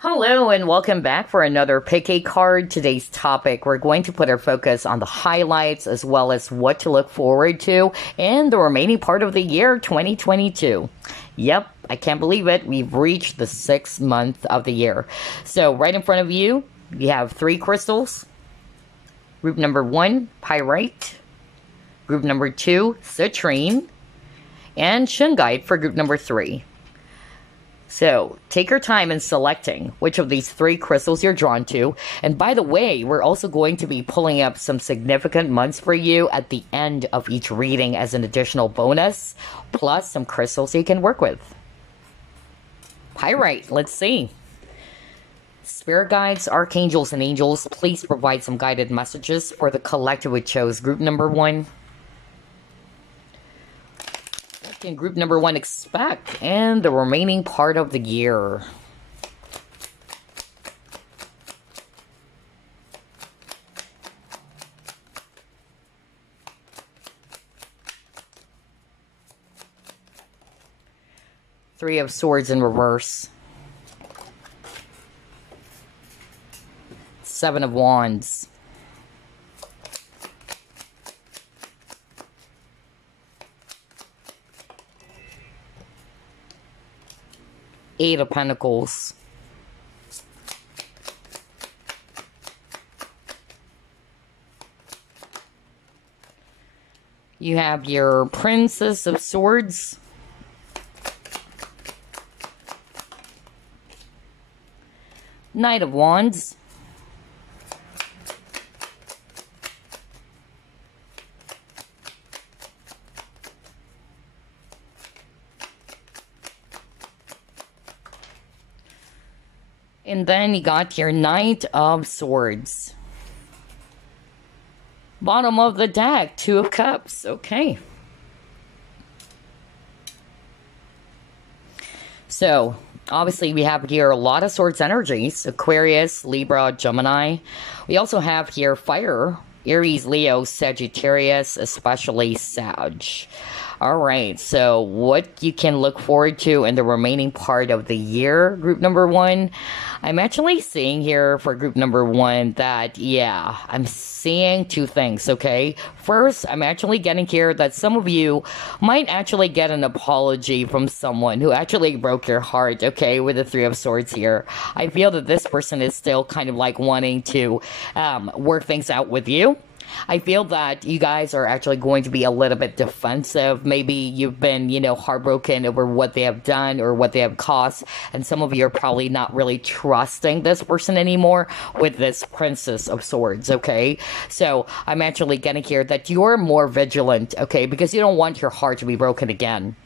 Hello and welcome back for another Pick a Card. Today's topic, we're going to put our focus on the highlights as well as what to look forward to in the remaining part of the year 2022. Yep, I can't believe it. We've reached the 6th month of the year. So right in front of you, you have 3 crystals. Group number 1, Pyrite. Group number 2, Citrine. And Shungite for group number 3. So, take your time in selecting which of these 3 crystals you're drawn to. And by the way, we're also going to be pulling up some significant months for you at the end of each reading as an additional bonus, plus some crystals you can work with. Pyrite, let's see. Spirit guides, archangels, and angels, please provide some guided messages for the collective we chose. Group number 1. Can group number 1 expect and the remaining part of the year? Three of Swords in reverse. 7 of Wands. Eight of Pentacles. You have your Princess of Swords. Knight of Wands. And then you got your Knight of Swords. Bottom of the deck, 2 of Cups. Okay. So, obviously we have here a lot of Swords energies. Aquarius, Libra, Gemini. We also have here Fire, Aries, Leo, Sagittarius, especially Sag. Alright, so what you can look forward to in the remaining part of the year, group number 1. I'm actually seeing here for group number 1 that, yeah, I'm seeing 2 things, okay? First, I'm actually getting here that some of you might actually get an apology from someone who actually broke your heart, okay, with the 3 of Swords here. I feel that this person is still kind of like wanting to work things out with you. I feel that you guys are actually going to be a little bit defensive. Maybe you've been, heartbroken over what they have done or what they have caused. And some of you are probably not really trusting this person anymore with this Princess of Swords, okay? So I'm actually getting here that you're more vigilant, okay? Because you don't want your heart to be broken again.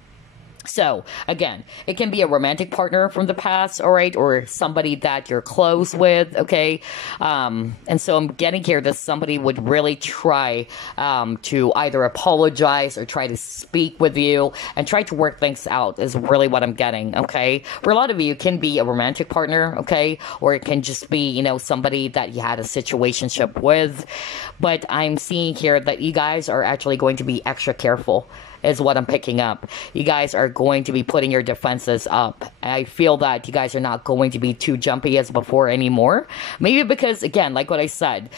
So, again, it can be a romantic partner from the past, all right, or somebody that you're close with, okay? And so I'm getting here that somebody would really try to either apologize or try to speak with you and try to work things out is really what I'm getting, okay? For a lot of you, it can be a romantic partner, okay? Or it can just be, somebody that you had a situationship with. But I'm seeing here that you guys are actually going to be extra careful is what I'm picking up. You guys are going to be putting your defenses up. I feel that you guys are not going to be too jumpy as before anymore. Maybe because, again, like what I said,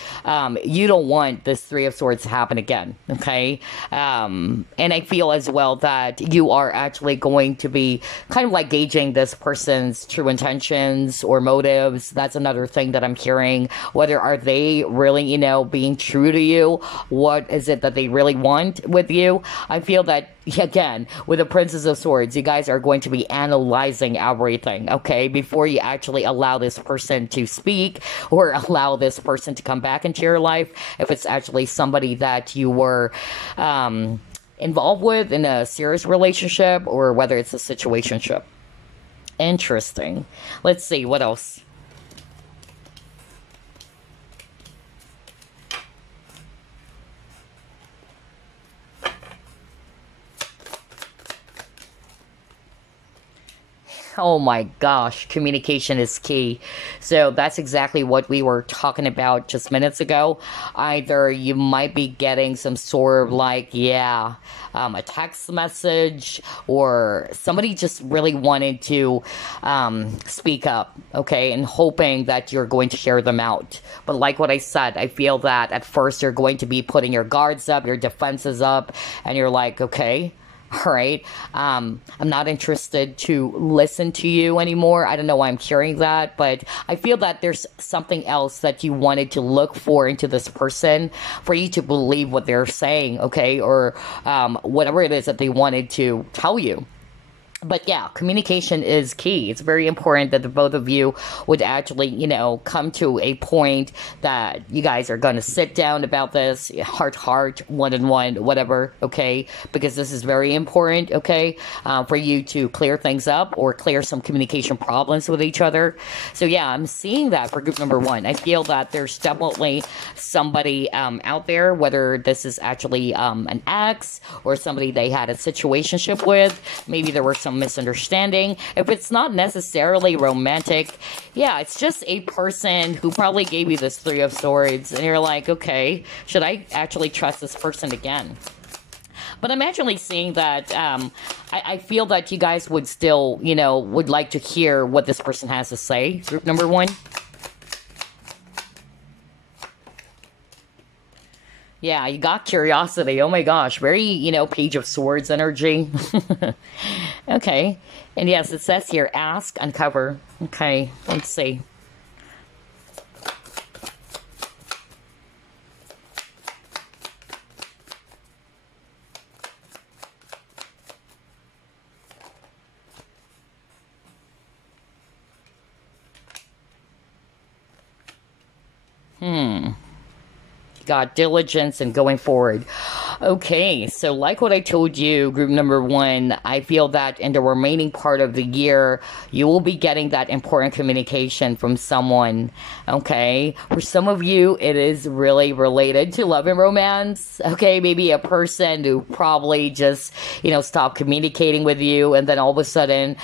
you don't want this 3 of Swords to happen again, okay? And I feel as well that you are actually going to be kind of like gauging this person's true intentions or motives. That's another thing that I'm hearing. Whether are they really, being true to you? What is it that they really want with you? I feel that, again, with the Princess of Swords, you guys are going to be analyzing everything, okay, before you actually allow this person to speak or allow this person to come back into your life. If it's actually somebody that you were involved with in a serious relationship or whether it's a situationship. Interesting. Let's see, what else? Oh my gosh, communication is key. So that's exactly what we were talking about just minutes ago. Either you might be getting some sort of like, yeah, a text message, or somebody just really wanted to speak up, okay, and hoping that you're going to hear them out. But like what I said, I feel that at first you're going to be putting your guards up, your defenses up, and you're like, okay, all right, I'm not interested to listen to you anymore. I don't know why I'm hearing that, but I feel that there's something else that you wanted to look for into this person for you to believe what they're saying, okay, or whatever it is that they wanted to tell you. But yeah, communication is key. It's very important that the both of you would actually, you know, come to a point that you guys are going to sit down about this, heart to heart, one-on-one, whatever, okay? Because this is very important, okay, for you to clear things up or clear some communication problems with each other. So yeah, I'm seeing that for group number one. I feel that there's definitely somebody out there, whether this is actually an ex or somebody they had a situationship with. Maybe there were some misunderstanding. If it's not necessarily romantic, yeah, it's just a person who probably gave you this Three of Swords, and you're like, okay, should I actually trust this person again? But I'm actually seeing that I feel that you guys would still, you know, would like to hear what this person has to say. Group number one. Yeah, you got curiosity. Oh my gosh, very, you know, Page of Swords energy. Okay. And yes, it says here, ask, uncover. Okay, let's see. Got diligence and going forward. Okay, so like what I told you, group number one, I feel that in the remaining part of the year, you will be getting that important communication from someone, okay? For some of you, it is really related to love and romance, okay? Maybe a person who probably just, you know, stopped communicating with you, and then all of a sudden,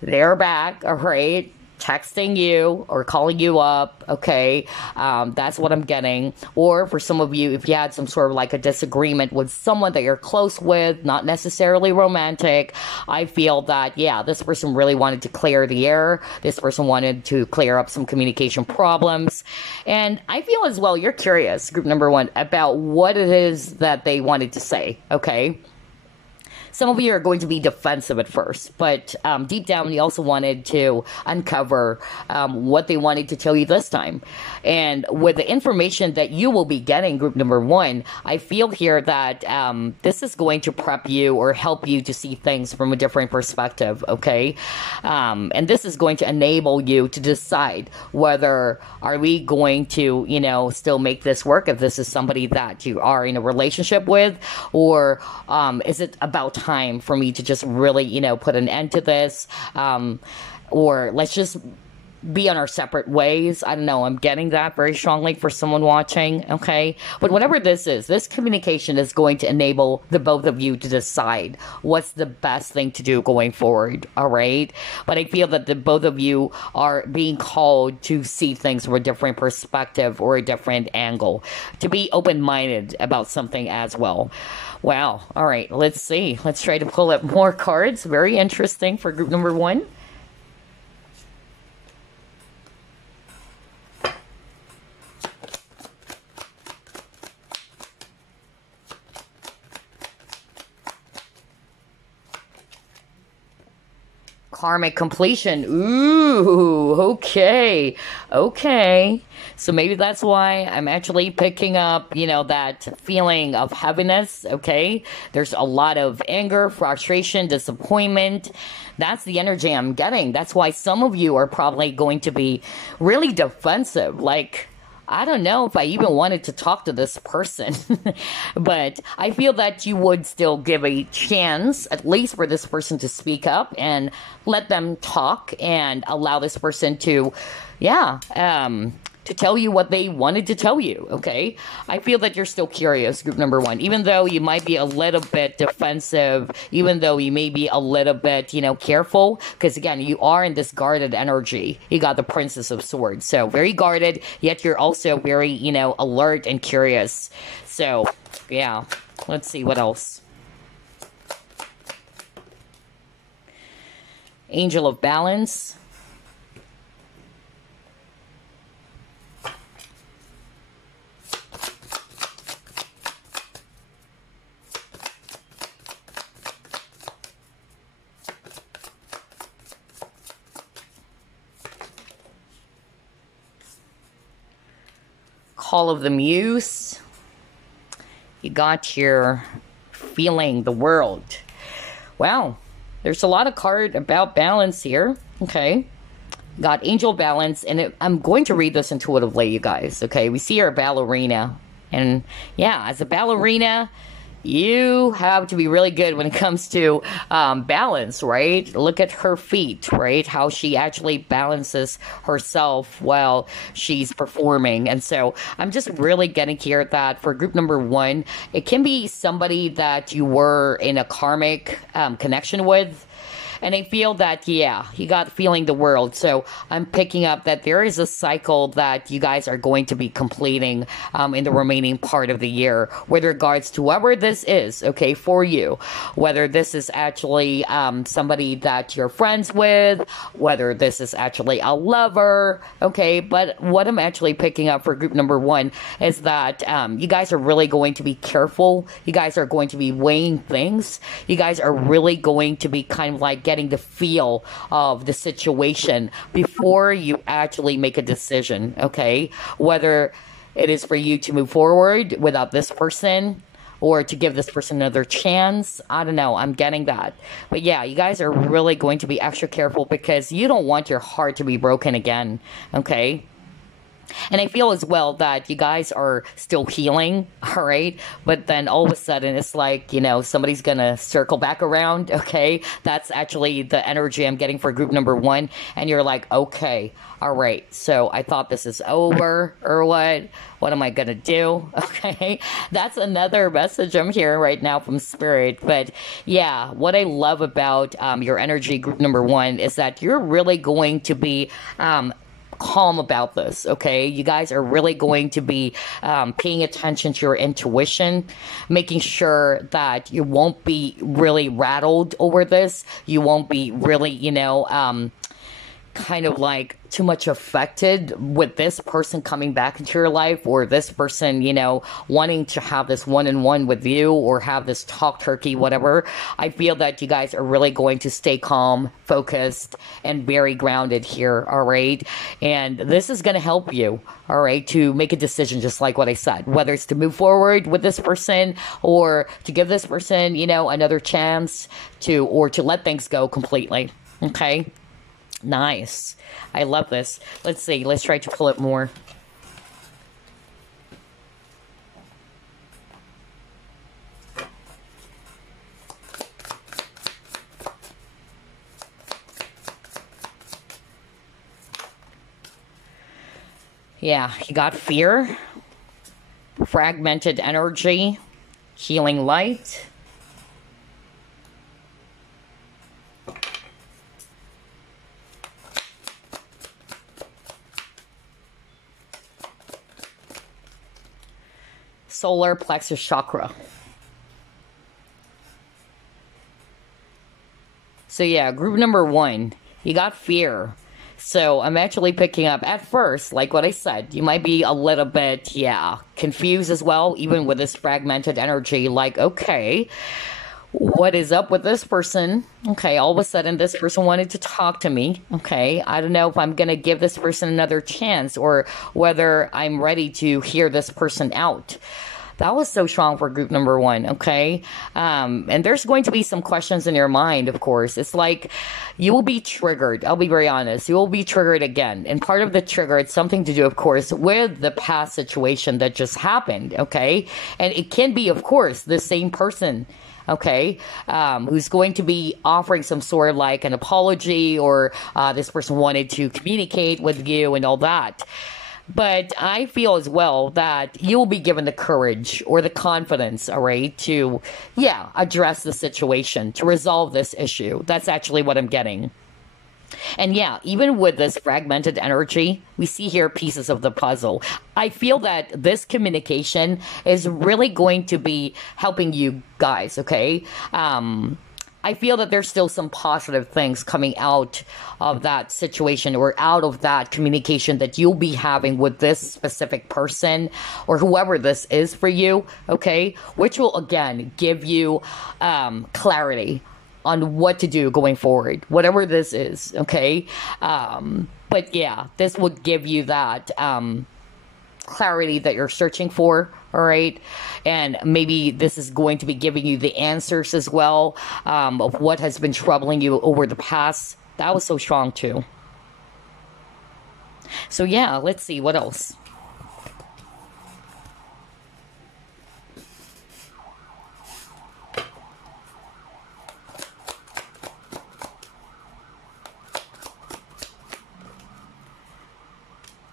they're back, all right? Texting you or calling you up, okay, that's what I'm getting. Or for some of you, if you had some sort of like a disagreement with someone that you're close with, not necessarily romantic, I feel that, yeah, this person really wanted to clear the air. This person wanted to clear up some communication problems. And I feel as well, you're curious, group number one, about what it is that they wanted to say, okay? Some of you are going to be defensive at first, but deep down, you also wanted to uncover what they wanted to tell you this time. And with the information that you will be getting, group number one, I feel here that this is going to prep you or help you to see things from a different perspective, okay? And this is going to enable you to decide whether are we going to, you know, still make this work if this is somebody that you are in a relationship with, or is it about time for me to just really, you know, put an end to this, or let's just be on our separate ways. I don't know, I'm getting that very strongly for someone watching, okay? But whatever this is, this communication is going to enable the both of you to decide what's the best thing to do going forward, all right? But I feel that the both of you are being called to see things from a different perspective or a different angle, to be open-minded about something as well. Wow, all right, let's see. Let's try to pull up more cards. Very interesting for group number one. Karmic completion. Ooh, okay. Okay. So maybe that's why I'm actually picking up, you know, that feeling of heaviness, okay? There's a lot of anger, frustration, disappointment. That's the energy I'm getting. That's why some of you are probably going to be really defensive, like, I don't know if I even wanted to talk to this person, but I feel that you would still give a chance, at least for this person to speak up and let them talk and allow this person to, yeah, to tell you what they wanted to tell you, okay? I feel that you're still curious, group number one, even though you might be a little bit defensive, even though you may be a little bit, you know, careful, because again, you are in this guarded energy. You got the Princess of Swords, so very guarded, yet you're also very, you know, alert and curious. So, yeah, let's see what else. Angel of Balance. Call of the Muse. You got here feeling the world. Wow, there's a lot of card about balance here. Okay, got Angel Balance, and I'm going to read this intuitively, you guys. Okay, we see our ballerina, and yeah, as a ballerina, you have to be really good when it comes to balance, right? Look at her feet, right? How she actually balances herself while she's performing. And so I'm just really getting here that for group number one, it can be somebody that you were in a karmic connection with. And I feel that, yeah, you got feeling the world. So I'm picking up that there is a cycle that you guys are going to be completing in the remaining part of the year with regards to whoever this is, okay, for you. Whether this is actually somebody that you're friends with, whether this is actually a lover, okay. But what I'm actually picking up for group number one is that you guys are really going to be careful. You guys are going to be weighing things. You guys are really going to be kind of like getting the feel of the situation before you actually make a decision, okay? Whether it is for you to move forward without this person or to give this person another chance, I don't know, I'm getting that. But yeah, you guys are really going to be extra careful because you don't want your heart to be broken again, okay? And I feel as well that you guys are still healing, all right? But then all of a sudden, it's like, you know, somebody's gonna circle back around, okay? That's actually the energy I'm getting for group number one. And you're like, okay, all right, so I thought this is over, or what? What am I gonna do? Okay, that's another message I'm hearing right now from Spirit. But yeah, what I love about your energy, group number one, is that you're really going to be calm about this, okay? You guys are really going to be paying attention to your intuition, making sure that you won't be really rattled over this. You won't be really, you know, kind of like too much affected with this person coming back into your life, or this person, you know, wanting to have this one-on-one with you or have this talk turkey, whatever. I feel that you guys are really going to stay calm, focused, and very grounded here, all right? And this is going to help you, all right, to make a decision, just like what I said, whether it's to move forward with this person or to give this person, you know, another chance to, or to let things go completely, okay? Nice. I love this. Let's see. Let's try to pull it more. Yeah, you got fear, fragmented energy, healing light. Solar plexus chakra. So yeah, group number one, you got fear. So I'm actually picking up at first, like what I said, you might be a little bit, yeah, confused as well, even with this fragmented energy, like, okay, what is up with this person? Okay, all of a sudden this person wanted to talk to me. Okay, I don't know if I'm going to give this person another chance or whether I'm ready to hear this person out. That was so strong for group number one, okay? And there's going to be some questions in your mind, of course. It's like you will be triggered. I'll be very honest. You will be triggered again. And part of the trigger, it's something to do, of course, with the past situation that just happened, okay? And it can be, of course, the same person, okay, who's going to be offering some sort of like an apology, or this person wanted to communicate with you and all that. But I feel as well that you'll be given the courage or the confidence, all right, to, yeah, address the situation, to resolve this issue. That's actually what I'm getting. And yeah, even with this fragmented energy, we see here pieces of the puzzle. I feel that this communication is really going to be helping you guys, okay? I feel that there's still some positive things coming out of that situation or out of that communication that you'll be having with this specific person or whoever this is for you, okay? Which will, again, give you clarity on what to do going forward, whatever this is, okay? But yeah, this would give you that clarity that you're searching for, all right? And maybe this is going to be giving you the answers as well of what has been troubling you over the past. That was so strong too. So yeah, let's see what else.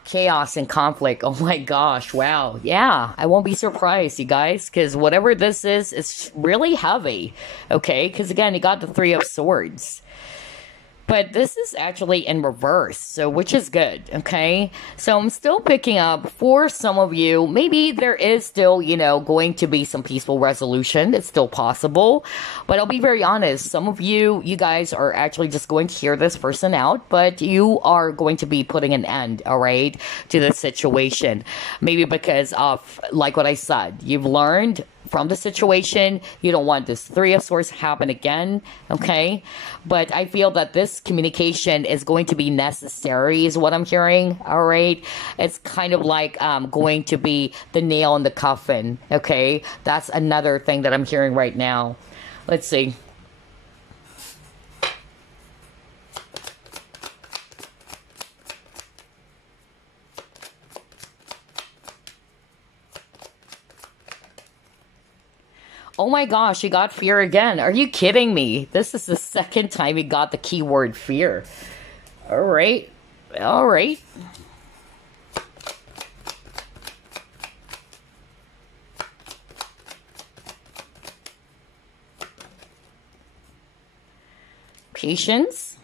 Chaos and conflict. Oh my gosh, wow. Yeah, I won't be surprised, you guys, because whatever this is, it's really heavy, okay? Because again, you got the Three of Swords. But this is actually in reverse, so which is good, okay? So I'm still picking up for some of you, maybe there is still, you know, going to be some peaceful resolution. It's still possible. But I'll be very honest, some of you guys are actually just going to hear this person out, but you are going to be putting an end, all right, to the situation. Maybe because of, like what I said, you've learned from the situation, you don't want this Three of Swords happen again, okay? But I feel that this communication is going to be necessary, is what I'm hearing, all right? It's kind of like going to be the nail in the coffin, okay? That's another thing that I'm hearing right now. Let's see. Oh my gosh, you got fear again. Are you kidding me? This is the second time you got the keyword fear. All right. All right. Patience.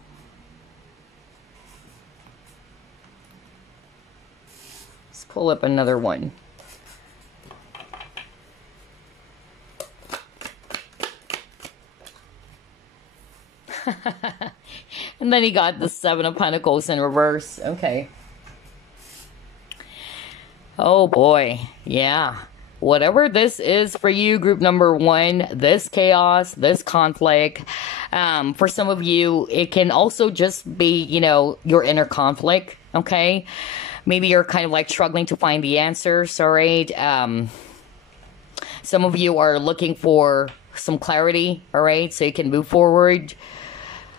Let's pull up another one. And then he got the Seven of Pentacles in reverse. Okay. Oh boy. Yeah. Whatever this is for you, group number one, this chaos, this conflict, for some of you, it can also just be, you know, your inner conflict, okay? Maybe you're kind of like struggling to find the answers, all right? Some of you are looking for some clarity, all right, so you can move forward.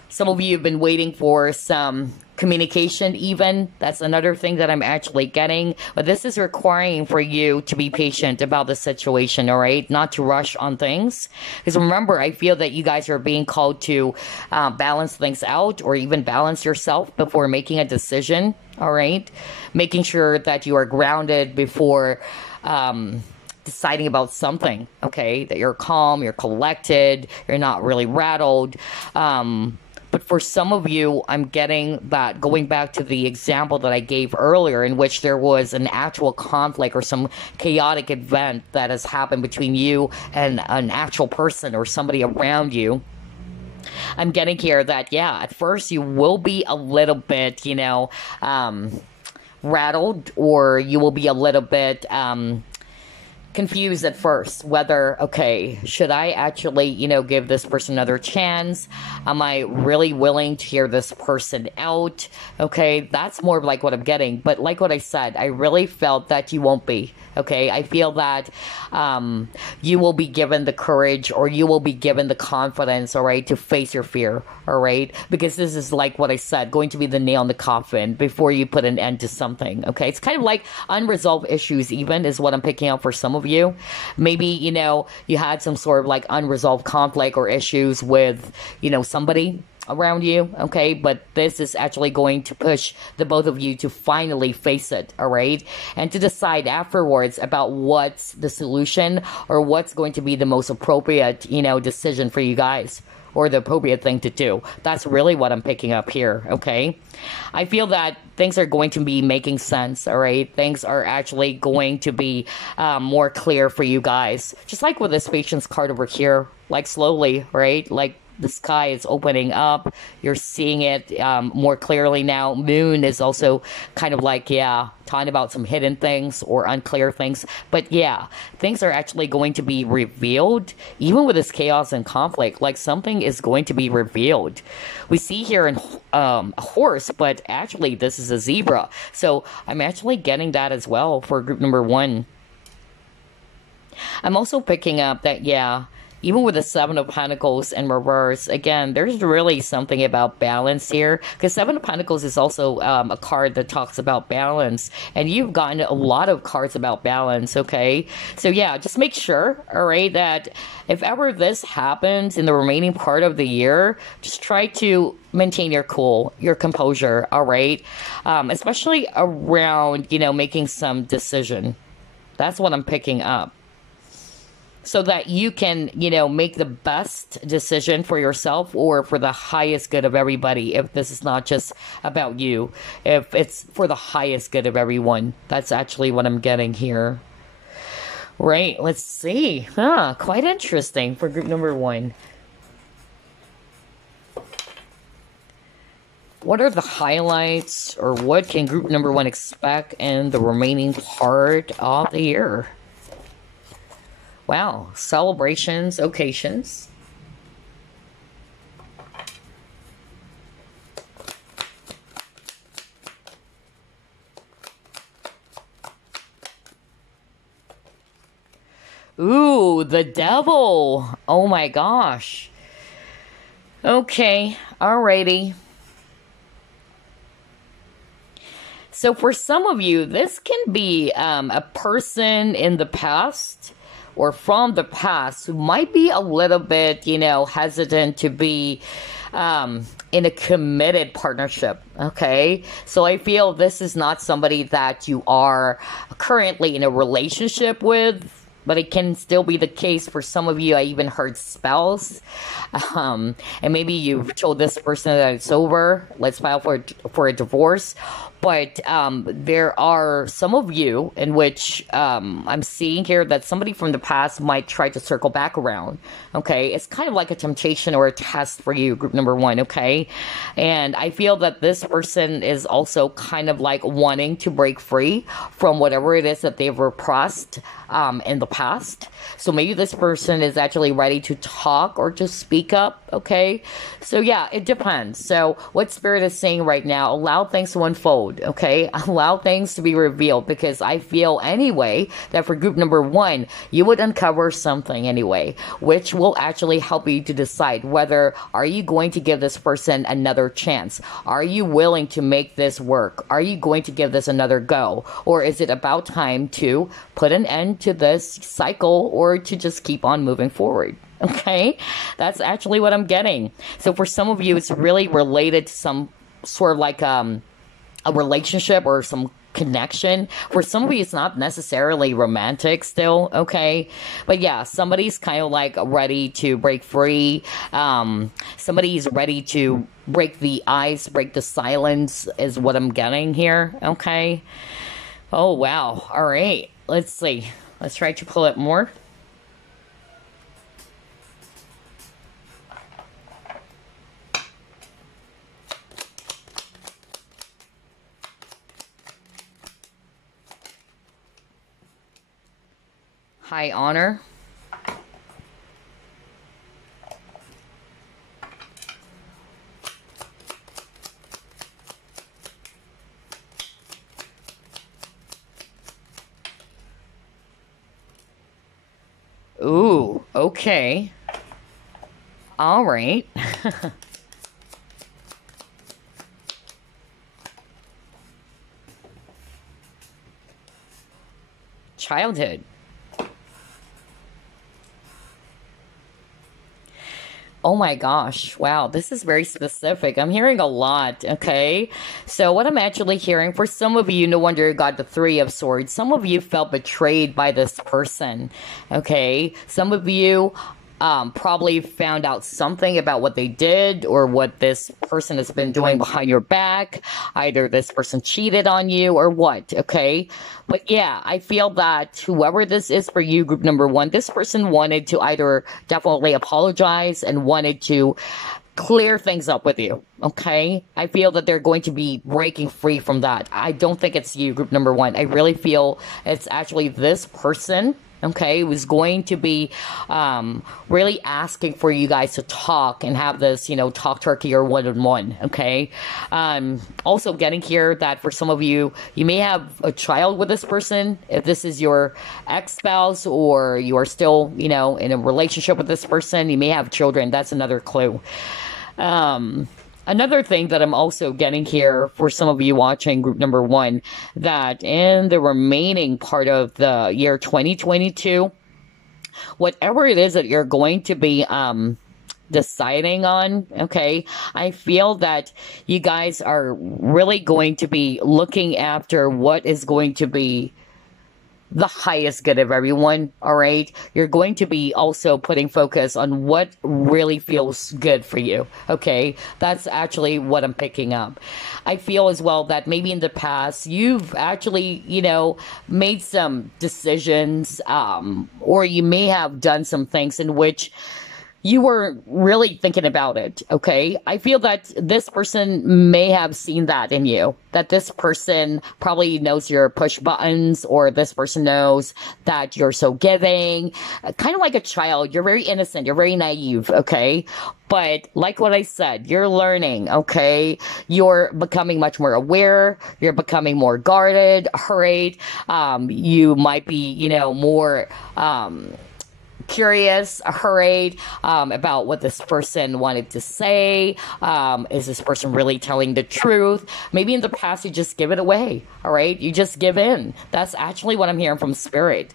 Some of you have been waiting for some communication even. That's another thing that I'm actually getting. But this is requiring for you to be patient about the situation, all right? Not to rush on things. Because remember, I feel that you guys are being called to balance things out or even balance yourself before making a decision, all right? Making sure that you are grounded before deciding about something, okay? That you're calm, you're collected, you're not really rattled. But for some of you, I'm getting that, going back to the example that I gave earlier, in which there was an actual conflict or some chaotic event that has happened between you and an actual person or somebody around you. I'm getting here that, yeah, at first you will be a little bit, you know, rattled, or you will be a little bit confused at first whether, okay, should I actually, you know, give this person another chance? Am I really willing to hear this person out? Okay, that's more like what I'm getting. But like what I said, I really felt that you won't be. Okay, I feel that you will be given the courage, or you will be given the confidence, all right, to face your fear, all right? Because this is like what I said, going to be the nail in the coffin before you put an end to something, okay? It's kind of like unresolved issues even is what I'm picking up for some of you. Maybe, you know, you had some sort of like unresolved conflict or issues with, you know, somebody. around you, okay? But this is actually going to push the both of you to finally face it, all right? And to decide afterwards about what's the solution or what's going to be the most appropriate, decision for you guys, or the appropriate thing to do. That's really what I'm picking up here, okay? I feel that things are going to be making sense, all right? Things are actually going to be more clear for you guys. Just like with this patience card over here, like slowly, right? Like the sky is opening up. You're seeing it more clearly now. Moon is also kind of like, talking about some hidden things or unclear things. But yeah, things are actually going to be revealed. Even with this chaos and conflict, like something is going to be revealed. We see here a horse, but actually this is a zebra. So I'm actually getting that as well for group number 1. I'm also picking up that, even with the Seven of Pentacles in reverse, again, there's really something about balance here. Because Seven of Pentacles is also a card that talks about balance. And you've gotten a lot of cards about balance, okay? So yeah, just make sure, all right, that if ever this happens in the remaining part of the year, just try to maintain your cool, your composure, all right? Especially around, making some decision. That's what I'm picking up. So that you can, make the best decision for yourself or for the highest good of everybody. If this is not just about you, if it's for the highest good of everyone. That's actually what I'm getting here. Right, let's see. Quite interesting for group number 1. What are the highlights, or what can group number 1 expect in the remaining part of the year? Wow, celebrations, occasions. Ooh, the devil. Oh my gosh. Okay, alrighty. So for some of you, this can be a person in the past or from the past who might be a little bit, hesitant to be in a committed partnership, okay? So I feel this is not somebody that you are currently in a relationship with, but it can still be the case for some of you. I even heard spouse. And maybe you've told this person that it's over. Let's file for a divorce. But there are some of you in which I'm seeing here that somebody from the past might try to circle back around, okay? It's kind of like a temptation or a test for you, group number 1, okay? And I feel that this person is also kind of like wanting to break free from whatever it is that they've repressed in the past. So maybe this person is actually ready to talk or to speak up, okay? So yeah, it depends. So what Spirit is saying right now, allow things to unfold, okay? Allow things to be revealed, because I feel anyway that for group number 1, you would uncover something anyway, which will actually help you to decide whether are you going to give this person another chance? Are you willing to make this work? Are you going to give this another go? Or is it about time to put an end to this cycle or to just keep on moving forward? Okay, that's actually what I'm getting. So for some of you, it's really related to some sort of like a relationship or some connection. For some of you, it's not necessarily romantic still, okay? But yeah, somebody's kind of like ready to break free. Somebody's ready to break the ice, break the silence is what I'm getting here, okay? Oh, wow. All right. Let's see. Let's try to pull it more. High honor. Ooh, okay. All right. Childhood. Oh my gosh. Wow, this is very specific. I'm hearing a lot, okay? So what I'm actually hearing, for some of you, no wonder you got the Three of Swords. Some of you felt betrayed by this person, okay? Some of you probably found out something about what they did or what this person has been doing behind your back. Either this person cheated on you or what, okay? But yeah, I feel that whoever this is for you, group number one, this person wanted to either definitely apologize and wanted to clear things up with you, okay? I feel that they're going to be breaking free from that. I don't think it's you, group number one. I really feel it's actually this person, okay, who's going to be really asking for you guys to talk and have this, you know, talk turkey or one-on-one, okay? Also getting here that for some of you, you may have a child with this person. If this is your ex-spouse or you are still, you know, in a relationship with this person, you may have children. That's another clue. Another thing that I'm also getting here for some of you watching group number one, that in the remaining part of the year 2022, whatever it is that you're going to be deciding on, okay, I feel that you guys are really going to be looking after what is going to be the highest good of everyone, all right? You're going to be also putting focus on what really feels good for you, okay? That's actually what I'm picking up. I feel as well that maybe in the past, you've actually, you know, made some decisions, or you may have done some things in which you were really thinking about it, okay? I feel that this person may have seen that in you, that this person probably knows your push buttons, or this person knows that you're so giving, kind of like a child. You're very innocent, you're very naive, okay? But like what I said, you're learning, okay? You're becoming much more aware, you're becoming more guarded, right? You might be, you know, more curious, hurried about what this person wanted to say. Is this person really telling the truth? Maybe in the past you just give it away, all right? You just give in. That's actually what I'm hearing from Spirit.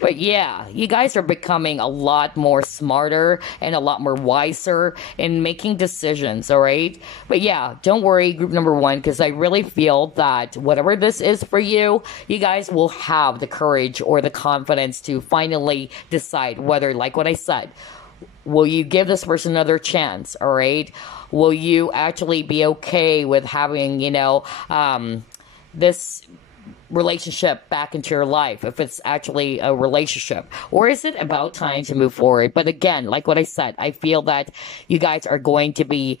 But yeah, you guys are becoming a lot more smarter and a lot more wiser in making decisions, all right? But yeah, don't worry, group number one, because I really feel that whatever this is for you, you guys will have the courage or the confidence to finally decide whether, like what I said, will you give this person another chance, all right? Will you actually be okay with having, you know, this relationship back into your life, if it's actually a relationship, or is it about time to move forward? But again, like what I said, I feel that you guys are going to be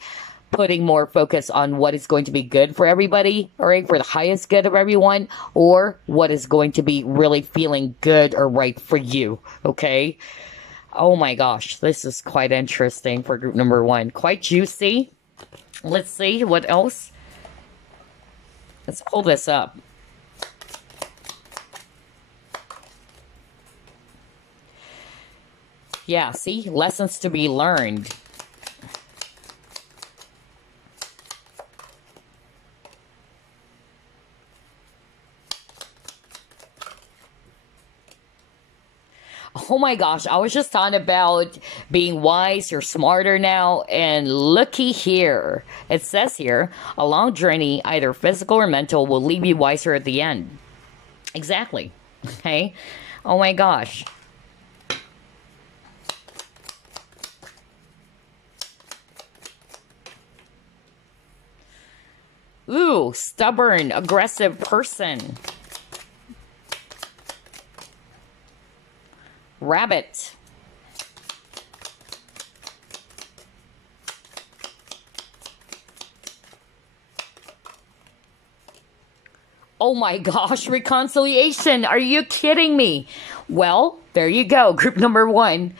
putting more focus on what is going to be good for everybody, all right, for the highest good of everyone, or what is going to be really feeling good or right for you, okay? Oh my gosh, this is quite interesting for group number one. Quite juicy. Let's see what else. Let's pull this up. Yeah, see? Lessons to be learned. Oh my gosh, I was just talking about being wise, you're smarter now, and looky here. It says here, a long journey, either physical or mental, will leave you wiser at the end. Exactly. Okay? Oh my gosh. Ooh, stubborn, aggressive person. Rabbit. Oh my gosh, reconciliation. Are you kidding me? Well, there you go, group number one.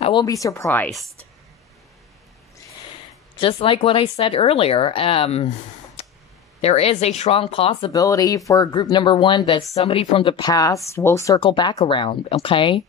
I won't be surprised. Just like what I said earlier, there is a strong possibility for group number one that somebody from the past will circle back around, okay?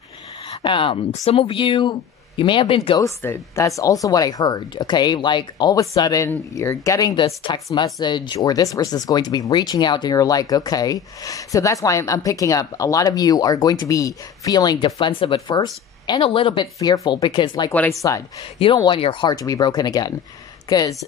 Some of you, you may have been ghosted. That's also what I heard, okay? Like, all of a sudden, you're getting this text message, or this person is going to be reaching out, and you're like, okay. So that's why I'm picking up. A lot of you are going to be feeling defensive at first, and a little bit fearful because, like what I said, you don't want your heart to be broken again. Because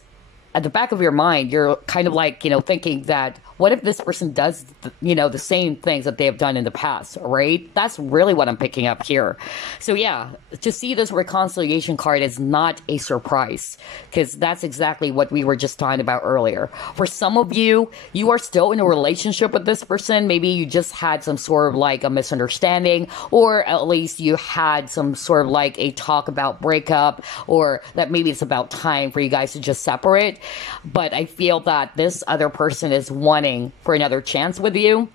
at the back of your mind, you're kind of like, thinking that, what if this person does, the same things that they have done in the past, right? That's really what I'm picking up here. So yeah, to see this reconciliation card is not a surprise, because that's exactly what we were just talking about earlier. For some of you, you are still in a relationship with this person. Maybe you just had some sort of like a misunderstanding, or at least you had some sort of like a talk about breakup, or that maybe it's about time for you guys to just separate. But I feel that this other person is wanting for another chance with you.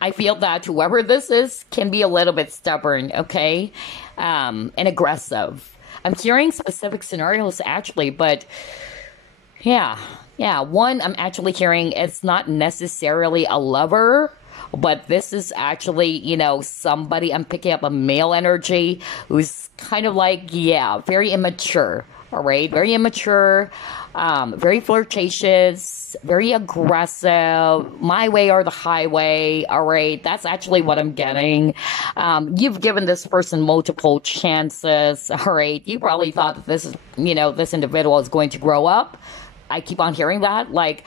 I feel that whoever this is can be a little bit stubborn, okay? And aggressive. I'm hearing specific scenarios actually, but yeah. One, I'm actually hearing it's not necessarily a lover, but this is actually, somebody, I'm picking up a male energy who's kind of like, very immature. All right, very immature, very flirtatious, very aggressive, my way or the highway. All right, that's actually what I'm getting. You've given this person multiple chances. All right, you probably thought that this is, this individual is going to grow up. I keep on hearing that, like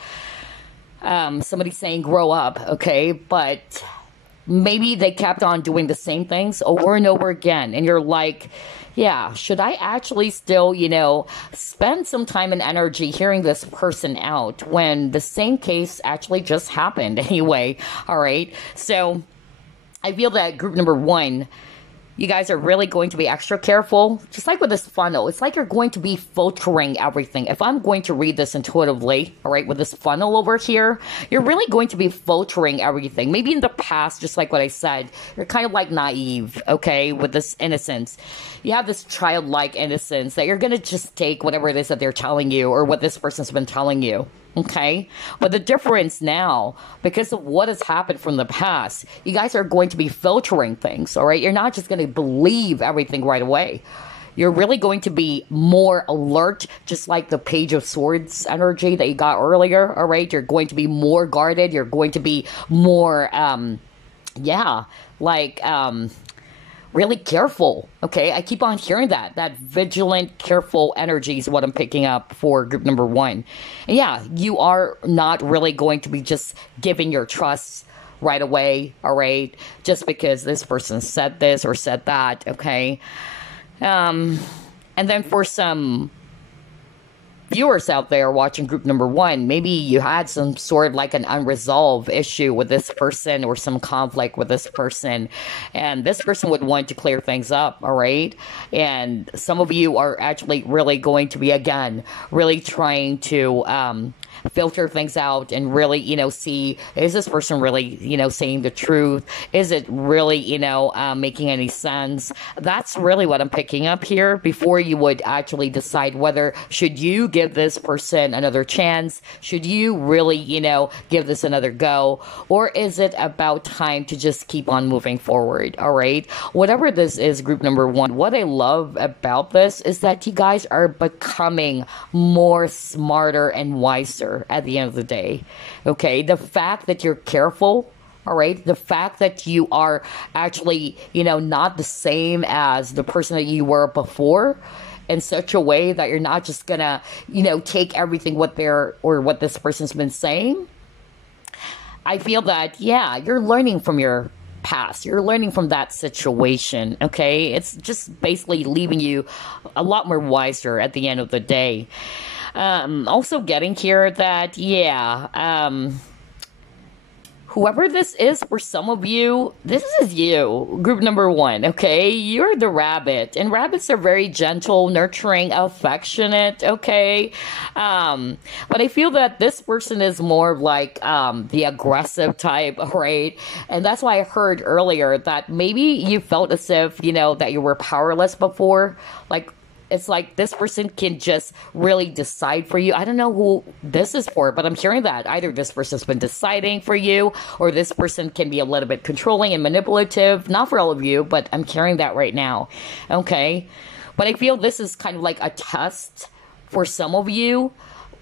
somebody saying grow up, okay, but maybe they kept on doing the same things over and over again, and you're like, yeah, should I actually still, spend some time and energy hearing this person out when the same case actually just happened anyway? All right. So I feel that group number one, you guys are really going to be extra careful. Just like with this funnel, it's like you're going to be filtering everything. If I'm going to read this intuitively, all right, with this funnel over here, you're really going to be filtering everything. Maybe in the past, just like what I said, you're kind of like naive, okay, with this innocence. You have this childlike innocence that you're going to just take whatever it is that they're telling you or what this person's been telling you. Okay, but the difference now, because of what has happened from the past, you guys are going to be filtering things, all right? You're not just going to believe everything right away. You're really going to be more alert, just like the Page of Swords energy that you got earlier, all right? You're going to be more guarded. You're going to be more, really careful, okay? I keep on hearing that. That vigilant, careful energy is what I'm picking up for group number one. And yeah, you are not really going to be just giving your trust right away, all right? Just because this person said this or said that, okay? And then for some viewers out there watching group number one, maybe you had some sort of like an unresolved issue with this person or some conflict with this person, and this person would want to clear things up, all right? And some of you are actually really going to be, again, really trying to filter things out and really, see, is this person really, saying the truth? Is it really, making any sense? That's really what I'm picking up here before you would actually decide whether should you give this person another chance? Should you really, give this another go? Or is it about time to just keep on moving forward, all right? Whatever this is, group number one, what I love about this is that you guys are becoming more smarter and wiser at the end of the day, okay? The fact that you're careful, all right? The fact that you are actually, not the same as the person that you were before, in such a way that you're not just gonna, take everything what this person's been saying. I feel that, you're learning from your past. You're learning from that situation, okay? It's just basically leaving you a lot more wiser at the end of the day. Also getting here that, whoever this is, for some of you, this is you, group number one, okay? You're the rabbit, and rabbits are very gentle, nurturing, affectionate, okay? But I feel that this person is more like the aggressive type, right? And that's why I heard earlier that maybe you felt as if, that you were powerless before, like, it's like this person can just really decide for you. I don't know who this is for, but I'm hearing that either this person's been deciding for you, or this person can be a little bit controlling and manipulative. Not for all of you, but I'm hearing that right now. Okay. But I feel this is kind of like a test for some of you.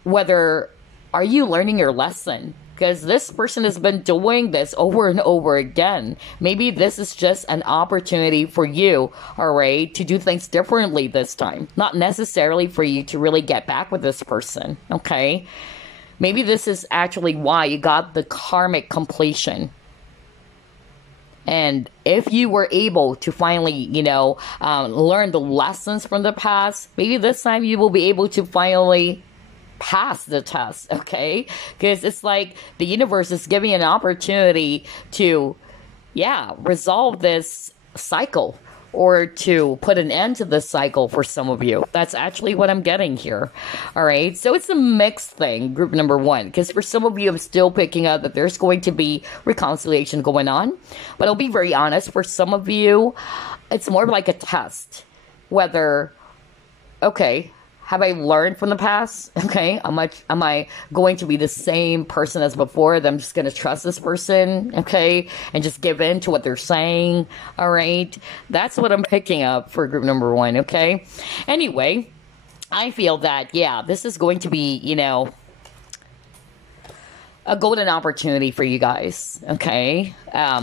Whether, are you learning your lesson? because this person has been doing this over and over again. Maybe this is just an opportunity for you, all right, to do things differently this time. Not necessarily for you to really get back with this person, okay? Maybe this is actually why you got the karmic completion. And if you were able to finally, you know, learn the lessons from the past, maybe this time you will be able to finally pass the test, okay? Because it's like the universe is giving you an opportunity to, yeah, resolve this cycle, or to put an end to this cycle for some of you. That's actually what I'm getting here. All right, so it's a mixed thing, group number one, because for some of you, I'm still picking up that there's going to be reconciliation going on. But I'll be very honest, for some of you, it's more like a test. Whether, okay, have I learned from the past? Okay, am I going to be the same person as before? That I'm just going to trust this person, okay, and just give in to what they're saying, all right? That's what I'm picking up for group number one, okay? Anyway, I feel that, yeah, this is going to be, you know, a golden opportunity for you guys, okay?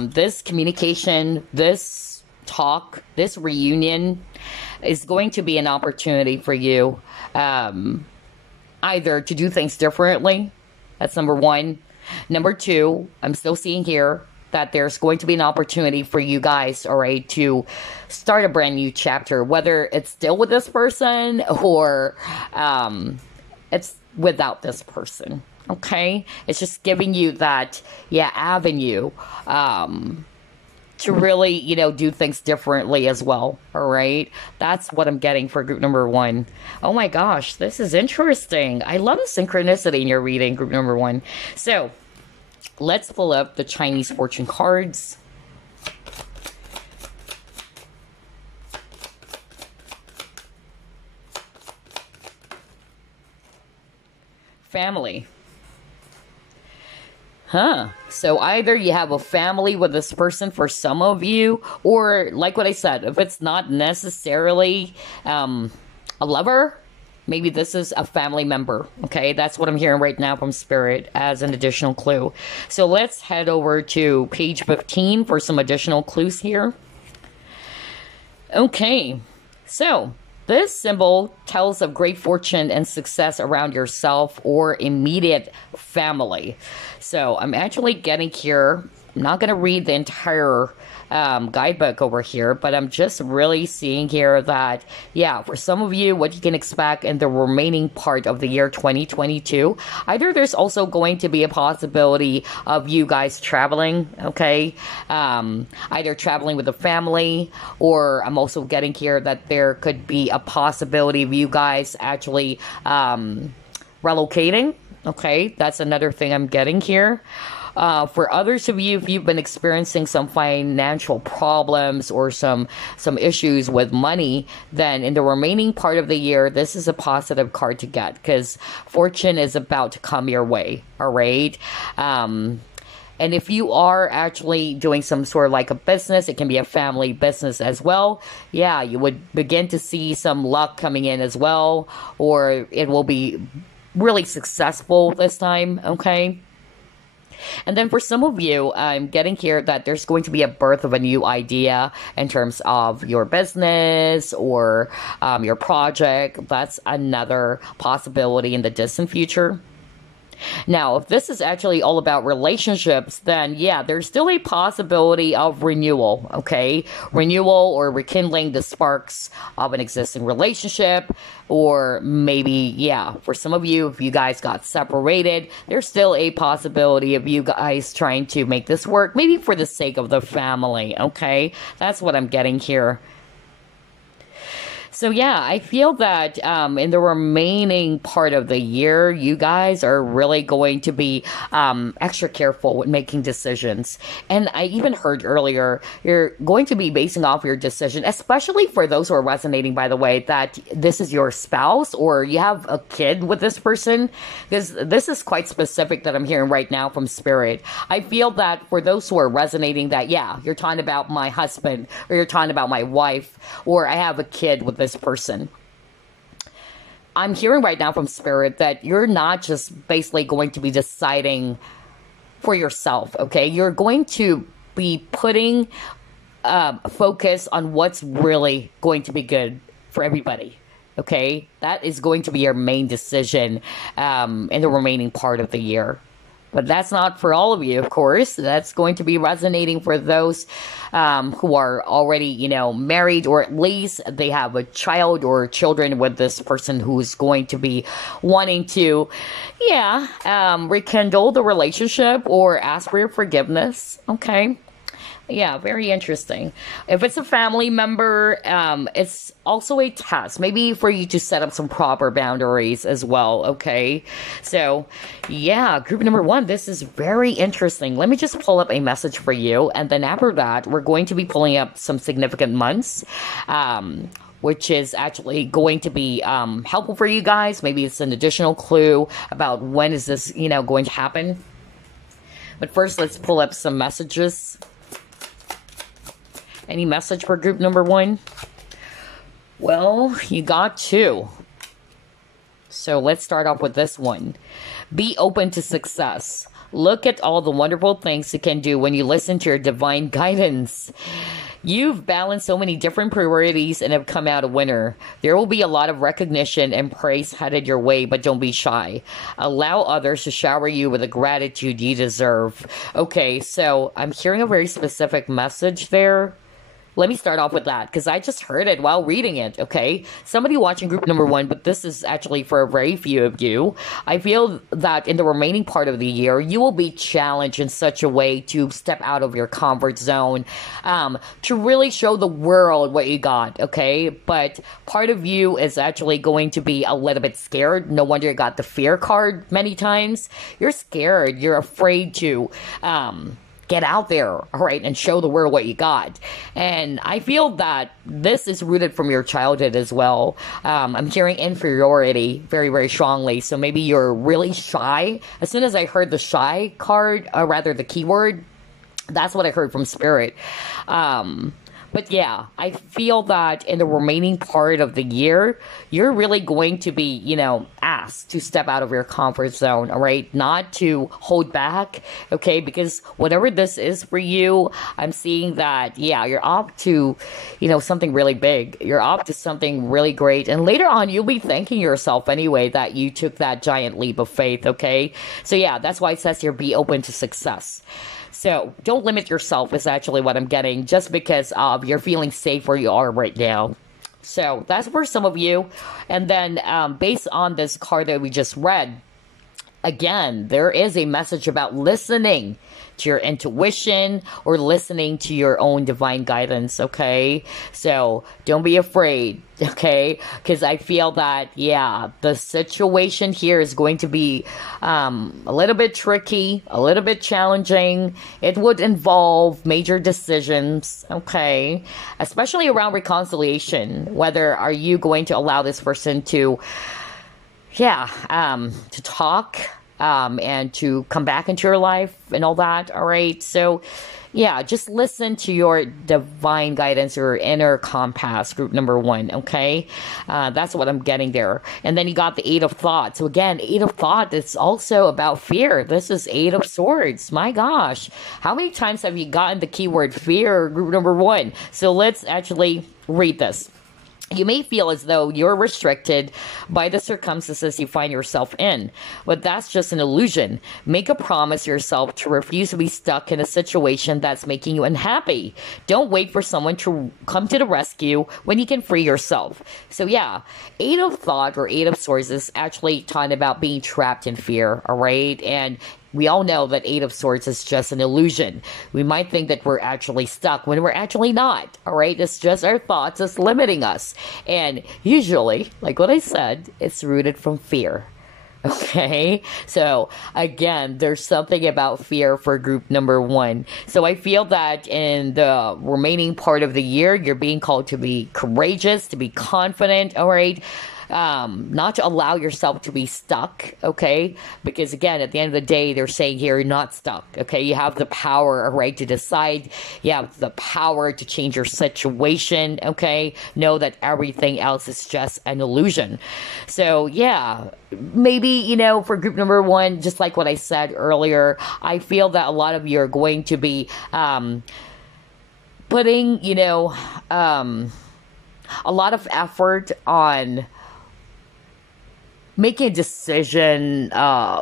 This communication, this talk, this reunion is going to be an opportunity for you, either to do things differently. That's number one. Number two, I'm still seeing here that there's going to be an opportunity for you guys, all right, to start a brand new chapter, whether it's still with this person or it's without this person, okay? It's just giving you that, yeah, avenue to really, you know, do things differently as well, all right? That's what I'm getting for group number one. Oh my gosh, this is interesting. I love the synchronicity in your reading, group number one. So, let's pull up the Chinese fortune cards. Family. So either you have a family with this person for some of you, or like what I said, if it's not necessarily a lover, maybe this is a family member, okay? That's what I'm hearing right now from Spirit as an additional clue. So let's head over to page 15 for some additional clues here. Okay, so this symbol tells of great fortune and success around yourself or immediate family. So I'm actually getting here, I'm not going to read the entire guidebook over here, but I'm just really seeing here that, yeah, for some of you, what you can expect in the remaining part of the year 2022, either there's also going to be a possibility of you guys traveling, okay, either traveling with a family, or I'm also getting here that there could be a possibility of you guys actually relocating, okay, that's another thing I'm getting here. For others of you, if you've been experiencing some financial problems or some issues with money, then in the remaining part of the year, this is a positive card to get, because fortune is about to come your way, all right? And if you are actually doing some sort of like a business, it can be a family business as well. Yeah, you would begin to see some luck coming in as well, or it will be really successful this time, okay? And then for some of you, I'm getting here that there's going to be a birth of a new idea in terms of your business or your project. That's another possibility in the distant future. Now, if this is actually all about relationships, then yeah, there's still a possibility of renewal, okay? Renewal or rekindling the sparks of an existing relationship, or maybe, yeah, for some of you, if you guys got separated, there's still a possibility of you guys trying to make this work, maybe for the sake of the family, okay? That's what I'm getting here. So yeah, I feel that in the remaining part of the year, you guys are really going to be extra careful with making decisions. And I even heard earlier, you're going to be basing off your decision, especially for those who are resonating, by the way, that this is your spouse or you have a kid with this person, because this is quite specific that I'm hearing right now from Spirit. I feel that for those who are resonating that, yeah, you're talking about my husband, or you're talking about my wife, or I have a kid with this person. I'm hearing right now from Spirit that you're not just basically going to be deciding for yourself, okay? You're going to be putting focus on what's really going to be good for everybody. Okay, that is going to be your main decision in the remaining part of the year. But that's not for all of you, of course. That's going to be resonating for those who are already, you know, married, or at least they have a child or children with this person who's going to be wanting to, rekindle the relationship or ask for your forgiveness. Okay. Yeah, very interesting. If it's a family member, it's also a test, maybe for you to set up some proper boundaries as well, okay? So, yeah, group number 1, this is very interesting. Let me just pull up a message for you, and then after that, we're going to be pulling up some significant months, which is actually going to be helpful for you guys. Maybe it's an additional clue about when is this, you know, going to happen. But first, let's pull up some messages. Any message for group number 1? Well, you got 2. So let's start off with this one. Be open to success. Look at all the wonderful things you can do when you listen to your divine guidance. You've balanced so many different priorities and have come out a winner. There will be a lot of recognition and praise headed your way, but don't be shy. Allow others to shower you with the gratitude you deserve. Okay, so I'm hearing a very specific message there. Let me start off with that, because I just heard it while reading it, okay? Somebody watching group number 1, but this is actually for a very few of you. I feel that in the remaining part of the year, you will be challenged in such a way to step out of your comfort zone, to really show the world what you got, okay? But part of you is actually going to be a little bit scared. No wonder you got the fear card many times. You're scared. You're afraid to get out there, all right, and show the world what you got. And I feel that this is rooted from your childhood as well. I'm hearing inferiority very, very strongly. So maybe you're really shy. As soon as I heard the shy card, or rather the keyword, that's what I heard from Spirit. But yeah, I feel that in the remaining part of the year, you're really going to be, you know, asked to step out of your comfort zone, all right? Not to hold back, okay? Because whatever this is for you, I'm seeing that, yeah, you're off to, you know, something really big. You're off to something really great. And later on, you'll be thanking yourself anyway that you took that giant leap of faith, okay? So yeah, that's why it says here, be open to success. So don't limit yourself is actually what I'm getting, just because you're feeling safe where you are right now. So that's for some of you. And then based on this card that we just read, again, there is a message about listening to your intuition or listening to your own divine guidance, okay? So don't be afraid, okay? Because I feel that, yeah, the situation here is going to be a little bit tricky, a little bit challenging. It would involve major decisions, okay? Especially around reconciliation. Whether are you going to allow this person to talk and to come back into your life and all that, all right? So, yeah, just listen to your divine guidance, your inner compass, group number 1, okay? That's what I'm getting there. And then you got the 8 of Thoughts. So again, 8 of Thought, it's also about fear. This is 8 of Swords. My gosh. How many times have you gotten the keyword fear, group number 1? So let's actually read this. You may feel as though you're restricted by the circumstances you find yourself in, but that's just an illusion. Make a promise to yourself to refuse to be stuck in a situation that's making you unhappy. Don't wait for someone to come to the rescue when you can free yourself. So yeah, 8 of Thought or 8 of Swords is actually talking about being trapped in fear, all right? And we all know that 8 of Swords is just an illusion. We might think that we're actually stuck when we're actually not, all right? It's just our thoughts that's limiting us. And usually, like what I said, it's rooted from fear, okay? So, again, there's something about fear for group number 1. So I feel that in the remaining part of the year, you're being called to be courageous, to be confident, all right? not to allow yourself to be stuck, okay? Because again, at the end of the day, they're saying here, you're not stuck, okay? You have the power, right, to decide. You have the power to change your situation, okay? Know that everything else is just an illusion. So, yeah, maybe, you know, for group number one, just like what I said earlier, I feel that a lot of you are going to be putting, you know, a lot of effort on making a decision,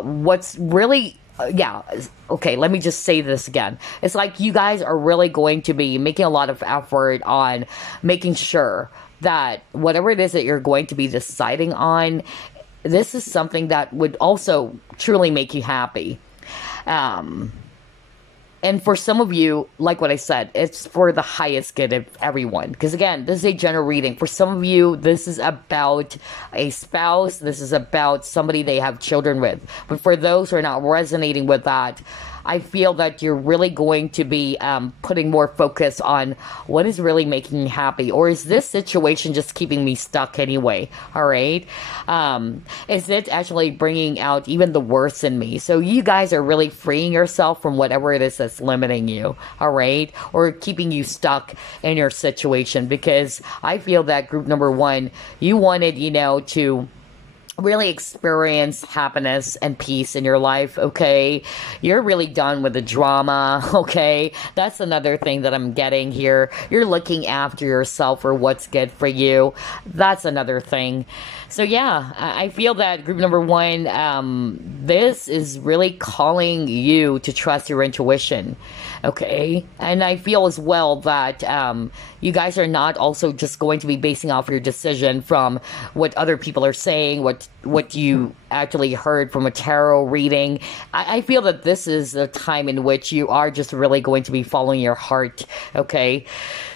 what's really, yeah, okay, let me just say this again. It's like you guys are really going to be making a lot of effort on making sure that whatever it is that you're going to be deciding on, this is something that would also truly make you happy. And for some of you, like what I said, it's for the highest good of everyone. Because again, this is a general reading. For some of you, this is about a spouse. This is about somebody they have children with. But for those who are not resonating with that, I feel that you're really going to be putting more focus on what is really making you happy. Or is this situation just keeping me stuck anyway? All right. Is it actually bringing out even the worst in me? So you guys are really freeing yourself from whatever it is that's limiting you. All right. Or keeping you stuck in your situation. Because I feel that group number one, you wanted, you know, to really experience happiness and peace in your life, okay? You're really done with the drama, okay? That's another thing that I'm getting here. You're looking after yourself for what's good for you. That's another thing. So yeah, I feel that group number one, this is really calling you to trust your intuition, okay? And I feel as well that you guys are not also just going to be basing off your decision from what other people are saying, what you actually heard from a tarot reading. I feel that this is a time in which you are just really going to be following your heart, okay?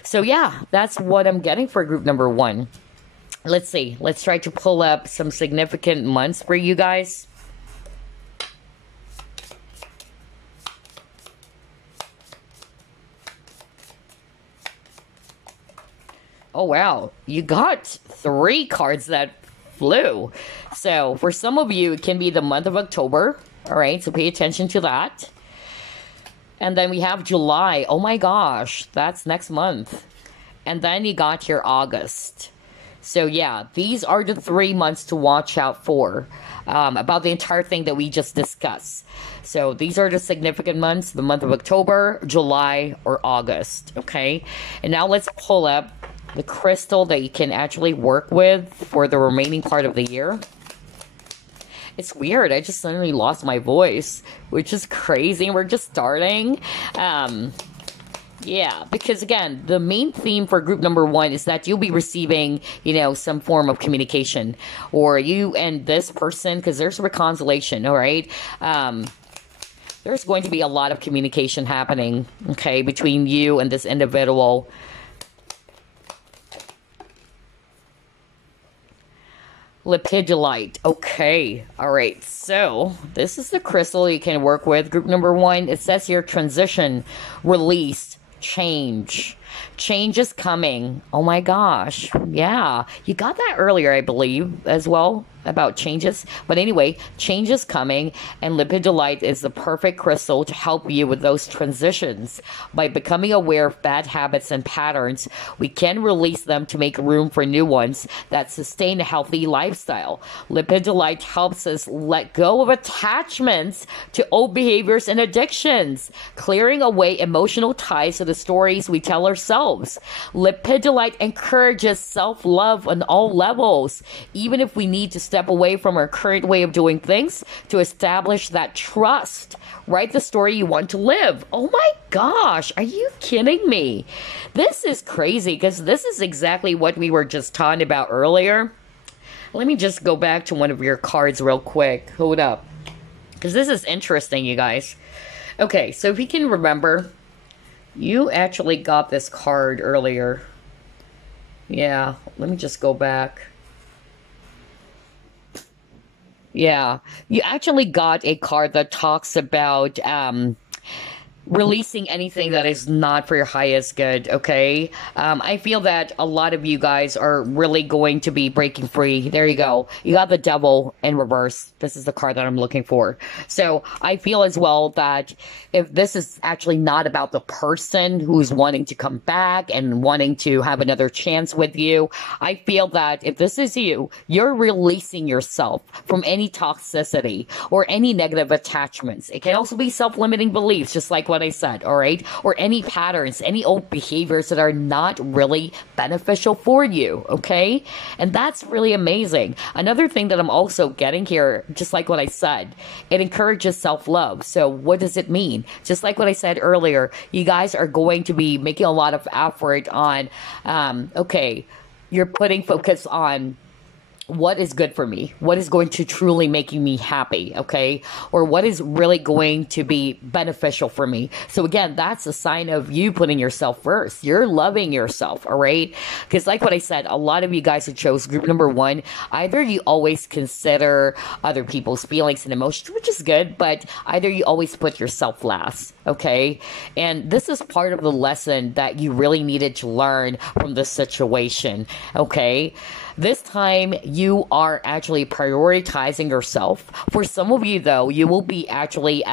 So yeah, that's what I'm getting for group number one. Let's see. Let's try to pull up some significant months for you guys. Oh, wow. You got 3 cards that flew. So, for some of you, it can be the month of October. All right, so pay attention to that. And then we have July. Oh my gosh, that's next month. And then you got your August. So yeah, these are the 3 months to watch out for about the entire thing that we just discussed. So these are the significant months, the month of October, July, or August, okay? And now let's pull up the crystal that you can actually work with for the remaining part of the year. It's weird, I just suddenly lost my voice, which is crazy, and we're just starting. Yeah, because again, the main theme for group number one is that you'll be receiving, you know, some form of communication, or you and this person, because there's reconciliation, all right? There's going to be a lot of communication happening, okay, between you and this individual. Lepidolite. Okay. All right. So this is the crystal you can work with. Group number one, it says here transition, release, change. Change is coming. Oh my gosh. Yeah. You got that earlier, I believe, as well, about changes. But anyway, change is coming, and lepidolite is the perfect crystal to help you with those transitions. By becoming aware of bad habits and patterns, we can release them to make room for new ones that sustain a healthy lifestyle. Lepidolite helps us let go of attachments to old behaviors and addictions, clearing away emotional ties to the stories we tell ourselves. Lepidolite encourages self-love on all levels, even if we need to step away from our current way of doing things to establish that trust. Write the story you want to live. Oh my gosh, are you kidding me? This is crazy, because this is exactly what we were just talking about earlier. Let me just go back to one of your cards real quick. Hold up, because this is interesting, you guys. Okay, so if you can remember, you actually got this card earlier. Yeah, let me just go back. Yeah, you actually got a card that talks about releasing anything that is not for your highest good, okay? I feel that a lot of you guys are really going to be breaking free. There you go. You got the devil in reverse. This is the card that I'm looking for. So I feel as well that if this is actually not about the person who's wanting to come back and wanting to have another chance with you, I feel that if this is you, you're releasing yourself from any toxicity or any negative attachments. It can also be self-limiting beliefs, just like what I said, all right? Or any patterns, any old behaviors that are not really beneficial for you, okay? And that's really amazing. Another thing that I'm also getting here, just like what I said, it encourages self-love. So what does it mean? Just like what I said earlier, you guys are going to be making a lot of effort on, okay, you're putting focus on what is good for me, what is going to truly making me happy, okay? Or what is really going to be beneficial for me. So again, that's a sign of you putting yourself first. You're loving yourself, all right? Because like what I said, a lot of you guys who chose group number 1, either you always consider other people's feelings and emotions, which is good, but either you always put yourself last, okay? And this is part of the lesson that you really needed to learn from this situation, okay? This time, you are actually prioritizing yourself. For some of you, though, you will be actually,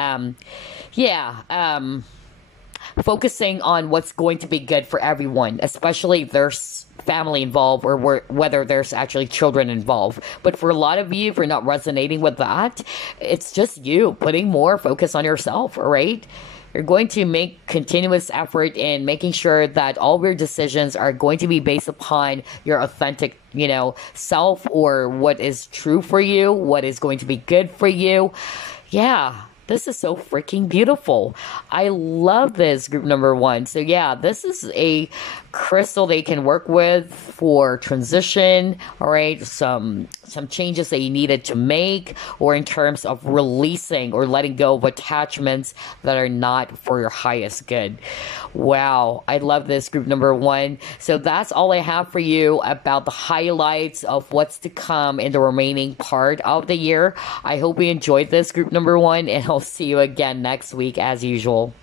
focusing on what's going to be good for everyone, especially if there's family involved or whether there's actually children involved. But for a lot of you, if you're not resonating with that, it's just you putting more focus on yourself, all right? You're going to make continuous effort in making sure that all of your decisions are going to be based upon your authentic, self, or what is true for you, what is going to be good for you. Yeah, this is so freaking beautiful. I love this group number 1. So yeah, this is a crystal they can work with for transition, all right? Some changes that you needed to make, or in terms of releasing or letting go of attachments that are not for your highest good. Wow, I love this group number 1. So that's all I have for you about the highlights of what's to come in the remaining part of the year. I hope you enjoyed this group number 1, and I'll see you again next week as usual.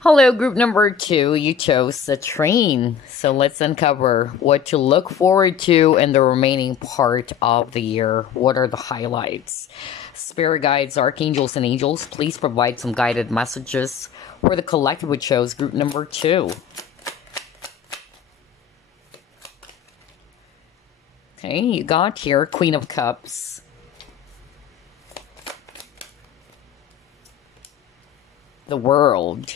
Hello, group number 2, you chose Citrine. So let's uncover what to look forward to in the remaining part of the year. What are the highlights? Spirit guides, archangels, and angels, please provide some guided messages for the collective who chose group number 2. Okay, you got here Queen of Cups. The World.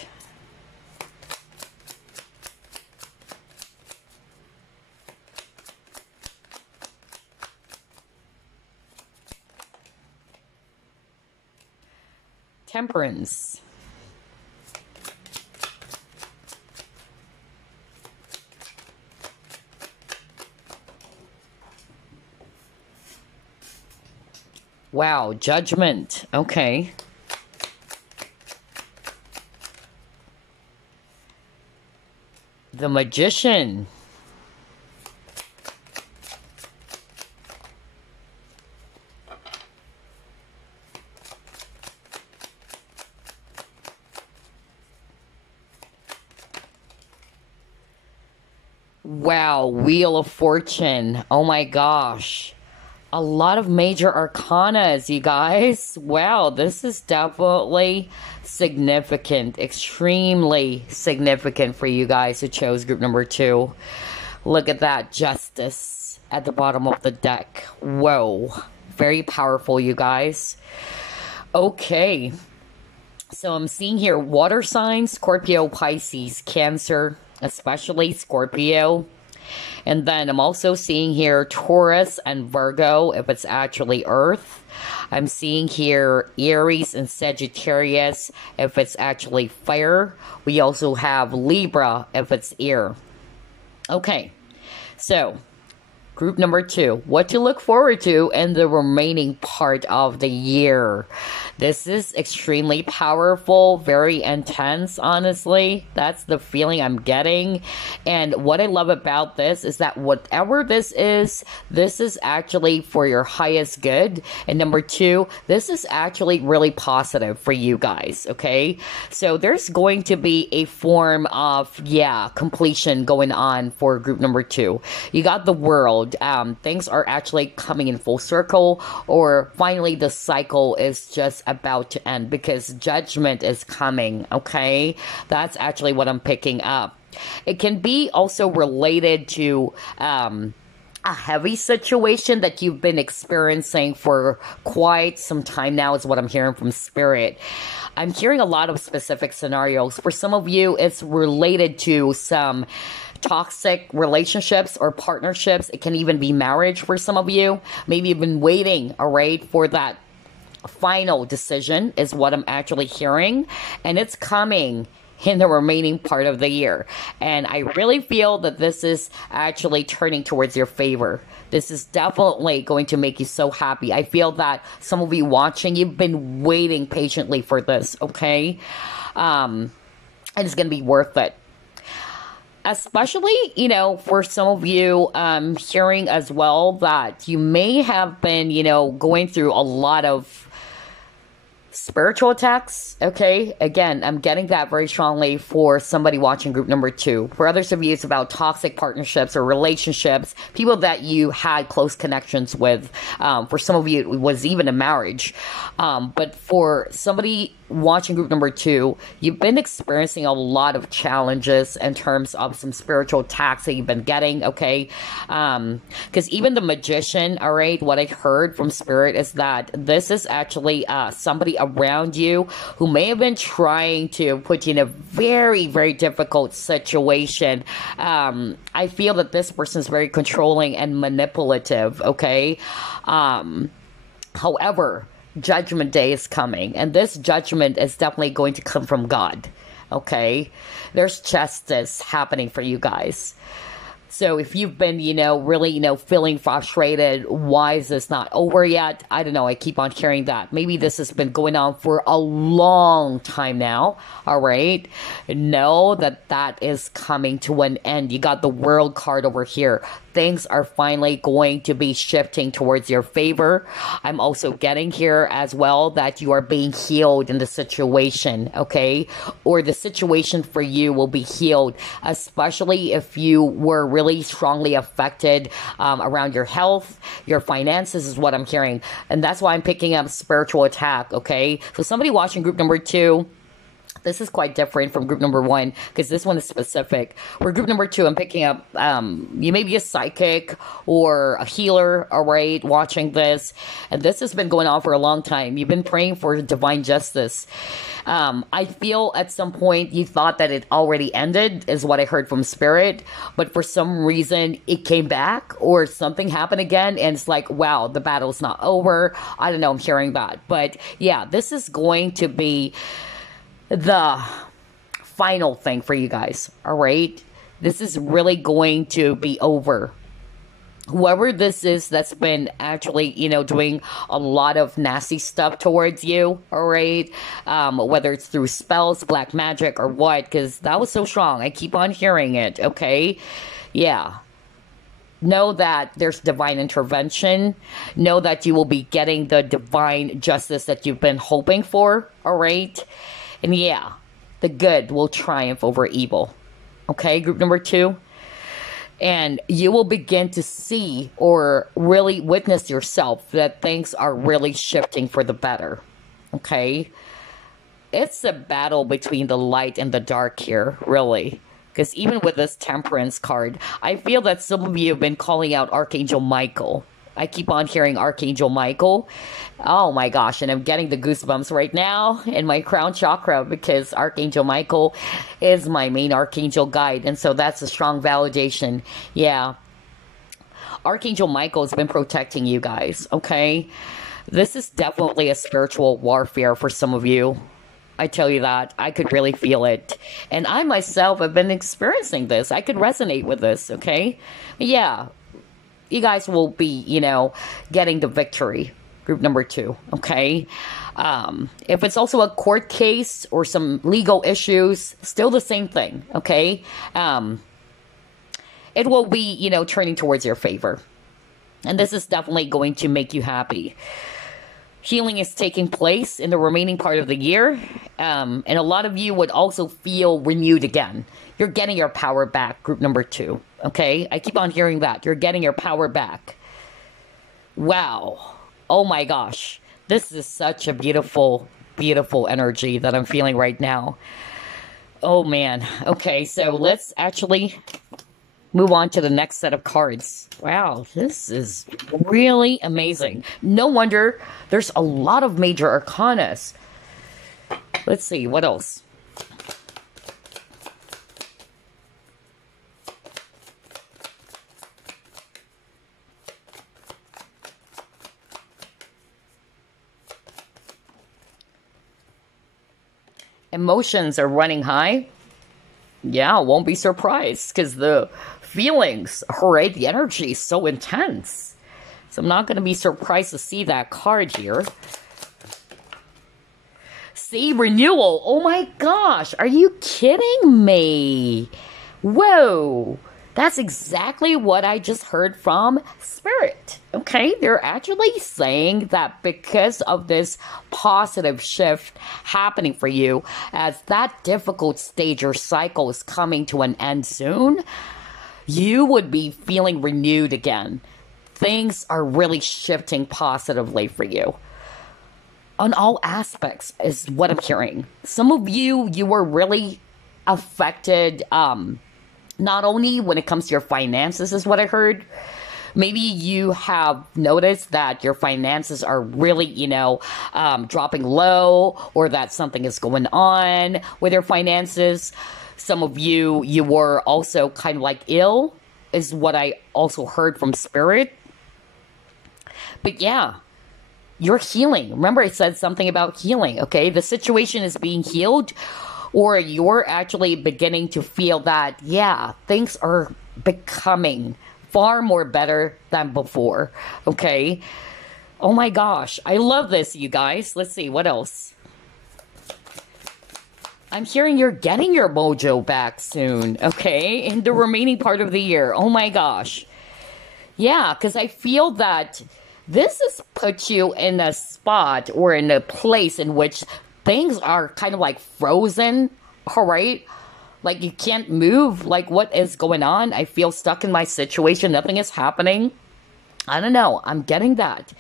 Temperance. Wow, Judgment. Okay. The Magician. Wow, Wheel of Fortune. Oh my gosh. A lot of major arcanas, you guys. Wow, this is definitely significant. Extremely significant for you guys who chose group number 2. Look at that. Justice at the bottom of the deck. Whoa. Very powerful, you guys. Okay. So I'm seeing here water signs, Scorpio, Pisces, Cancer, especially Scorpio. And then I'm also seeing here Taurus and Virgo, if it's actually Earth. I'm seeing here Aries and Sagittarius, if it's actually fire. We also have Libra, if it's air. Okay, so Group number 2, what to look forward to in the remaining part of the year. This is extremely powerful, very intense, honestly. That's the feeling I'm getting. And what I love about this is that whatever this is actually for your highest good. And number 2, this is actually really positive for you guys, okay? So there's going to be a form of, completion going on for group number 2. You got the World. Things are actually coming in full circle, or finally the cycle is just about to end because judgment is coming, okay? That's actually what I'm picking up. It can be also related to a heavy situation that you've been experiencing for quite some time now is what I'm hearing from Spirit. I'm hearing a lot of specific scenarios. For some of you, it's related to some toxic relationships or partnerships. It can even be marriage for some of you. Maybe you've been waiting, all right, for that final decision is what I'm actually hearing. And it's coming in the remaining part of the year. And I really feel that this is actually turning towards your favor. This is definitely going to make you so happy. I feel that some of you watching, you've been waiting patiently for this, okay? And it's going to be worth it. Especially, for some of you, hearing as well that you may have been, going through a lot of spiritual attacks, okay? Again, I'm getting that very strongly for somebody watching group number 2. For others of you, it's about toxic partnerships or relationships, people that you had close connections with. For some of you, it was even a marriage. But for somebody watching group number 2, you've been experiencing a lot of challenges in terms of some spiritual attacks that you've been getting, okay? Because even the Magician, all right, what I heard from Spirit is that this is actually somebody around you who may have been trying to put you in a very, very difficult situation. I feel that this person is very controlling and manipulative, okay? However, Judgment Day is coming, and this judgment is definitely going to come from God, okay? There's justice happening for you guys. So if you've been, really, feeling frustrated, why is this not over yet? I don't know. I keep on hearing that. Maybe this has been going on for a long time now, all right? Know that that is coming to an end. You got the World card over here. Things are finally going to be shifting towards your favor. I'm also getting here as well that you are being healed in the situation, okay? Or the situation for you will be healed, especially if you were really strongly affected around your health, your finances is what I'm hearing. And that's why I'm picking up spiritual attack, okay? So somebody watching group number 2, this is quite different from group number 1 because this one is specific. For group number 2, I'm picking up, you may be a psychic or a healer, all right, watching this. And this has been going on for a long time. You've been praying for divine justice. I feel at some point you thought that it already ended, is what I heard from Spirit. But for some reason, it came back or something happened again. And it's like, wow, the battle's not over. I don't know, I'm hearing that. But yeah, this is going to be the final thing for you guys, all right? This is really going to be over. Whoever this is that's been actually, doing a lot of nasty stuff towards you, all right? Whether it's through spells, black magic, or what, because that was so strong. I keep on hearing it, okay? Yeah. Know that there's divine intervention. Know that you will be getting the divine justice that you've been hoping for, all right? And yeah, the good will triumph over evil. Okay, group number 2? And you will begin to see or really witness yourself that things are really shifting for the better. Okay? It's a battle between the light and the dark here, really. Because even with this Temperance card, I feel that some of you have been calling out Archangel Michael. I keep on hearing Archangel Michael. Oh my gosh, and I'm getting the goosebumps right now in my crown chakra because Archangel Michael is my main archangel guide. And so that's a strong validation. Yeah. Archangel Michael has been protecting you guys, okay? This is definitely a spiritual warfare for some of you. I tell you that. I could really feel it. And I myself have been experiencing this. I could resonate with this, okay? Yeah. you guys will be, getting the victory. Group number 2, okay? If it's also a court case or some legal issues, still the same thing, okay? It will be, turning towards your favor. And this is definitely going to make you happy. Healing is taking place in the remaining part of the year. And a lot of you would also feel renewed again. You're getting your power back, group number 2. Okay? I keep on hearing that. You're getting your power back. Wow. Oh my gosh. This is such a beautiful, beautiful energy that I'm feeling right now. Oh man. Okay, so let's actually move on to the next set of cards. Wow, this is really amazing. No wonder there's a lot of major arcanas. Let's see, what else? Emotions are running high. Yeah, won't be surprised because the feelings, right? The energy is so intense. So I'm not going to be surprised to see that card here. See, renewal. Oh my gosh. Are you kidding me? Whoa. That's exactly what I just heard from Spirit. Okay, they're actually saying that because of this positive shift happening for you, as that difficult stage or cycle is coming to an end soon, you would be feeling renewed again. Things are really shifting positively for you. On all aspects is what I'm hearing. Some of you were really affected, not only when it comes to your finances is what I heard. Maybe you have noticed that your finances are really, dropping low, or that something is going on with your finances. Some of you were also kind of like ill, is what I also heard from Spirit. But yeah, you're healing. Remember I said something about healing, okay? The situation is being healed, or you're actually beginning to feel that, yeah, things are becoming far more better than before, okay? Oh my gosh, I love this, you guys. Let's see, what else? I'm hearing you're getting your mojo back soon, okay? In the remaining part of the year. Oh my gosh. Yeah, because I feel that this has put you in a spot or in a place in which things are kind of like frozen, all right? Like you can't move. Like what is going on? I feel stuck in my situation. Nothing is happening. I don't know. I'm getting that.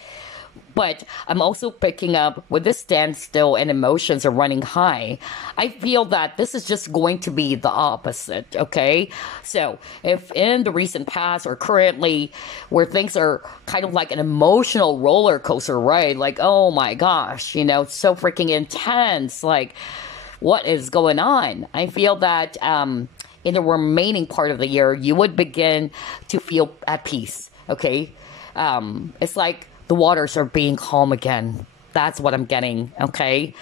But I'm also picking up with this standstill and emotions are running high. I feel that this is just going to be the opposite, okay? So if in the recent past or currently where things are kind of like an emotional roller coaster ride, like, oh my gosh, it's so freaking intense. Like, what is going on? I feel that in the remaining part of the year, you would begin to feel at peace, okay? It's like the waters are being calm again. That's what I'm getting, okay?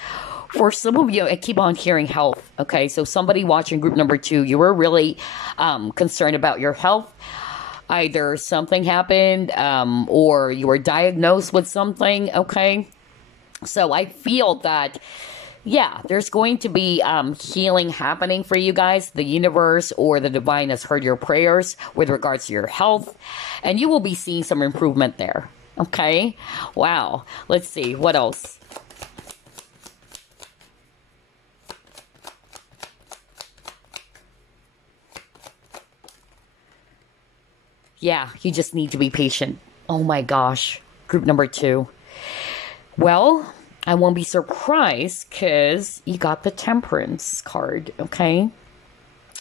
For some of you, I keep on hearing health, okay? So somebody watching group number 2, you were really concerned about your health. Either something happened or you were diagnosed with something, okay? So I feel that, yeah, there's going to be healing happening for you guys. The universe or the divine has heard your prayers with regards to your health. And you will be seeing some improvement there. Okay, wow. Let's see, what else? Yeah, you just need to be patient. Oh my gosh, group number 2. Well, I won't be surprised because you got the Temperance card, okay?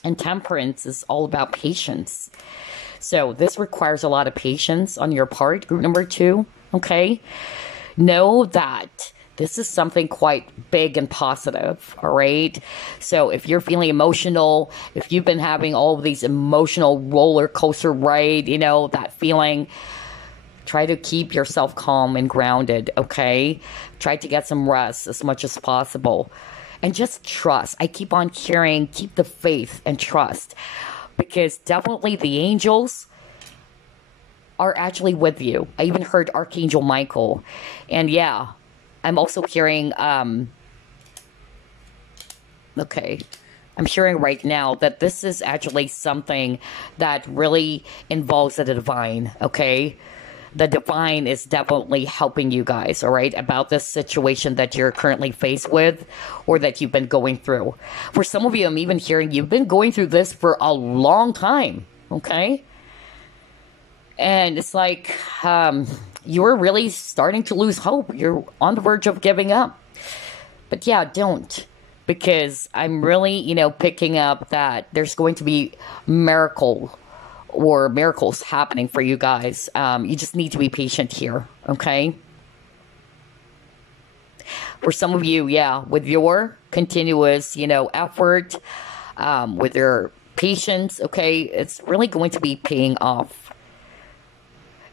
And Temperance is all about patience. So this requires a lot of patience on your part, group number 2, okay? Know that this is something quite big and positive, all right? So if you're feeling emotional, if you've been having all of these emotional roller coaster ride, that feeling, try to keep yourself calm and grounded, okay? Try to get some rest as much as possible. And just trust. I keep on hearing, keep the faith and trust. Because definitely the angels are actually with you. I even heard Archangel Michael. And yeah, I'm also hearing, okay, I'm hearing right now that this is actually something that really involves the divine, okay? The divine is definitely helping you guys, all right, about this situation that you're currently faced with or that you've been going through. For some of you, I'm even hearing you've been going through this for a long time, okay? And it's like you're really starting to lose hope. You're on the verge of giving up. But yeah, don't. Because I'm really, picking up that there's going to be miracles happening for you guys. You just need to be patient here, okay? For some of you, yeah, with your continuous, effort, with your patience, okay, it's really going to be paying off.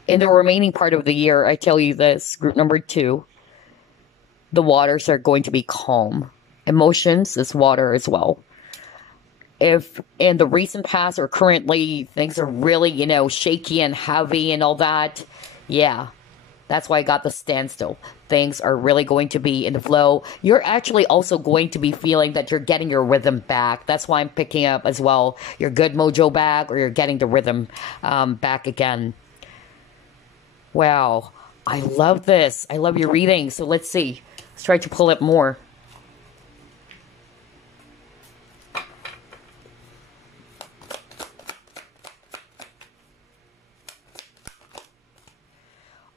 In the remaining part of the year, I tell you this, group number 2, the waters are going to be calm. Emotions is water as well. If in the recent past or currently things are really, shaky and heavy and all that, yeah, that's why I got the standstill. Things are really going to be in the flow. You're actually also going to be feeling that you're getting your rhythm back. That's why I'm picking up as well your good mojo back, or you're getting the rhythm back again. Wow, I love this. I love your reading. So let's see. Let's try to pull it more.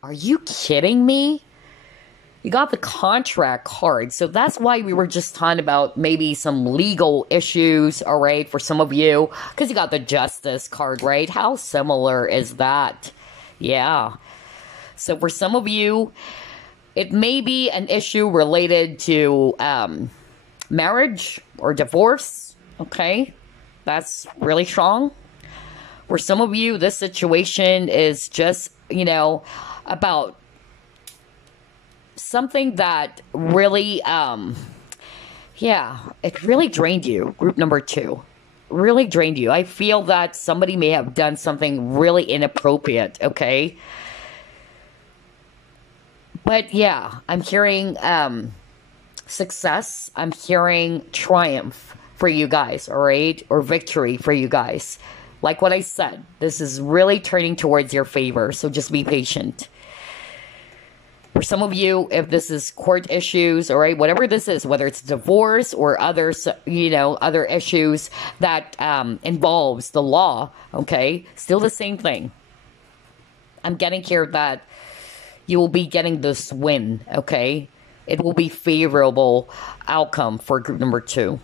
Are you kidding me? You got the contract card. So that's why we were just talking about maybe some legal issues, all right, for some of you. Because you got the justice card, right? How similar is that? Yeah. So for some of you, it may be an issue related to marriage or divorce, okay? That's really strong. For some of you, this situation is just, about something that really, it really drained you, group number 2. Really drained you. I feel that somebody may have done something really inappropriate, okay? But yeah, I'm hearing success. I'm hearing triumph for you guys, all right? Or victory for you guys. Like what I said, this is really turning towards your favor, so just be patient. For some of you, if this is court issues, all right, whatever this is, whether it's divorce or other, other issues that involves the law, okay, still the same thing. I'm getting here that you will be getting this win, okay? It will be favorable outcome for group number 2.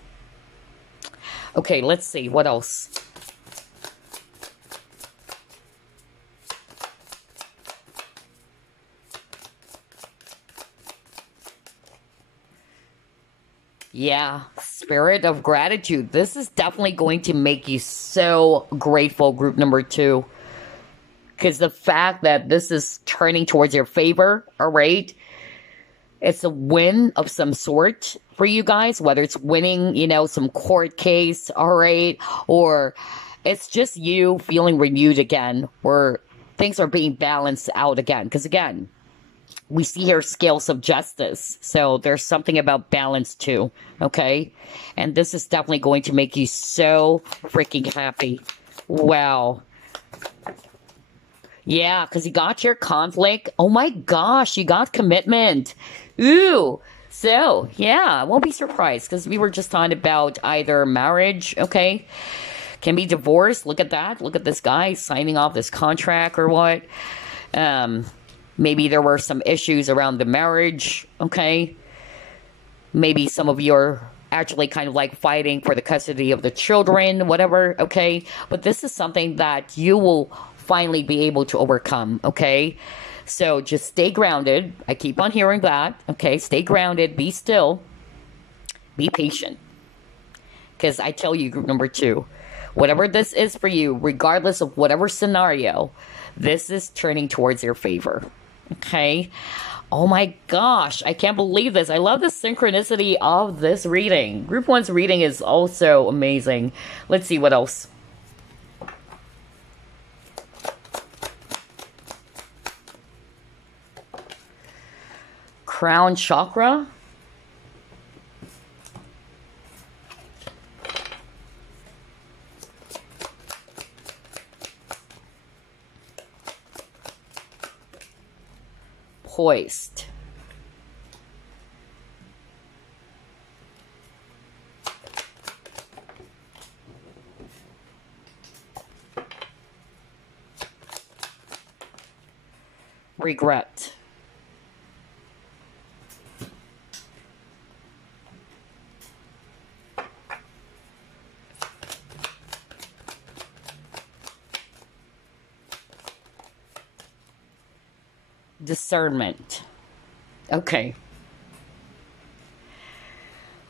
Okay, let's see. What else? Yeah, spirit of gratitude. This is definitely going to make you so grateful, group number 2. Because the fact that this is turning towards your favor, all right? It's a win of some sort for you guys, whether it's winning, some court case, all right? Or it's just you feeling renewed again, or things are being balanced out again. Because again, we see here scales of justice. So there's something about balance too, okay? And this is definitely going to make you so freaking happy. Wow. Yeah, because you got your conflict. Oh my gosh, you got commitment. Ooh. So, yeah, I won't be surprised because we were just talking about either marriage, okay? Can be divorced. Look at that. Look at this guy signing off this contract or what. Maybe there were some issues around the marriage, okay? Maybe some of you are actually kind of like fighting for the custody of the children, whatever, okay? But this is something that you will finally be able to overcome, okay? So just stay grounded. I keep on hearing that, okay? Stay grounded, be still, be patient. Because I tell you, group number 2, whatever this is for you, regardless of whatever scenario, this is turning towards your favor, okay? Oh my gosh, I can't believe this. I love the synchronicity of this reading. Group 1's reading is also amazing. Let's see what else. crown chakra. Poised. Regret. Discernment. Okay.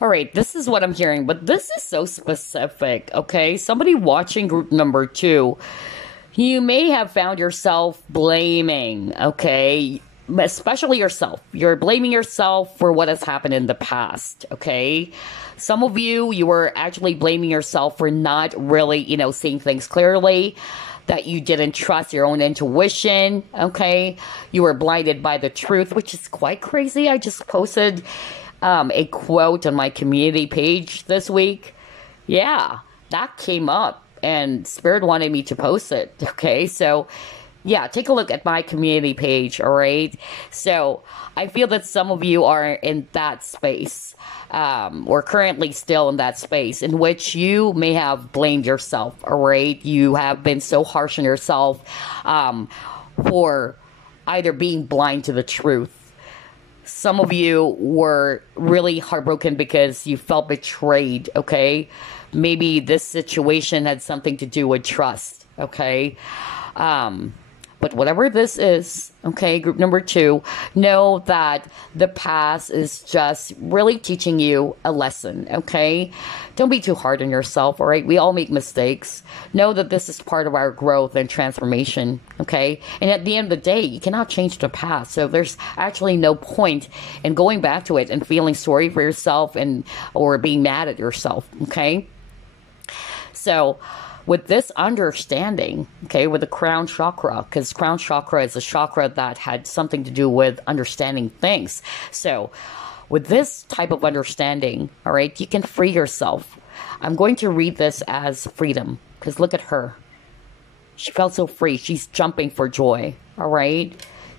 All right, this is what I'm hearing, but this is so specific, okay? Somebody watching group number 2, you may have found yourself blaming, okay? Especially yourself. You're blaming yourself for what has happened in the past, okay? Some of you, you were actually blaming yourself for not really, seeing things clearly, that you didn't trust your own intuition, okay? You were blinded by the truth, which is quite crazy. I just posted a quote on my community page this week. Yeah, that came up and Spirit wanted me to post it, okay? So, yeah, take a look at my community page, all right? So, I feel that some of you are in that space, or currently still in that space, in which you may have blamed yourself, all right? You have been so harsh on yourself for either being blind to the truth. Some of you were really heartbroken because you felt betrayed, okay? Maybe this situation had something to do with trust, okay? But whatever this is, okay, group number 2, know that the past is just really teaching you a lesson, okay? Don't be too hard on yourself, all right? We all make mistakes. Know that this is part of our growth and transformation, okay? And at the end of the day, you cannot change the past. So there's actually no point in going back to it and feeling sorry for yourself or being mad at yourself, okay? So with this understanding, okay, with the crown chakra, because crown chakra is a chakra that had something to do with understanding things. So with this type of understanding, all right, you can free yourself. I'm going to read this as freedom, because look at her. She felt so free. She's jumping for joy, all right?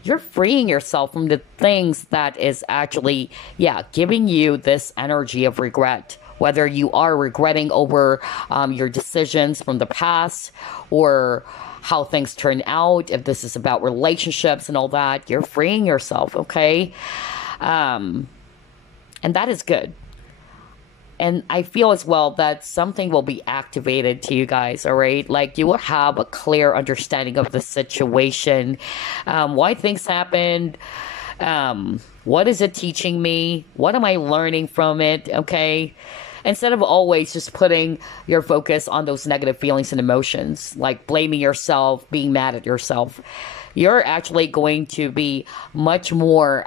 You're freeing yourself from the things that is actually, giving you this energy of regret. Whether you are regretting over your decisions from the past or how things turn out, if this is about relationships and all that, you're freeing yourself, okay? And that is good. And I feel as well that something will be activated to you guys, all right? Like you will have a clear understanding of the situation, why things happened, what is it teaching me, what am I learning from it, okay? Instead of always just putting your focus on those negative feelings and emotions, like blaming yourself, being mad at yourself, you're actually going to be much more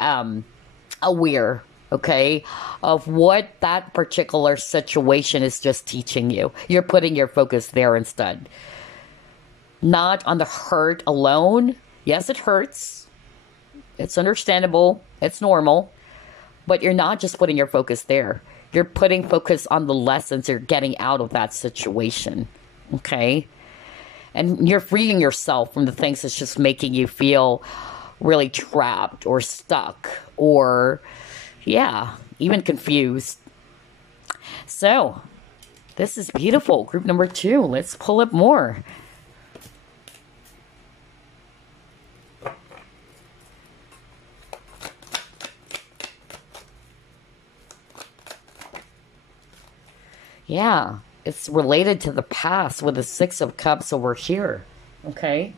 aware, okay, of what that particular situation is just teaching you. You're putting your focus there instead. Not on the hurt alone. Yes, it hurts. It's understandable. It's normal. But you're not just putting your focus there. You're putting focus on the lessons you're getting out of that situation, okay? And you're freeing yourself from the things that's just making you feel really trapped or stuck or, even confused. So, this is beautiful. Group number 2. Let's pull up more. Yeah, it's related to the past with the 6 of Cups over here, okay?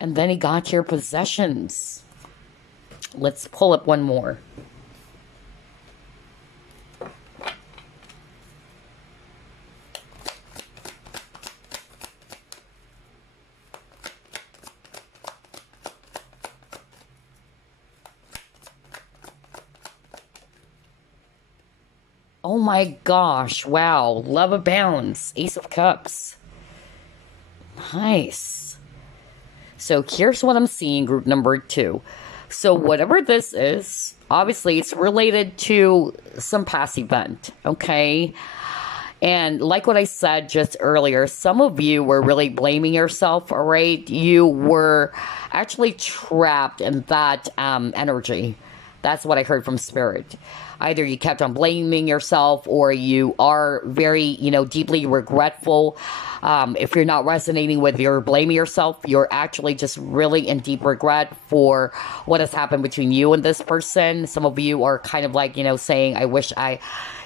And then he got your possessions. Let's pull up one more. Oh my gosh, wow. Love abounds. Ace of Cups. Nice. So here's what I'm seeing, group number 2. So whatever this is, obviously it's related to some past event, okay? And like what I said just earlier, some of you were really blaming yourself, all right? You were actually trapped in that energy. That's what I heard from Spirit. Either you kept on blaming yourself, or you are very, you know, deeply regretful. If you're not resonating with your blaming yourself, you're actually just really in deep regret for what has happened between you and this person. Some of you are kind of like, you know, saying, I wish I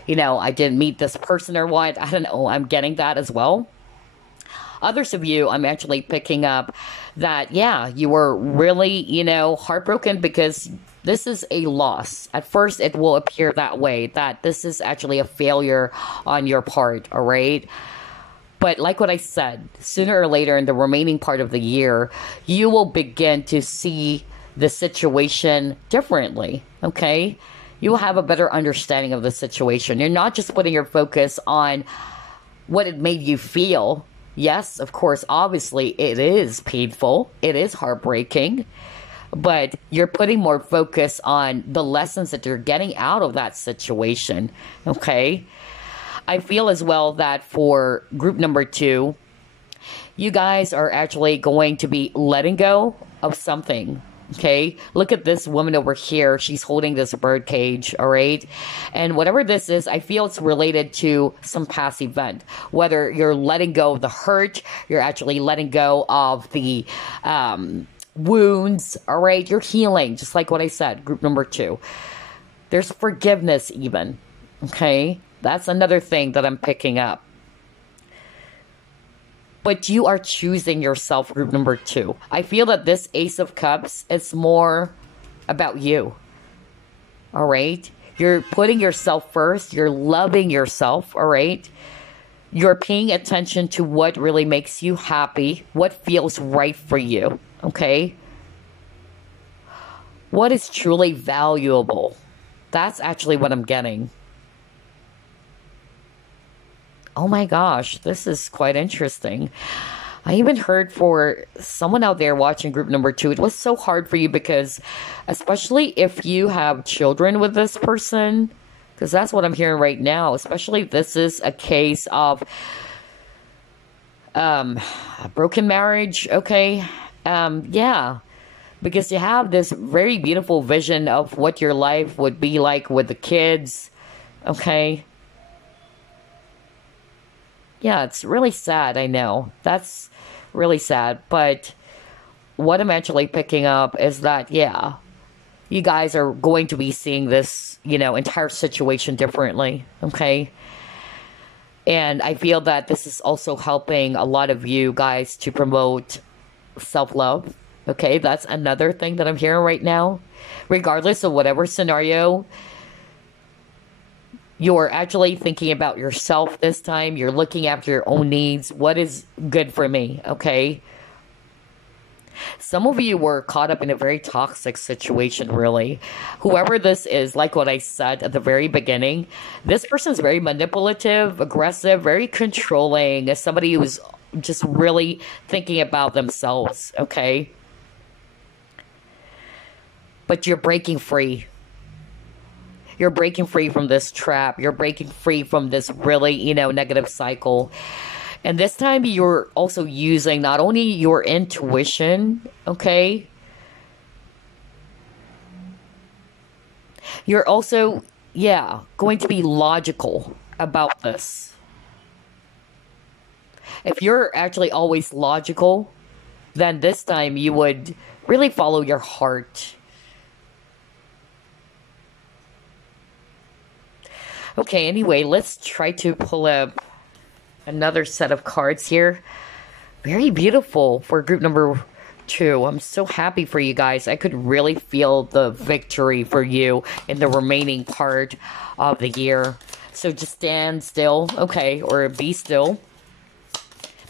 didn't meet this person or what. I don't know. I'm getting that as well. Others of you, I'm actually picking up that, yeah, you were really, you know, heartbroken because this is a loss. At first, it will appear that way, that this is actually a failure on your part, all right? But like what I said, sooner or later in the remaining part of the year, you will begin to see the situation differently, okay? You will have a better understanding of the situation. You're not just putting your focus on what it made you feel. Yes, of course, obviously, it is painful. It is heartbreaking. But you're putting more focus on the lessons that you're getting out of that situation, okay? I feel as well that for group number 2, you guys are actually going to be letting go of something, okay? Look at this woman over here. She's holding this bird cage, all right? And whatever this is, I feel it's related to some past event. Whether you're letting go of the hurt, you're actually letting go of the wounds, all right? You're healing, just like what I said, group number 2. There's forgiveness even, okay? That's another thing that I'm picking up. But you are choosing yourself, group number 2. I feel that this Ace of Cups is more about you, all right? You're putting yourself first. You're loving yourself, all right? You're paying attention to what really makes you happy, what feels right for you, okay? What is truly valuable? That's actually what I'm getting. Oh my gosh, this is quite interesting. I even heard for someone out there watching group number 2, it was so hard for you because, especially if you have children with this person, because that's what I'm hearing right now, especially if this is a case of a broken marriage, okay? Yeah, because you have this very beautiful vision of what your life would be like with the kids, okay? Yeah, it's really sad, I know. That's really sad. But what I'm actually picking up is that, yeah, you guys are going to be seeing this, you know, entire situation differently, okay? And I feel that this is also helping a lot of you guys to promote self-love, okay? That's another thing that I'm hearing right now. Regardless of whatever scenario, you're actually thinking about yourself this time. You're looking after your own needs. What is good for me, okay? Some of you were caught up in a very toxic situation, really. Whoever this is, like what I said at the very beginning, this person is very manipulative, aggressive, very controlling. As somebody who's just really thinking about themselves, okay? But you're breaking free. You're breaking free from this trap. You're breaking free from this really, you know, negative cycle. And this time you're also using not only your intuition, okay? You're also, yeah, going to be logical about this. If you're actually always logical, then this time you would really follow your heart. Okay, anyway, let's try to pull up another set of cards here. Very beautiful for group number 2. I'm so happy for you guys. I could really feel the victory for you in the remaining part of the year. So just stand still, okay, or be still.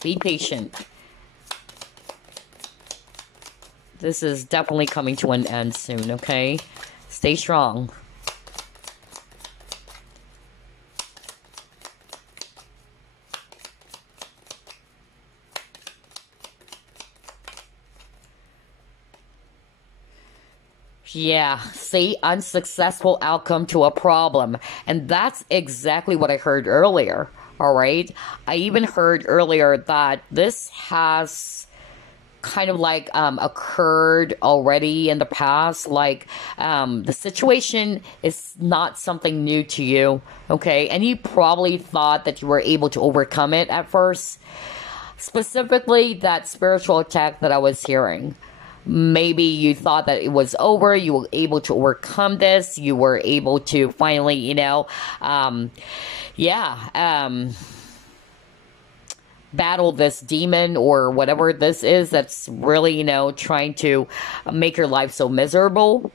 Be patient. This is definitely coming to an end soon, okay? Stay strong. Yeah, see, unsuccessful outcome to a problem. And that's exactly what I heard earlier. All right. I even heard earlier that this has kind of like occurred already in the past. Like the situation is not something new to you. Okay. And you probably thought that you were able to overcome it at first. Specifically, that spiritual attack that I was hearing. Maybe you thought that it was over, you were able to overcome this, you were able to finally, battle this demon or whatever this is that's really, trying to make your life so miserable.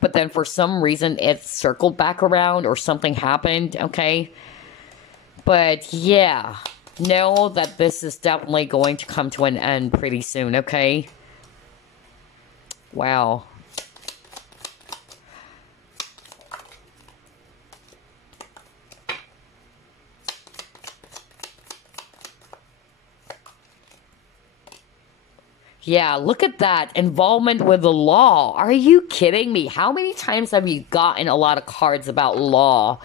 But then for some reason it circled back around or something happened, okay? But yeah, know that this is definitely going to come to an end pretty soon, okay? Wow. Yeah, look at that. Involvement with the law. Are you kidding me? How many times have you gotten a lot of cards about law?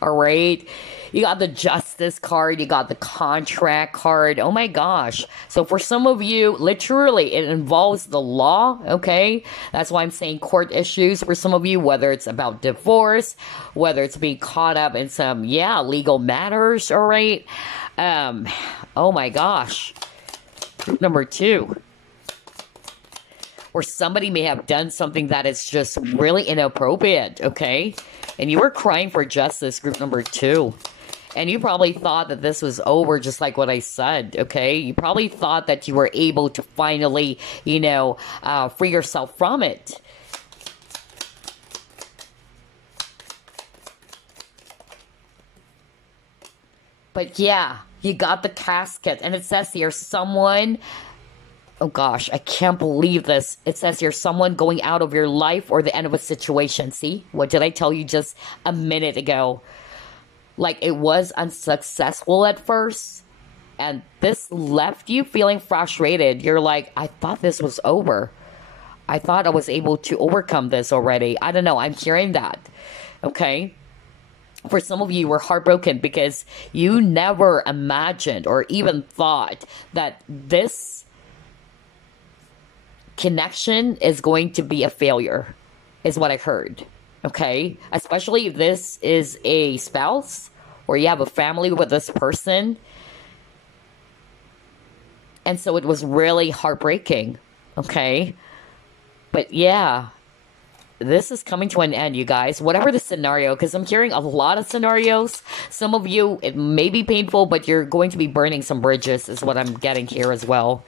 All right. You got the justice card. You got the contract card. Oh my gosh. So for some of you, literally, it involves the law. Okay. That's why I'm saying court issues for some of you, whether it's about divorce, whether it's being caught up in some, legal matters. All right. Oh my gosh. Group number 2. Or somebody may have done something that is just really inappropriate, okay? And you were crying for justice, group number 2. And you probably thought that this was over, just like what I said, okay? You probably thought that you were able to finally, free yourself from it. But yeah, you got the casket. And it says here, someone... Oh gosh, I can't believe this. It says here, someone going out of your life or the end of a situation. See, what did I tell you just a minute ago? Like, it was unsuccessful at first, and this left you feeling frustrated. You're like, I thought this was over. I thought I was able to overcome this already. I don't know, I'm hearing that. Okay? For some of you were heartbroken because you never imagined or even thought that this connection is going to be a failure, is what I heard. Okay? Especially if this is a spouse or you have a family with this person. And so it was really heartbreaking. Okay? But yeah, this is coming to an end, you guys. Whatever the scenario, because I'm hearing a lot of scenarios. Some of you, it may be painful, but you're going to be burning some bridges, is what I'm getting here as well.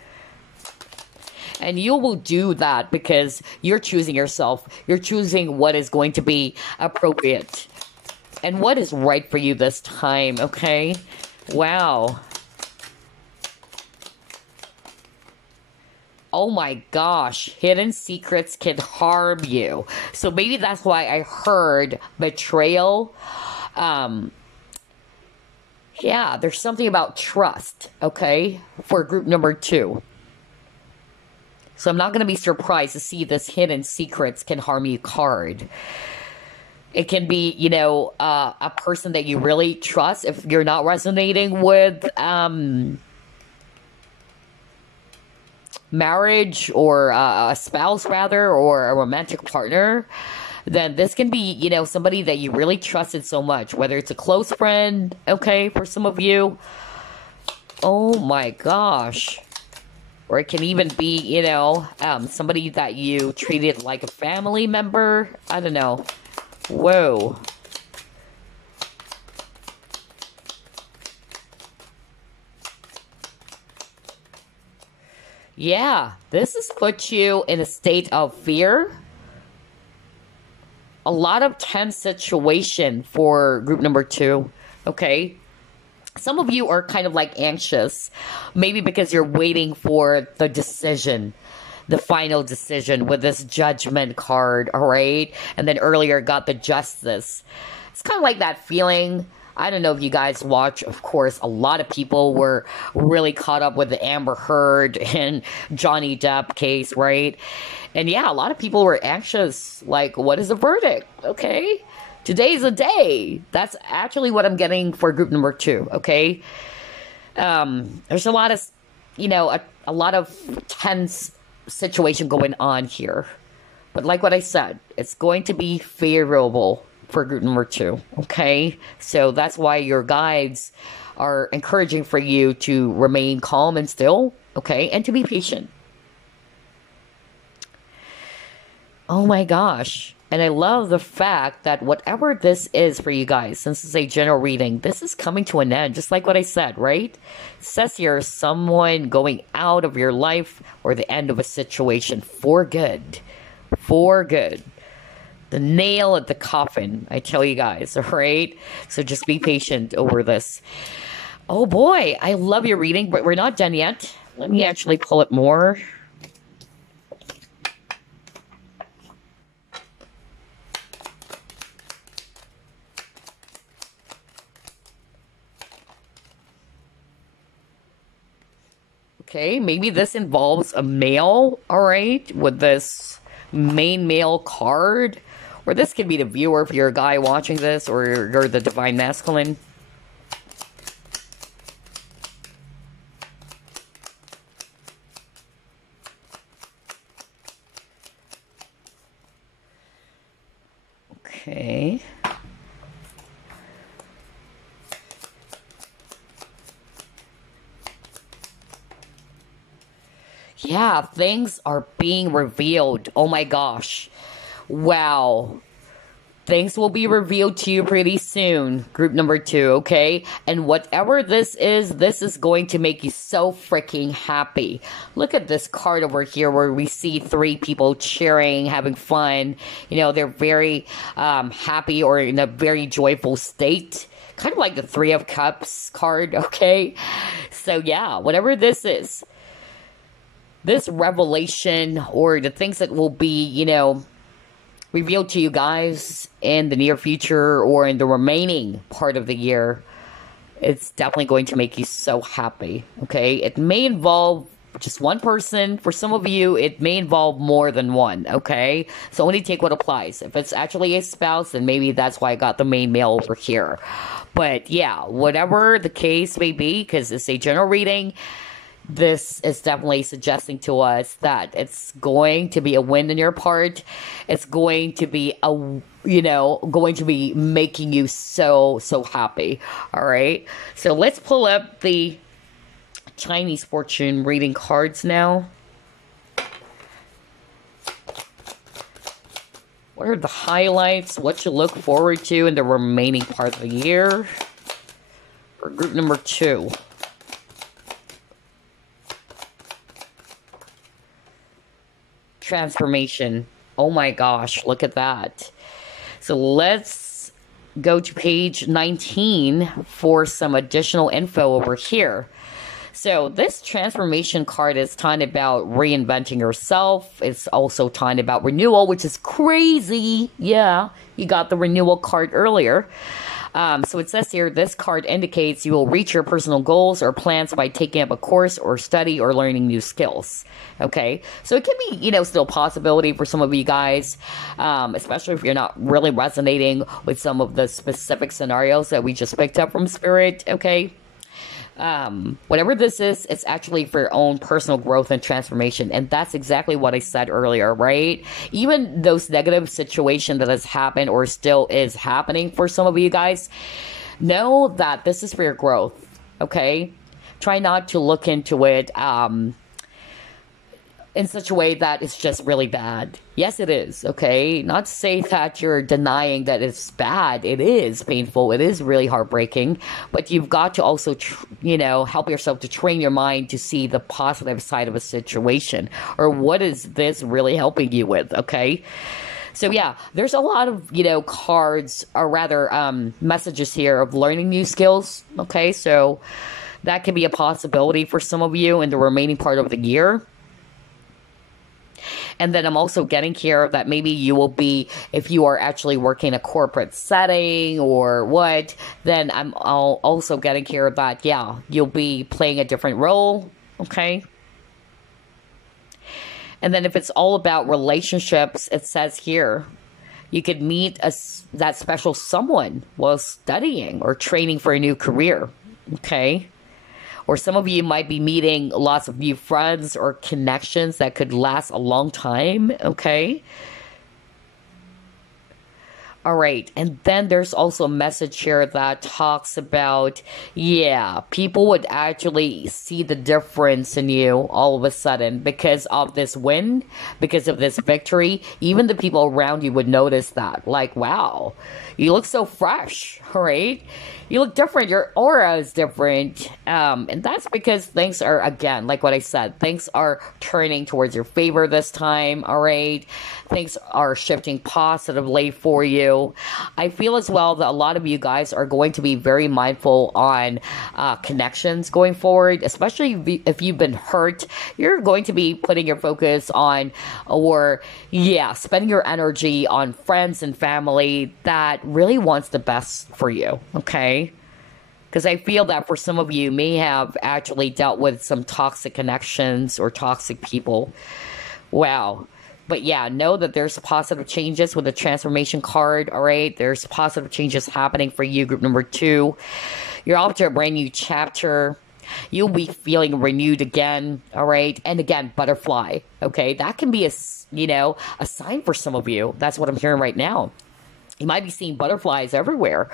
And you will do that because you're choosing yourself. You're choosing what is going to be appropriate. And what is right for you this time, okay? Wow. Oh my gosh. Hidden secrets can harm you. So maybe that's why I heard betrayal. Yeah, there's something about trust, okay? For group number 2. So I'm not going to be surprised to see this hidden secrets can harm you card. It can be, a person that you really trust. If you're not resonating with marriage or a spouse, rather, or a romantic partner, then this can be, somebody that you really trusted so much. Whether it's a close friend, okay, for some of you. Oh my gosh. Or it can even be, somebody that you treated like a family member. I don't know. Whoa. Yeah, this has put you in a state of fear. A lot of tense situation for group number 2. Okay. Some of you are kind of like anxious, maybe because you're waiting for the decision, the final decision with this judgment card, all right? And then earlier got the justice. It's kind of like that feeling I don't know if you guys watch, of course, a lot of people were really caught up with the Amber Heard and Johnny Depp case, right? And yeah, a lot of people were anxious, like, what is the verdict? Okay, today's the day. That's actually what I'm getting for group number 2, okay? There's a lot of, a lot of tense situation going on here. But like what I said, it's going to be favorable for group number 2, okay? So that's why your guides are encouraging for you to remain calm and still, okay? And to be patient. Oh my gosh. And I love the fact that whatever this is for you guys, since it's a general reading, this is coming to an end, just like what I said, right? It says here, someone going out of your life or the end of a situation for good. For good. The nail at the coffin, I tell you guys, all right? So just be patient over this. Oh boy, I love your reading, but we're not done yet. Let me actually pull it more. Okay, maybe this involves a male, all right, with this main male card. Or this could be the viewer if you're a guy watching this, or you're the divine masculine. Okay. Yeah, things are being revealed. Oh my gosh. Wow. Things will be revealed to you pretty soon. Group number 2, okay? And whatever this is going to make you so freaking happy. Look at this card over here where we see 3 people cheering, having fun. They're very happy or in a very joyful state. Kind of like the 3 of Cups card, okay? So yeah, whatever this is. This revelation or the things that will be, revealed to you guys in the near future or in the remaining part of the year, it's definitely going to make you so happy, okay? It may involve just one person. For some of you, it may involve more than one, okay? So only take what applies. If it's actually a spouse, then maybe that's why I got the main male over here. But yeah, whatever the case may be, because it's a general reading, this is definitely suggesting to us that it's going to be a win on your part. It's going to be going to be making you so happy. All right. So let's pull up the Chinese fortune reading cards now. What are the highlights? What you look forward to in the remaining part of the year? For group number 2. Transformation. Oh my gosh, look at that. So let's go to page 19 for some additional info over here. So this transformation card is talking about reinventing yourself. It's also talking about renewal, which is crazy. Yeah, you got the renewal card earlier. So it says here, this card indicates you will reach your personal goals or plans by taking up a course or study or learning new skills. Okay, so it can be, still a possibility for some of you guys, especially if you're not really resonating with some of the specific scenarios that we just picked up from Spirit, okay? Whatever this is, it's actually for your own personal growth and transformation. And that's exactly what I said earlier, right? Even those negative situations that has happened or still is happening for some of you guys, know that this is for your growth, okay? Try not to look into it, in such a way that it's just really bad. Yes, it is, okay? Not to say that you're denying that it's bad. It is painful. It is really heartbreaking. But you've got to also, help yourself to train your mind to see the positive side of a situation. Or what is this really helping you with, okay? So yeah, there's a lot of, cards, or rather messages here of learning new skills, okay? So that can be a possibility for some of you in the remaining part of the year. And then I'm also getting here that maybe you will be, if you are actually working a corporate setting or what, then I'm also getting here that, yeah, you'll be playing a different role, okay? And then if it's all about relationships, it says here, you could meet that special someone while studying or training for a new career, okay? Or some of you might be meeting lots of new friends or connections that could last a long time, okay? All right, and then there's also a message here that talks about, yeah, people would actually see the difference in you all of a sudden because of this win, because of this victory. Even the people around you would notice that, like, wow, you look so fresh, right? You look different. Your aura is different. And that's because things are, again, like what I said, things are turning towards your favor this time, all right? Things are shifting positively for you. I feel as well that a lot of you guys are going to be very mindful on connections going forward, especially if you've been hurt. You're going to be putting your focus on, or, yeah, spending your energy on friends and family that really wants the best for you, okay? Because I feel that for some of you may have actually dealt with some toxic connections or toxic people. Wow. But yeah, know that there's positive changes with the transformation card, all right? There's positive changes happening for you, group number 2. You're off to a brand new chapter. You'll be feeling renewed again, all right? And again, butterfly, okay? That can be a sign for some of you. That's what I'm hearing right now. You might be seeing butterflies everywhere.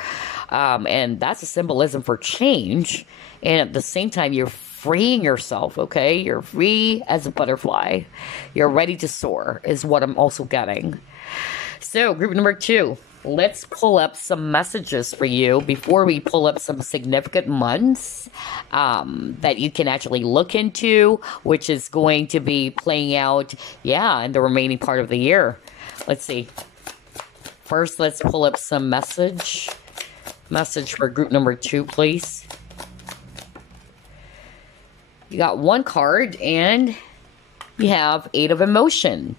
And that's a symbolism for change. And at the same time, you're freeing yourself, okay? You're free as a butterfly. You're ready to soar is what I'm also getting. So, group number 2. Let's pull up some messages for you before we pull up some significant months that you can actually look into, which is going to be playing out, yeah, in the remaining part of the year. Let's see. First, let's pull up some message for group number 2, please. You got one card, and you have 8 of Emotion.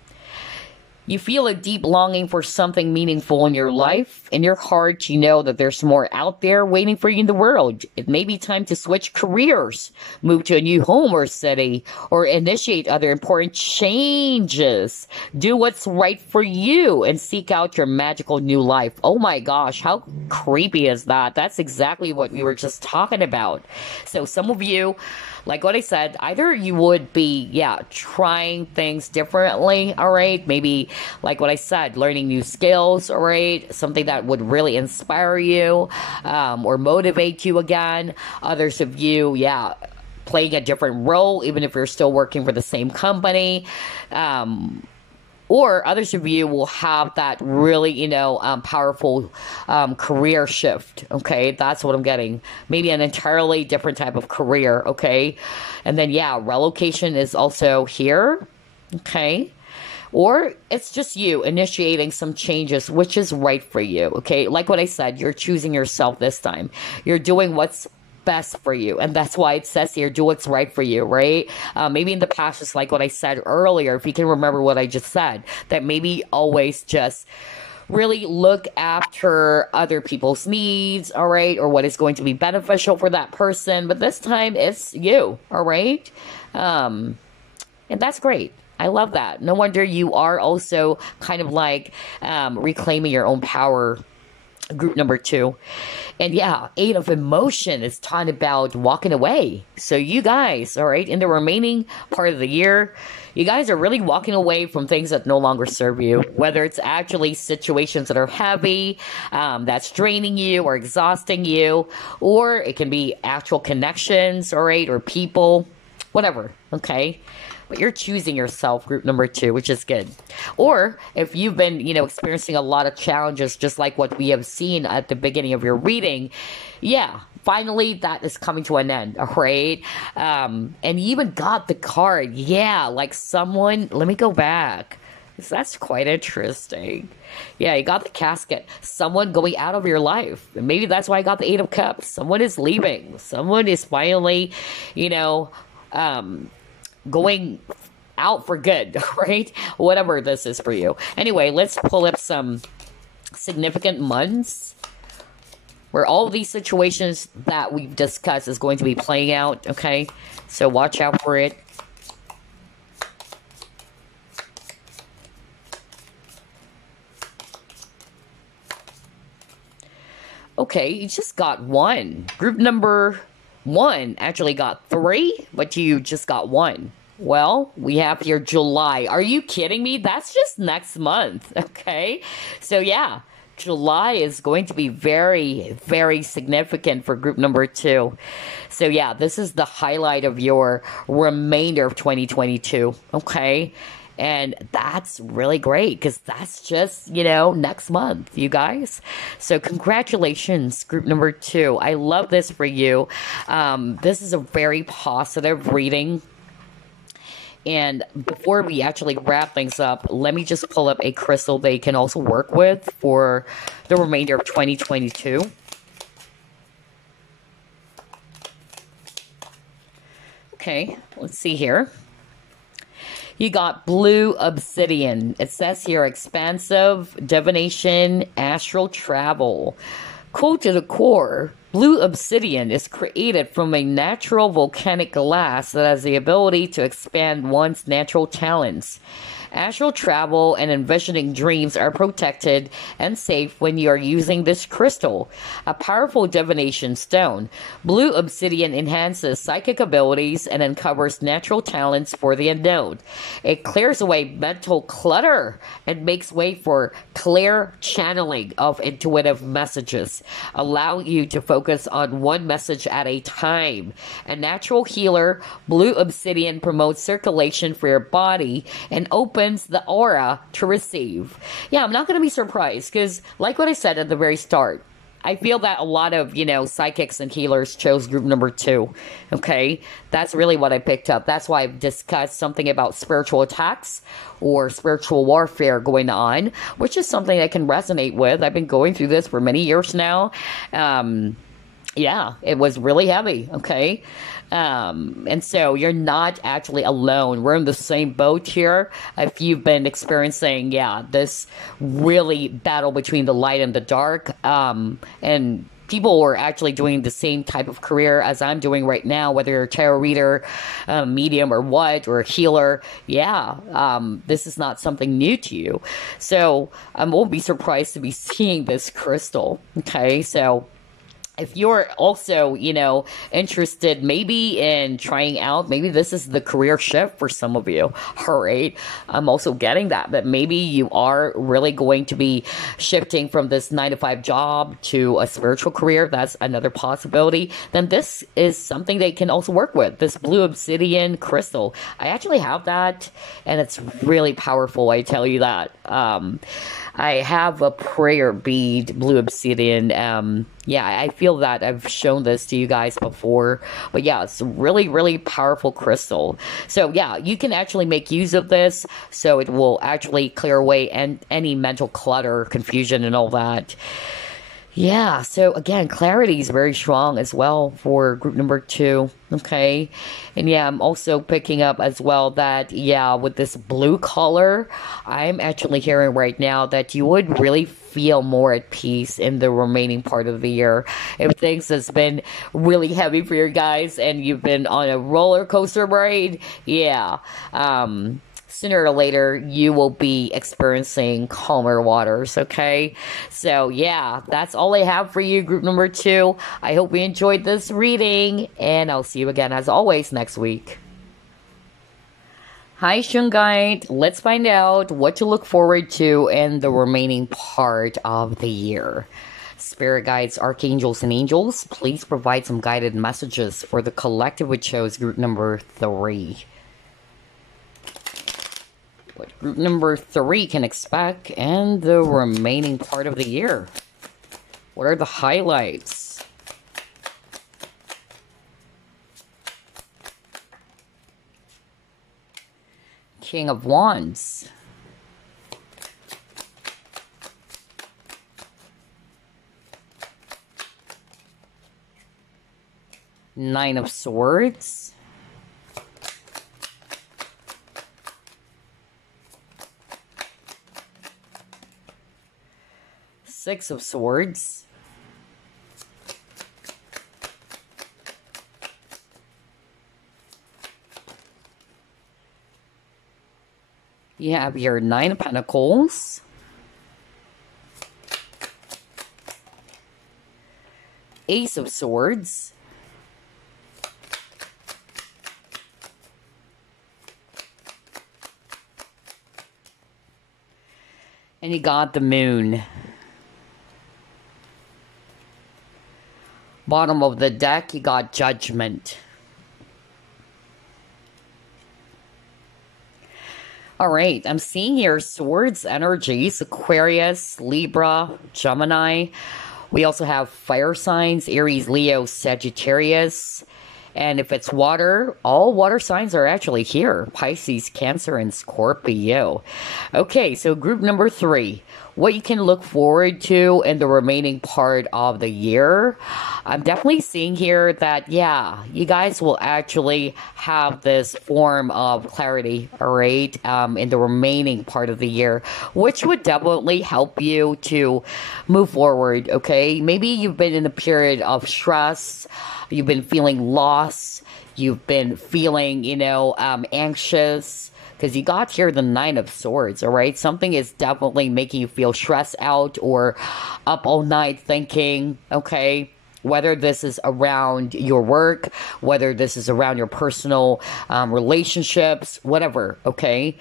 You feel a deep longing for something meaningful in your life. In your heart, you know that there's more out there waiting for you in the world. It may be time to switch careers, move to a new home or city, or initiate other important changes. Do what's right for you and seek out your magical new life. Oh my gosh, how creepy is that? That's exactly what we were just talking about. So some of you, like what I said, either you would be, yeah, trying things differently, all right? Maybe, like what I said, learning new skills, all right? Something that would really inspire you or motivate you again. Others of you, yeah, playing a different role, even if you're still working for the same company. Or others of you will have that really, powerful career shift, okay? That's what I'm getting. Maybe an entirely different type of career, okay? And then, yeah, relocation is also here, okay? Or it's just you initiating some changes, which is right for you, okay? Like what I said, you're choosing yourself this time. You're doing what's best for you, and that's why it says here, do what's right for you, right? Maybe in the past, just like what I said earlier, if you can remember what I just said, that maybe always just really look after other people's needs, all right, or what is going to be beneficial for that person, but this time it's you, all right? And that's great. I love that. No wonder you are also kind of like reclaiming your own power, group number 2. And yeah, 8 of Emotion is talking about walking away. So you guys, all right, in the remaining part of the year, you guys are really walking away from things that no longer serve you, whether it's actually situations that are heavy, that's draining you or exhausting you, or it can be actual connections, all right, or people, whatever, okay? But you're choosing yourself, group number 2, which is good. Or if you've been, experiencing a lot of challenges, just like what we have seen at the beginning of your reading, yeah, finally that is coming to an end, all right? And you even got the card, yeah, like someone, let me go back. That's quite interesting. Yeah, you got the casket. Someone going out of your life. And maybe that's why I got the 8 of Cups. Someone is leaving. Someone is finally, going out for good, right? Whatever this is for you. Anyway, let's pull up some significant months where all these situations that we've discussed is going to be playing out, okay? So watch out for it. Okay, you just got one. Group number 1 actually got 3, but you just got 1. Well, we have here July. Are you kidding me? That's just next month, okay? So yeah, July is going to be very, very significant for group number 2. So yeah, this is the highlight of your remainder of 2022, okay? And that's really great because that's just, you know, next month, you guys. So congratulations, group number 2. I love this for you. This is a very positive reading. And before we actually wrap things up, let me just pull up a crystal they can also work with for the remainder of 2022. Okay, let's see here. You got blue obsidian. It says here expansive, divination, astral travel. Cool to the core, blue obsidian is created from a natural volcanic glass that has the ability to expand one's natural talents. Astral travel and envisioning dreams are protected and safe when you are using this crystal. A powerful divination stone, blue obsidian enhances psychic abilities and uncovers natural talents for the endowed. It clears away mental clutter and makes way for clear channeling of intuitive messages, allowing you to focus on one message at a time. A natural healer, blue obsidian promotes circulation for your body and opens the aura to receive. Yeah, I'm not going to be surprised because, like what I said at the very start, I feel that a lot of, you know, psychics and healers chose group number 2. Okay, that's really what I picked up. That's why I've discussed something about spiritual attacks or spiritual warfare going on, which is something I can resonate with. I've been going through this for many years now. Yeah, it was really heavy, okay? And so you're not actually alone. We're in the same boat here. If you've been experiencing, yeah, this really battle between the light and the dark, and people are actually doing the same type of career as I'm doing right now, whether you're a tarot reader, medium or what, or a healer, yeah, this is not something new to you. So I won't be surprised to be seeing this crystal, okay? So if you're also, you know, interested maybe in trying out, maybe this is the career shift for some of you. All right. I'm also getting that maybe you are really going to be shifting from this 9-to-5 job to a spiritual career. That's another possibility. Then this is something they can also work with. This blue obsidian crystal. I actually have that and it's really powerful. I tell you that. I have a prayer bead, blue obsidian. Yeah, I feel that I've shown this to you guys before. But yeah, it's a really, really powerful crystal. So yeah, you can actually make use of this. So it will actually clear away any mental clutter, confusion, and all that. Yeah, so again, clarity is very strong as well for group number 2, okay? And yeah, I'm also picking up as well that, yeah, with this blue color, I'm actually hearing right now that you would really feel more at peace in the remaining part of the year. If things has been really heavy for you guys and you've been on a roller coaster ride, yeah, sooner or later, you will be experiencing calmer waters, okay? So, yeah, that's all I have for you, group number 2. I hope you enjoyed this reading, and I'll see you again, as always, next week. Hi, Shungite. Let's find out what to look forward to in the remaining part of the year. Spirit guides, archangels, and angels, please provide some guided messages for the collective which chose group number 3. What group number 3 can expect in the remaining part of the year. What are the highlights? King of Wands. Nine of Swords. Six of Swords. You have your Nine of Pentacles. Ace of Swords. And you got the Moon. Bottom of the deck, you got Judgment. Alright, I'm seeing here Swords energies, Aquarius, Libra, Gemini. We also have fire signs, Aries, Leo, Sagittarius. And if it's water, all water signs are actually here. Pisces, Cancer, and Scorpio. Okay, so group number 3. What you can look forward to in the remaining part of the year. I'm definitely seeing here that, yeah, you guys will actually have this form of clarity, all right, in the remaining part of the year, which would definitely help you to move forward, okay? Maybe you've been in a period of stress, you've been feeling lost, you've been feeling, anxious, because you got here the Nine of Swords, all right? Something is definitely making you feel stressed out or up all night thinking, okay? Whether this is around your work, whether this is around your personal relationships, whatever, okay?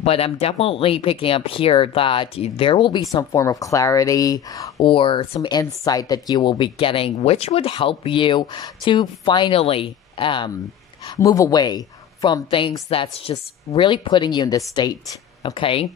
But I'm definitely picking up here that there will be some form of clarity or some insight that you will be getting, which would help you to finally move away from things that's just really putting you in this state, okay?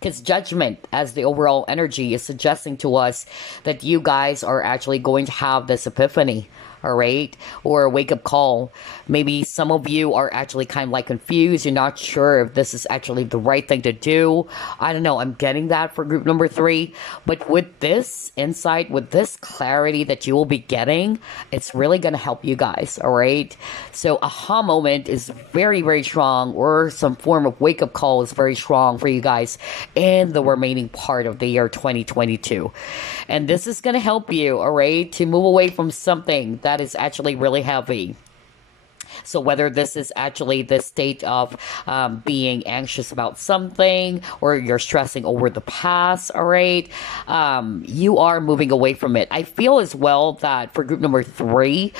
Because Judgment, as the overall energy, is suggesting to us that you guys are actually going to have this epiphany, all right? Or a wake-up call. Maybe some of you are actually kind of like confused. You're not sure if this is actually the right thing to do. I don't know. I'm getting that for group number 3. But with this insight, with this clarity that you will be getting, it's really going to help you guys, all right? So aha moment is very, very strong, or some form of wake-up call is very strong for you guys in the remaining part of the year 2022. And this is going to help you, all right, to move away from something that is actually really heavy. So whether this is actually the state of being anxious about something, or you're stressing over the past, all right, you are moving away from it. I feel as well that for group number 3,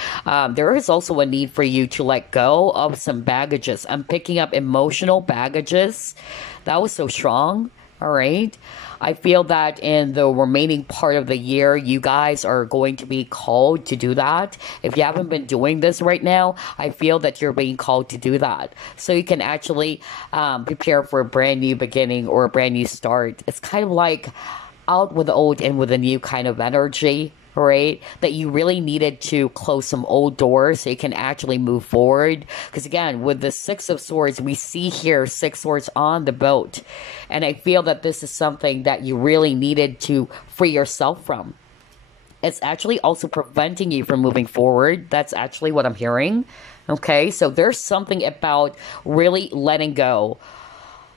there is also a need for you to let go of some baggages. I'm picking up emotional baggages. That was so strong, all right? I feel that in the remaining part of the year, you guys are going to be called to do that. If you haven't been doing this right now, I feel that you're being called to do that. So you can actually prepare for a brand new beginning or a brand new start. It's kind of like out with the old and with a new kind of energy, right? That you really needed to close some old doors so you can actually move forward. Because again, with the Six of Swords, we see here 6 swords on the boat. And I feel that this is something that you really needed to free yourself from. It's actually also preventing you from moving forward. That's actually what I'm hearing. Okay, so there's something about really letting go.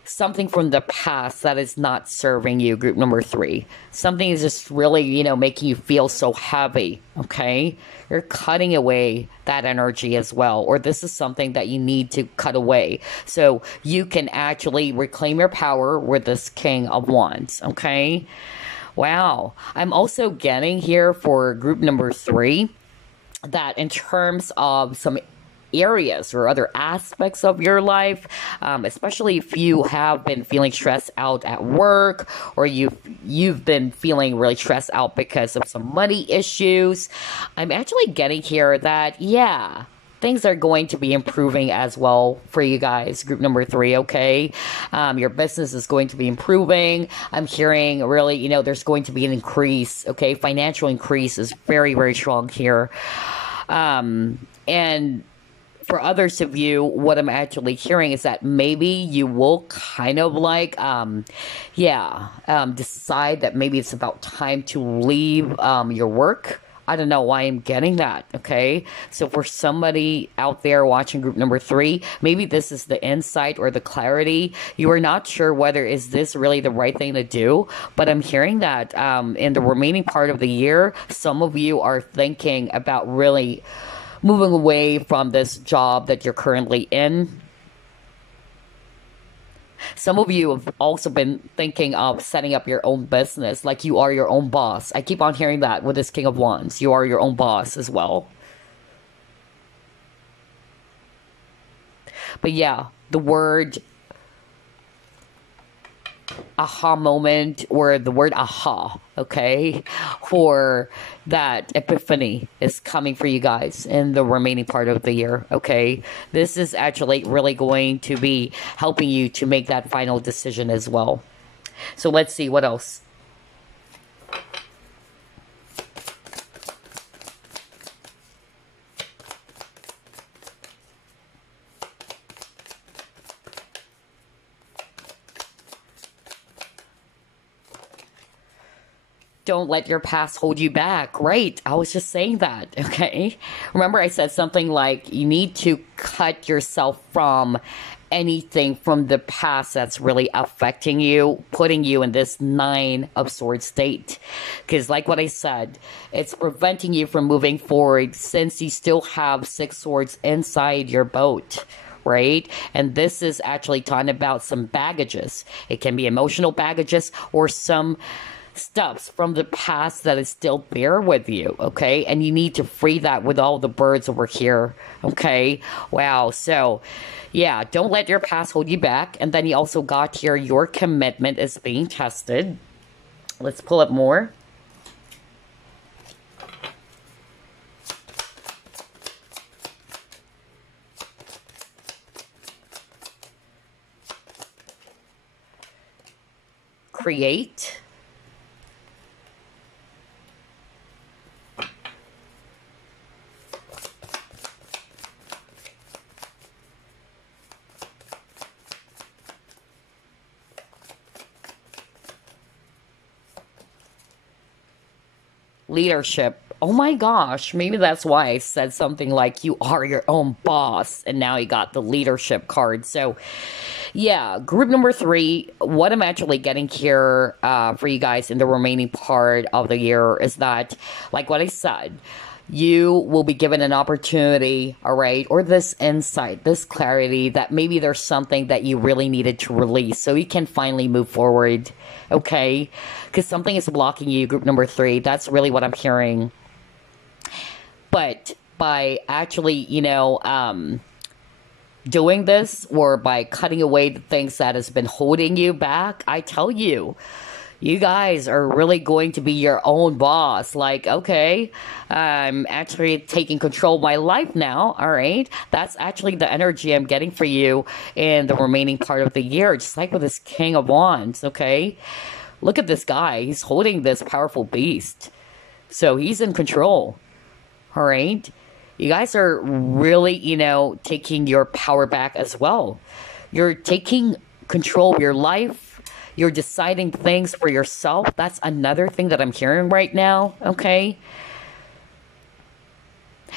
Something from the past that is not serving you, group number 3. Something is just really, making you feel so heavy, okay? You're cutting away that energy as well, or this is something that you need to cut away so you can actually reclaim your power with this King of Wands, okay? Wow. I'm also getting here for group number 3 that in terms of some areas or other aspects of your life, especially if you have been feeling stressed out at work, or you've been feeling really stressed out because of some money issues. I'm actually getting here that, yeah, things are going to be improving as well for you guys, group number 3, okay? Your business is going to be improving. I'm hearing really, there's going to be an increase, okay? Financial increase is very, very strong here. And for others of you, what I'm actually hearing is that maybe you will kind of like, decide that maybe it's about time to leave your work, I don't know why I'm getting that, okay? So for somebody out there watching group number 3, maybe this is the insight or the clarity. You are not sure whether is this really the right thing to do, but I'm hearing that in the remaining part of the year, some of you are thinking about really moving away from this job that you're currently in. Some of you have also been thinking of setting up your own business, like you are your own boss. I keep on hearing that with this King of Wands. You are your own boss as well. But yeah, the word aha moment, or the word aha, okay, for that epiphany is coming for you guys in the remaining part of the year, okay? This is actually really going to be helping you to make that final decision as well. So let's see what else. Don't let your past hold you back. Right. I was just saying that. Okay. Remember I said something like you need to cut yourself from anything from the past that's really affecting you, putting you in this 9 of Swords state. Because like what I said, it's preventing you from moving forward since you still have 6 swords inside your boat. Right? And this is actually talking about some baggages. It can be emotional baggages or some stuffs from the past that is still there with you, okay? And you need to free that with all the birds over here, okay? Wow, so yeah, don't let your past hold you back. And then you also got here, your commitment is being tested. Let's pull up more. Create. Leadership. Oh my gosh, maybe that's why I said something like you are your own boss, and now you got the leadership card. So yeah, group number 3, what I'm actually getting here for you guys in the remaining part of the year is that, like what I said, you will be given an opportunity, all right, or this insight, this clarity that maybe there's something that you really needed to release so you can finally move forward, okay? Because something is blocking you, group number 3. That's really what I'm hearing. But by actually, you know, doing this, or by cutting away the things that has been holding you back, I tell you, you guys are really going to be your own boss. Like, okay, I'm actually taking control of my life now, all right? That's actually the energy I'm getting for you in the remaining part of the year, just like with this King of Wands, okay? Look at this guy. He's holding this powerful beast. So he's in control, all right? You guys are really, you know, taking your power back as well. You're taking control of your life. You're deciding things for yourself. That's another thing that I'm hearing right now, okay?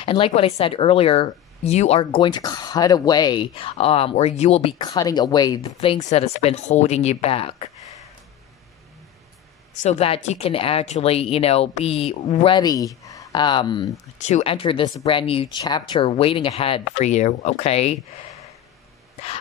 And like what I said earlier, you are going to cut away, or you will be cutting away the things that has been holding you back, so that you can actually, you know, be ready to enter this brand new chapter waiting ahead for you, okay?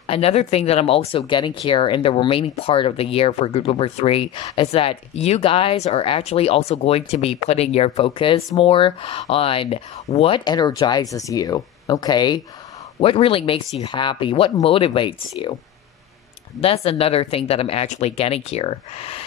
Another thing that I'm also getting here in the remaining part of the year for group number 3 is that you guys are actually also going to be putting your focus more on what energizes you, okay? What really makes you happy? What motivates you? That's another thing that I'm actually getting here.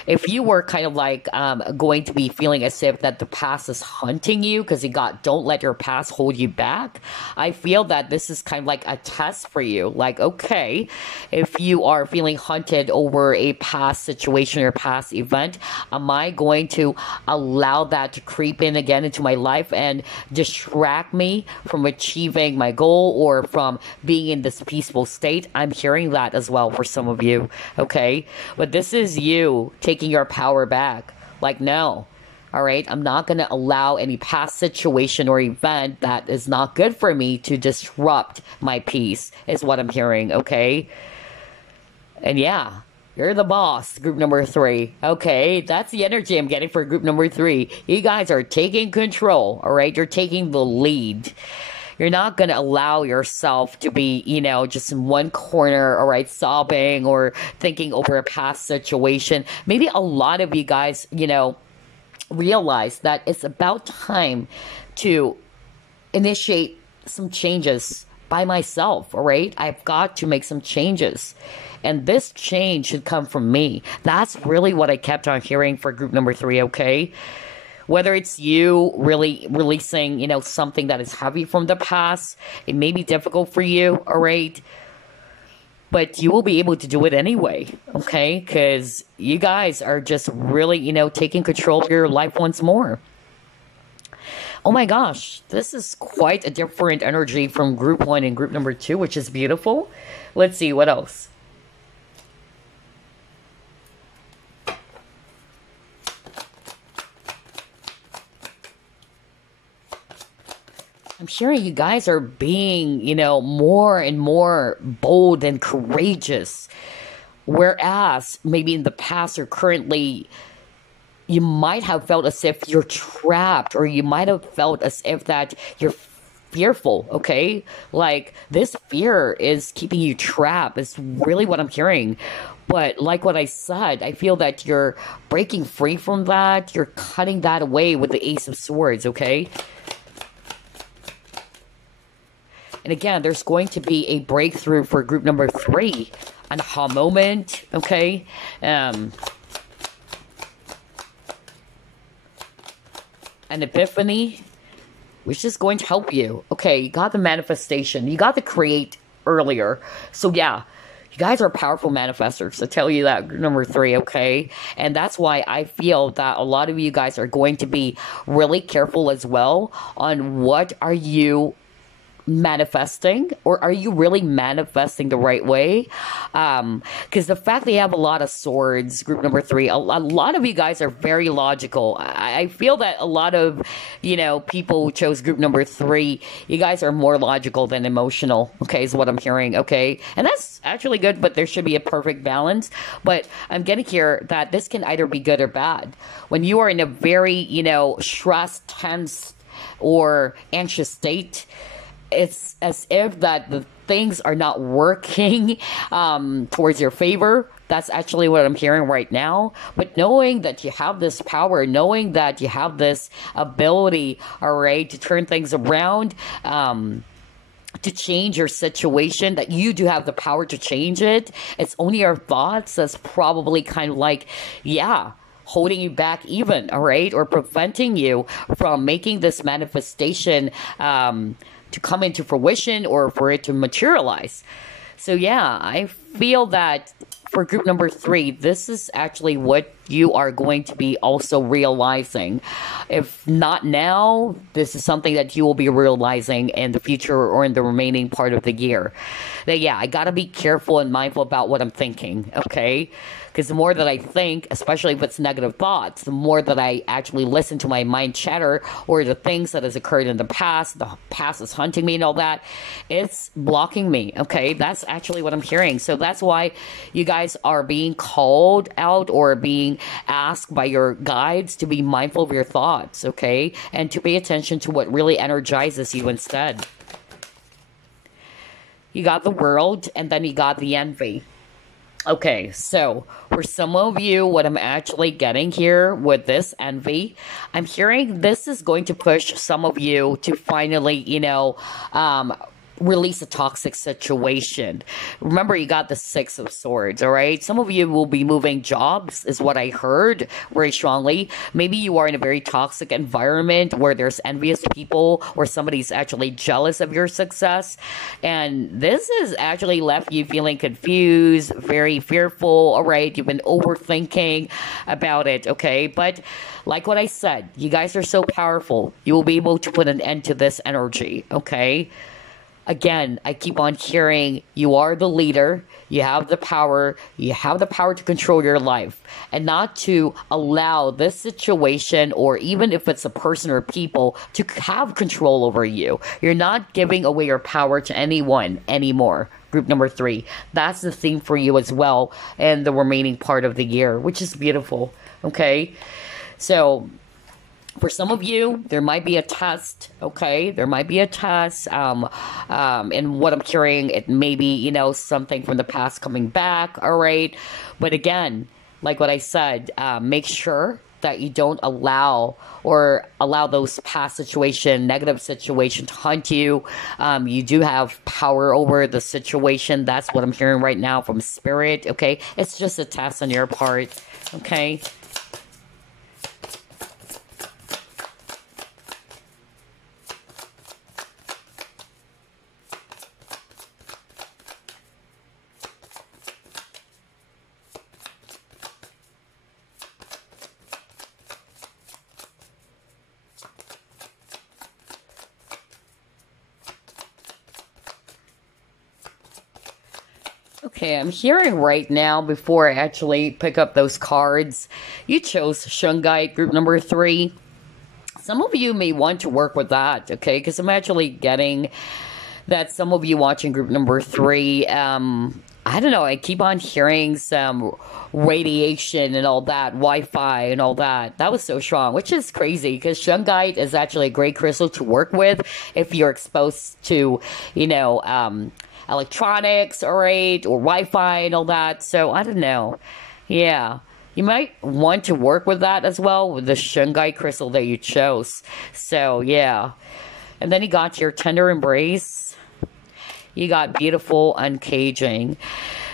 If you were kind of like going to be feeling as if that the past is hunting you because you got don't let your past hold you back, I feel that this is kind of like a test for you. Like, okay, if you are feeling hunted over a past situation or past event, am I going to allow that to creep in again into my life and distract me from achieving my goal or from being in this peaceful state? I'm hearing that as well for some of you, okay? But this is you taking your power back. Like, no, All right, I'm not going to allow any past situation or event that is not good for me to disrupt my peace, is what I'm hearing, okay? And yeah, you're the boss, group number 3. Okay, that's the energy I'm getting for group number 3. You guys are taking control, all right? You're taking the lead. You're not going to allow yourself to be, you know, just in one corner, all right, sobbing or thinking over a past situation. Maybe a lot of you guys, you know, realize that it's about time to initiate some changes by myself, all right? I've got to make some changes. And this change should come from me. That's really what I kept on hearing for group number 3, okay? Whether it's you really releasing, you know, something that is heavy from the past, it may be difficult for you, all right? But you will be able to do it anyway, okay? Because you guys are just really, you know, taking control of your life once more. Oh my gosh, this is quite a different energy from group 1 and group number 2, which is beautiful. Let's see, what else? I'm sure you guys are being, you know, more and more bold and courageous. Whereas maybe in the past or currently, you might have felt as if you're trapped, or you might have felt as if that you're fearful, okay? Like, this fear is keeping you trapped, is really what I'm hearing. But like what I said, I feel that you're breaking free from that. You're cutting that away with the Ace of Swords, okay? And again, there's going to be a breakthrough for group number 3. An aha moment, okay? An epiphany, which is going to help you. Okay, you got the manifestation. You got the create earlier. So yeah, you guys are powerful manifestors. I tell you that, group number 3, okay? And that's why I feel that a lot of you guys are going to be really careful as well on what are you manifesting, or are you really manifesting the right way? Because the fact that you have a lot of swords, group number 3, a lot of you guys are very logical. I feel that a lot of, you know, people who chose group number 3, you guys are more logical than emotional, okay, is what I'm hearing, okay? And that's actually good, but there should be a perfect balance. But I'm getting here that this can either be good or bad. When you are in a very, you know, stressed, tense, or anxious state, it's as if that the things are not working towards your favor. That's actually what I'm hearing right now. But knowing that you have this power, knowing that you have this ability, all right, to turn things around, to change your situation, that you do have the power to change it. It's only your thoughts that's probably kind of like, yeah, holding you back even, all right, or preventing you from making this manifestation to come into fruition or for it to materialize. So yeah, I feel that for group number 3, this is actually what you are going to be also realizing. If not now, this is something that you will be realizing in the future or in the remaining part of the year. That yeah, I gotta be careful and mindful about what I'm thinking, okay? Because the more that I think, especially if it's negative thoughts, the more that I actually listen to my mind chatter or the things that has occurred in the past is hunting me and all that, it's blocking me, okay? That's actually what I'm hearing. So that's why you guys are being called out or being asked by your guides to be mindful of your thoughts, okay? And to pay attention to what really energizes you instead. You got the World, and then you got the Envy. Okay, so for some of you, what I'm actually getting here with this Envy, I'm hearing this is going to push some of you to finally, you know, release a toxic situation. Remember, you got the 6 of Swords, all right? Some of you will be moving jobs, is what I heard very strongly. Maybe you are in a very toxic environment where there's envious people, or somebody's actually jealous of your success. And this has actually left you feeling confused, very fearful, all right? You've been overthinking about it, okay? But like what I said, you guys are so powerful. You will be able to put an end to this energy, okay? again, I keep on hearing you are the leader. You have the power. You have the power to control your life and not to allow this situation, or even if it's a person or people, to have control over you. You're not giving away your power to anyone anymore. Group number 3. That's the theme for you as well in the remaining part of the year, which is beautiful. Okay. So for some of you, there might be a test, okay? There might be a test. And what I'm hearing, it may be, you know, something from the past coming back, all right? But again, like what I said, make sure that you don't allow those past situation, negative situation to hunt you. You do have power over the situation. That's what I'm hearing right now from Spirit, okay? It's just a test on your part, okay? Okay, I'm hearing right now, before I actually pick up those cards, you chose Shungite, group number 3. Some of you may want to work with that, okay? Because I'm actually getting that some of you watching group number 3, I don't know, I keep on hearing some radiation and all that, Wi-Fi and all that. That was so strong, which is crazy, because Shungite is actually a great crystal to work with if you're exposed to, you know, electronics, all right, or Wi-Fi and all that. So I don't know. Yeah, you might want to work with that as well, with the Shungite crystal that you chose. So yeah. And then you got your tender embrace. You got beautiful uncaging.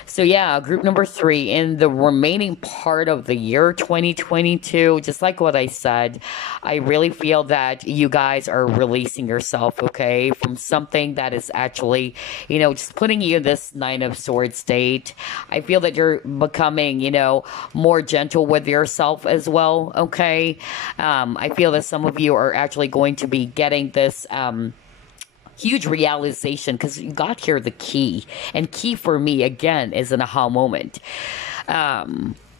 So yeah, group number 3, in the remaining part of the year 2022, just like what I said, I really feel that you guys are releasing yourself, okay, from something that is actually, you know, just putting you in this 9 of Swords state. I feel that you're becoming, you know, more gentle with yourself as well, okay? I feel that some of you are actually going to be getting this, huge realization, because you got here the key, and key for me again is an aha moment.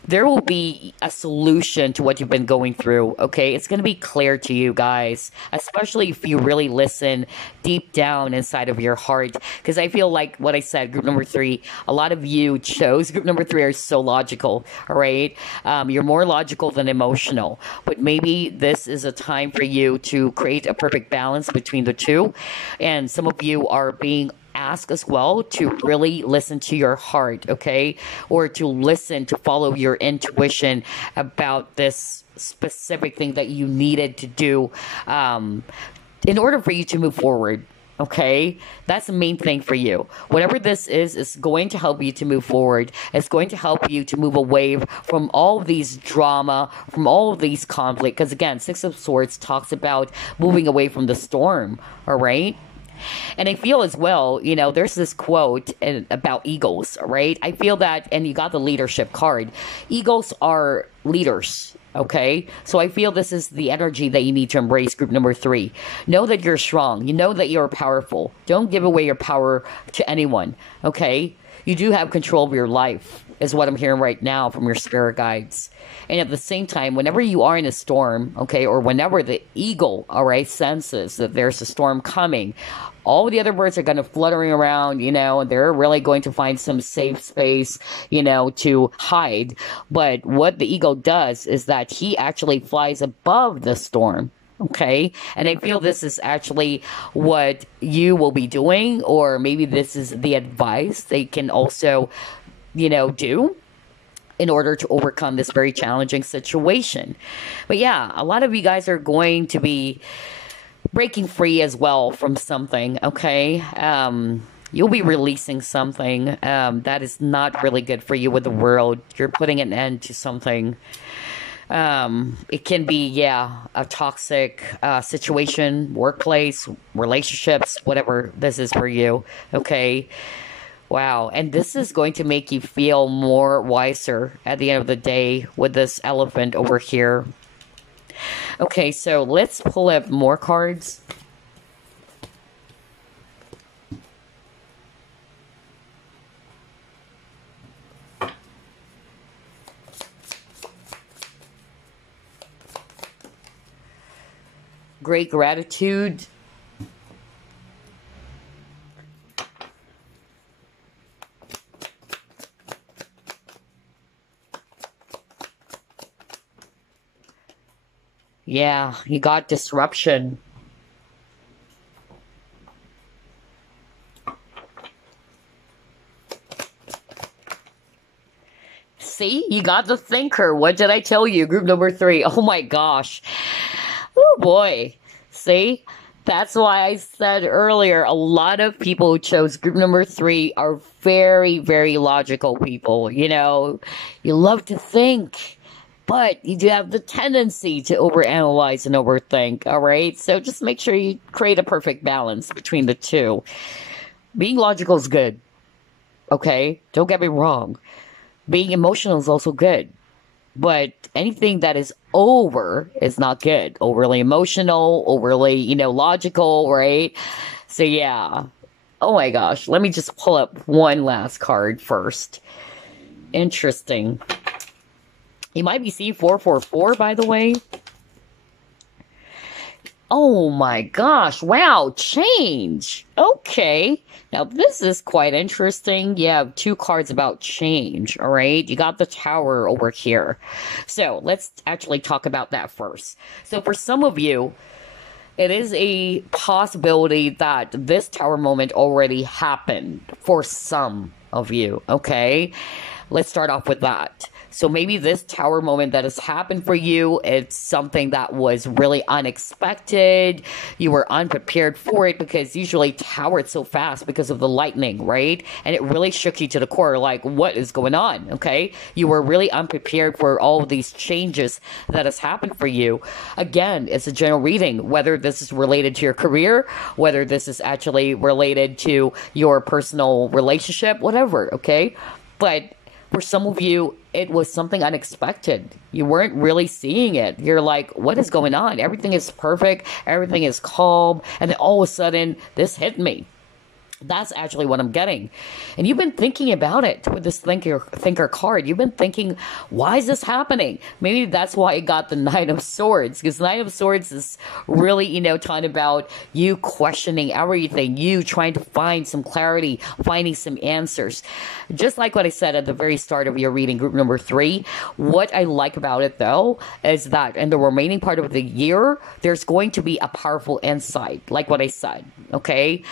There will be a solution to what you've been going through, okay? It's going to be clear to you guys, especially if you really listen deep down inside of your heart, because I feel like what I said, group number 3, a lot of you chose group number 3 are so logical, all right? You're more logical than emotional, but maybe this is a time for you to create a perfect balance between the two, and some of you are being ask as well to really listen to your heart, okay? Or to listen, to follow your intuition about this specific thing that you needed to do in order for you to move forward, okay? That's the main thing for you. Whatever this is going to help you to move forward. It's going to help you to move away from all of these drama, from all of these conflict. Because again, 6 of Swords talks about moving away from the storm, all right? And I feel as well, you know, there's this quote about eagles, right? I feel that, and you got the leadership card. Eagles are leaders, okay? So I feel this is the energy that you need to embrace, group number 3. Know that you're strong. You know that you're powerful. Don't give away your power to anyone, okay? You do have control of your life, is what I'm hearing right now from your spirit guides. And at the same time, whenever you are in a storm, okay, or whenever the eagle, all right, senses that there's a storm coming, all the other birds are going to fluttering around, you know, and they're really going to find some safe space, you know, to hide. But what the eagle does is that he actually flies above the storm. Okay, and I feel this is actually what you will be doing, or maybe this is the advice they can also, you know, do in order to overcome this very challenging situation. But yeah, a lot of you guys are going to be breaking free as well from something, okay? You'll be releasing something that is not really good for you with the world. You're putting an end to something. It can be, yeah, a toxic situation, workplace, relationships, whatever this is for you, okay? Wow, and this is going to make you feel more wiser at the end of the day with this elephant over here. Okay, so let's pull up more cards. great gratitude. Yeah, you got disruption. See, you got the thinker. What did I tell you? Group number 3. Oh my gosh. Oh boy. See, that's why I said earlier, a lot of people who chose group number 3 are very, very logical people. You know, you love to think, but you do have the tendency to overanalyze and overthink. All right. So just make sure you create a perfect balance between the two. Being logical is good. Okay. Don't get me wrong. Being emotional is also good, but anything that is over is not good. Overly emotional, overly, you know, logical, right? So yeah. Oh my gosh. Let me just pull up one last card first. Interesting. You might be seeing 444, by the way. Oh my gosh. Wow. Change. Okay. Now, this is quite interesting. You have 2 cards about change, all right? You got the Tower over here. So, let's actually talk about that first. So, for some of you, it is a possibility that this Tower moment already happened for some of you, okay? Let's start off with that. So maybe this Tower moment that has happened for you, it's something that was really unexpected. You were unprepared for it because usually Tower it's so fast because of the lightning, right? And it really shook you to the core, like, what is going on, okay? You were really unprepared for all of these changes that has happened for you. Again, it's a general reading, whether this is related to your career, whether this is actually related to your personal relationship, whatever, okay? But for some of you, it was something unexpected. You weren't really seeing it. You're like, what is going on? Everything is perfect. Everything is calm. And then all of a sudden, this hit me. That's actually what I'm getting. And you've been thinking about it with this thinker card. You've been thinking, why is this happening? Maybe that's why it got the Knight of Swords. Because Knight of Swords is really, you know, talking about you questioning everything. You trying to find some clarity, finding some answers. Just like what I said at the very start of your reading, group number 3. What I like about it, though, is that in the remaining part of the year, there's going to be a powerful insight. Like what I said, okay?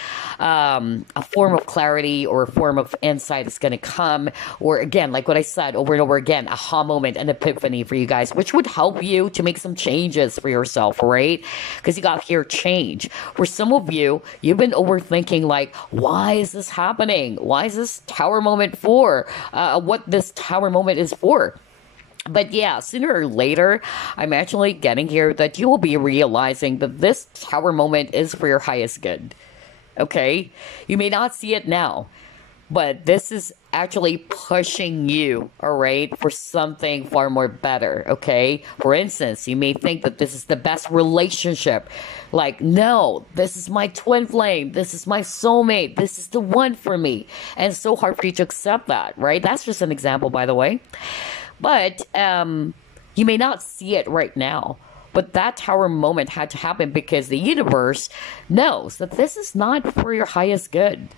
A form of clarity or a form of insight is going to come, or again, like what I said over and over again, aha moment, an epiphany for you guys, which would help you to make some changes for yourself, right? Because you got here change. For some of you, you've been overthinking, like, why is this happening? Why is this Tower moment for? What this Tower moment is for? But yeah, sooner or later, I'm actually getting here that you will be realizing that this Tower moment is for your highest good. Okay, you may not see it now, but this is actually pushing you, all right, for something far more better, okay? For instance, you may think that this is the best relationship. Like, no, this is my twin flame. This is my soulmate. This is the one for me. And it's so hard for you to accept that, right? That's just an example, by the way. But you may not see it right now. But that Tower moment had to happen because the universe knows that this is not for your highest good.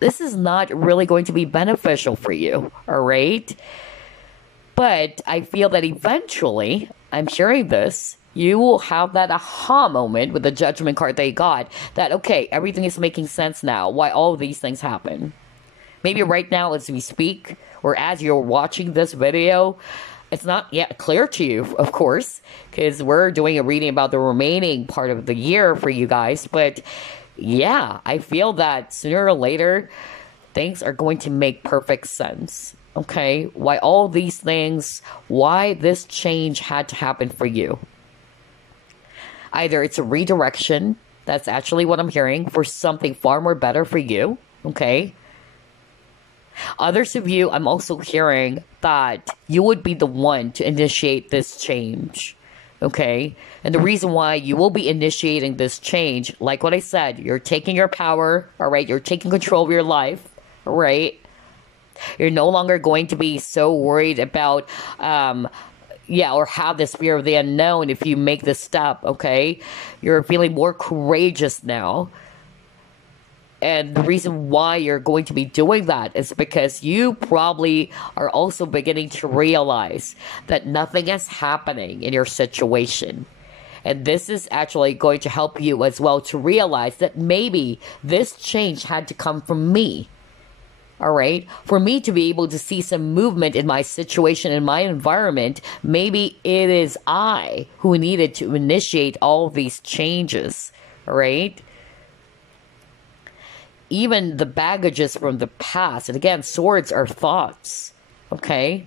This is not really going to be beneficial for you, all right? But I feel that eventually, I'm hearing this, you will have that aha moment with the Judgment card they got. That, okay, everything is making sense now. Why all of these things happen. Maybe right now as we speak, or as you're watching this video, it's not yet clear to you, of course, because we're doing a reading about the remaining part of the year for you guys. But yeah, I feel that sooner or later, things are going to make perfect sense. Okay? Why all these things, why this change had to happen for you. Either it's a redirection, that's actually what I'm hearing, for something far more better for you. Okay? Others of you, I'm also hearing that you would be the one to initiate this change, okay? And the reason why you will be initiating this change, like what I said, you're taking your power, all right? You're taking control of your life, all right? You're no longer going to be so worried about, yeah, or have this fear of the unknown if you make this step, okay? You're feeling more courageous now. And the reason why you're going to be doing that is because you probably are also beginning to realize that nothing is happening in your situation. And this is actually going to help you as well to realize that maybe this change had to come from me. All right, for me to be able to see some movement in my situation, in my environment, maybe it is I who needed to initiate all these changes. All right. Even the baggages from the past, and again, swords are thoughts, okay?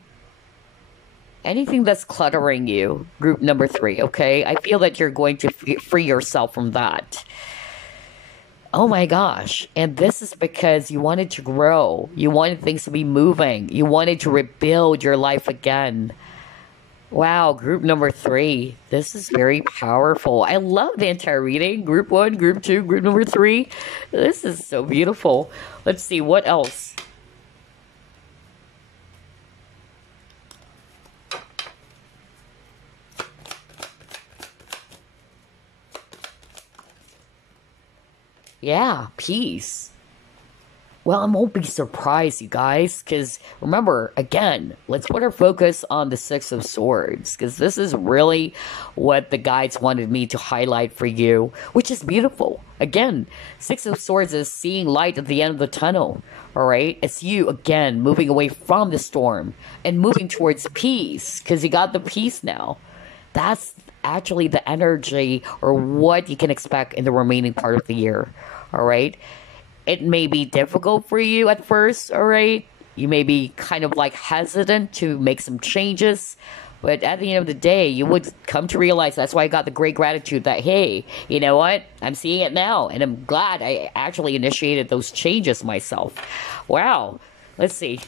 Anything that's cluttering you, group number 3, okay? I feel that you're going to free yourself from that. Oh my gosh. And this is because you wanted to grow. You wanted things to be moving. You wanted to rebuild your life again. Wow, group number 3. This is very powerful. I love the entire reading. Group 1, group 2, group number 3. This is so beautiful. Let's see, what else? Yeah, peace. Well, I won't be surprised, you guys, because remember, again, let's put our focus on the Six of Swords, because this is really what the guides wanted me to highlight for you, which is beautiful. Again, Six of Swords is seeing light at the end of the tunnel, all right? It's you, again, moving away from the storm and moving towards peace, because you got the peace now. That's actually the energy or what you can expect in the remaining part of the year, all right? It may be difficult for you at first, all right? You may be kind of like hesitant to make some changes, but at the end of the day, you would come to realize that's why I got the great gratitude that, hey, you know what? I'm seeing it now, and I'm glad I actually initiated those changes myself. Wow. Let's see.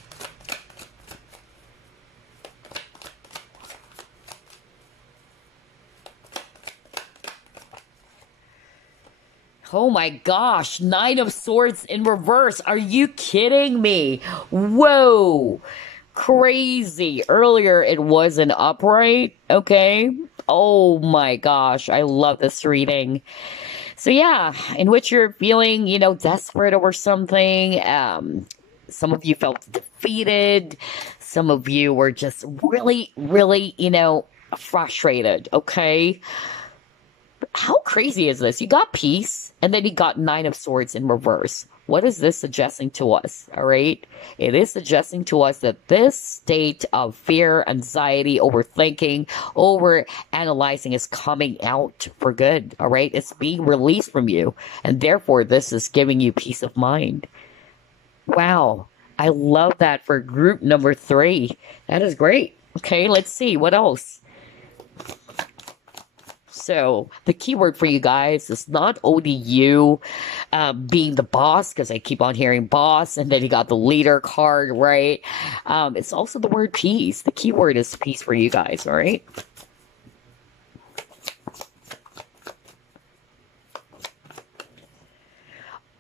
Oh my gosh, Nine of Swords in reverse. Are you kidding me? Whoa. Crazy. Earlier it was an upright, okay? Oh my gosh, I love this reading. So yeah, in which you're feeling, you know, desperate over something. Some of you felt defeated. Some of you were just really, really, you know, frustrated, okay? How crazy is this? You got peace, and then you got Nine of Swords in reverse. What is this suggesting to us? All right. It is suggesting to us that this state of fear, anxiety, overthinking, over analyzing is coming out for good. All right. It's being released from you. And therefore, this is giving you peace of mind. Wow. I love that for group number 3. That is great. Okay. Let's see. What else? So the keyword for you guys is not only you being the boss, because I keep on hearing boss, and then you got the leader card, right? It's also the word peace. The keyword is peace for you guys, all right?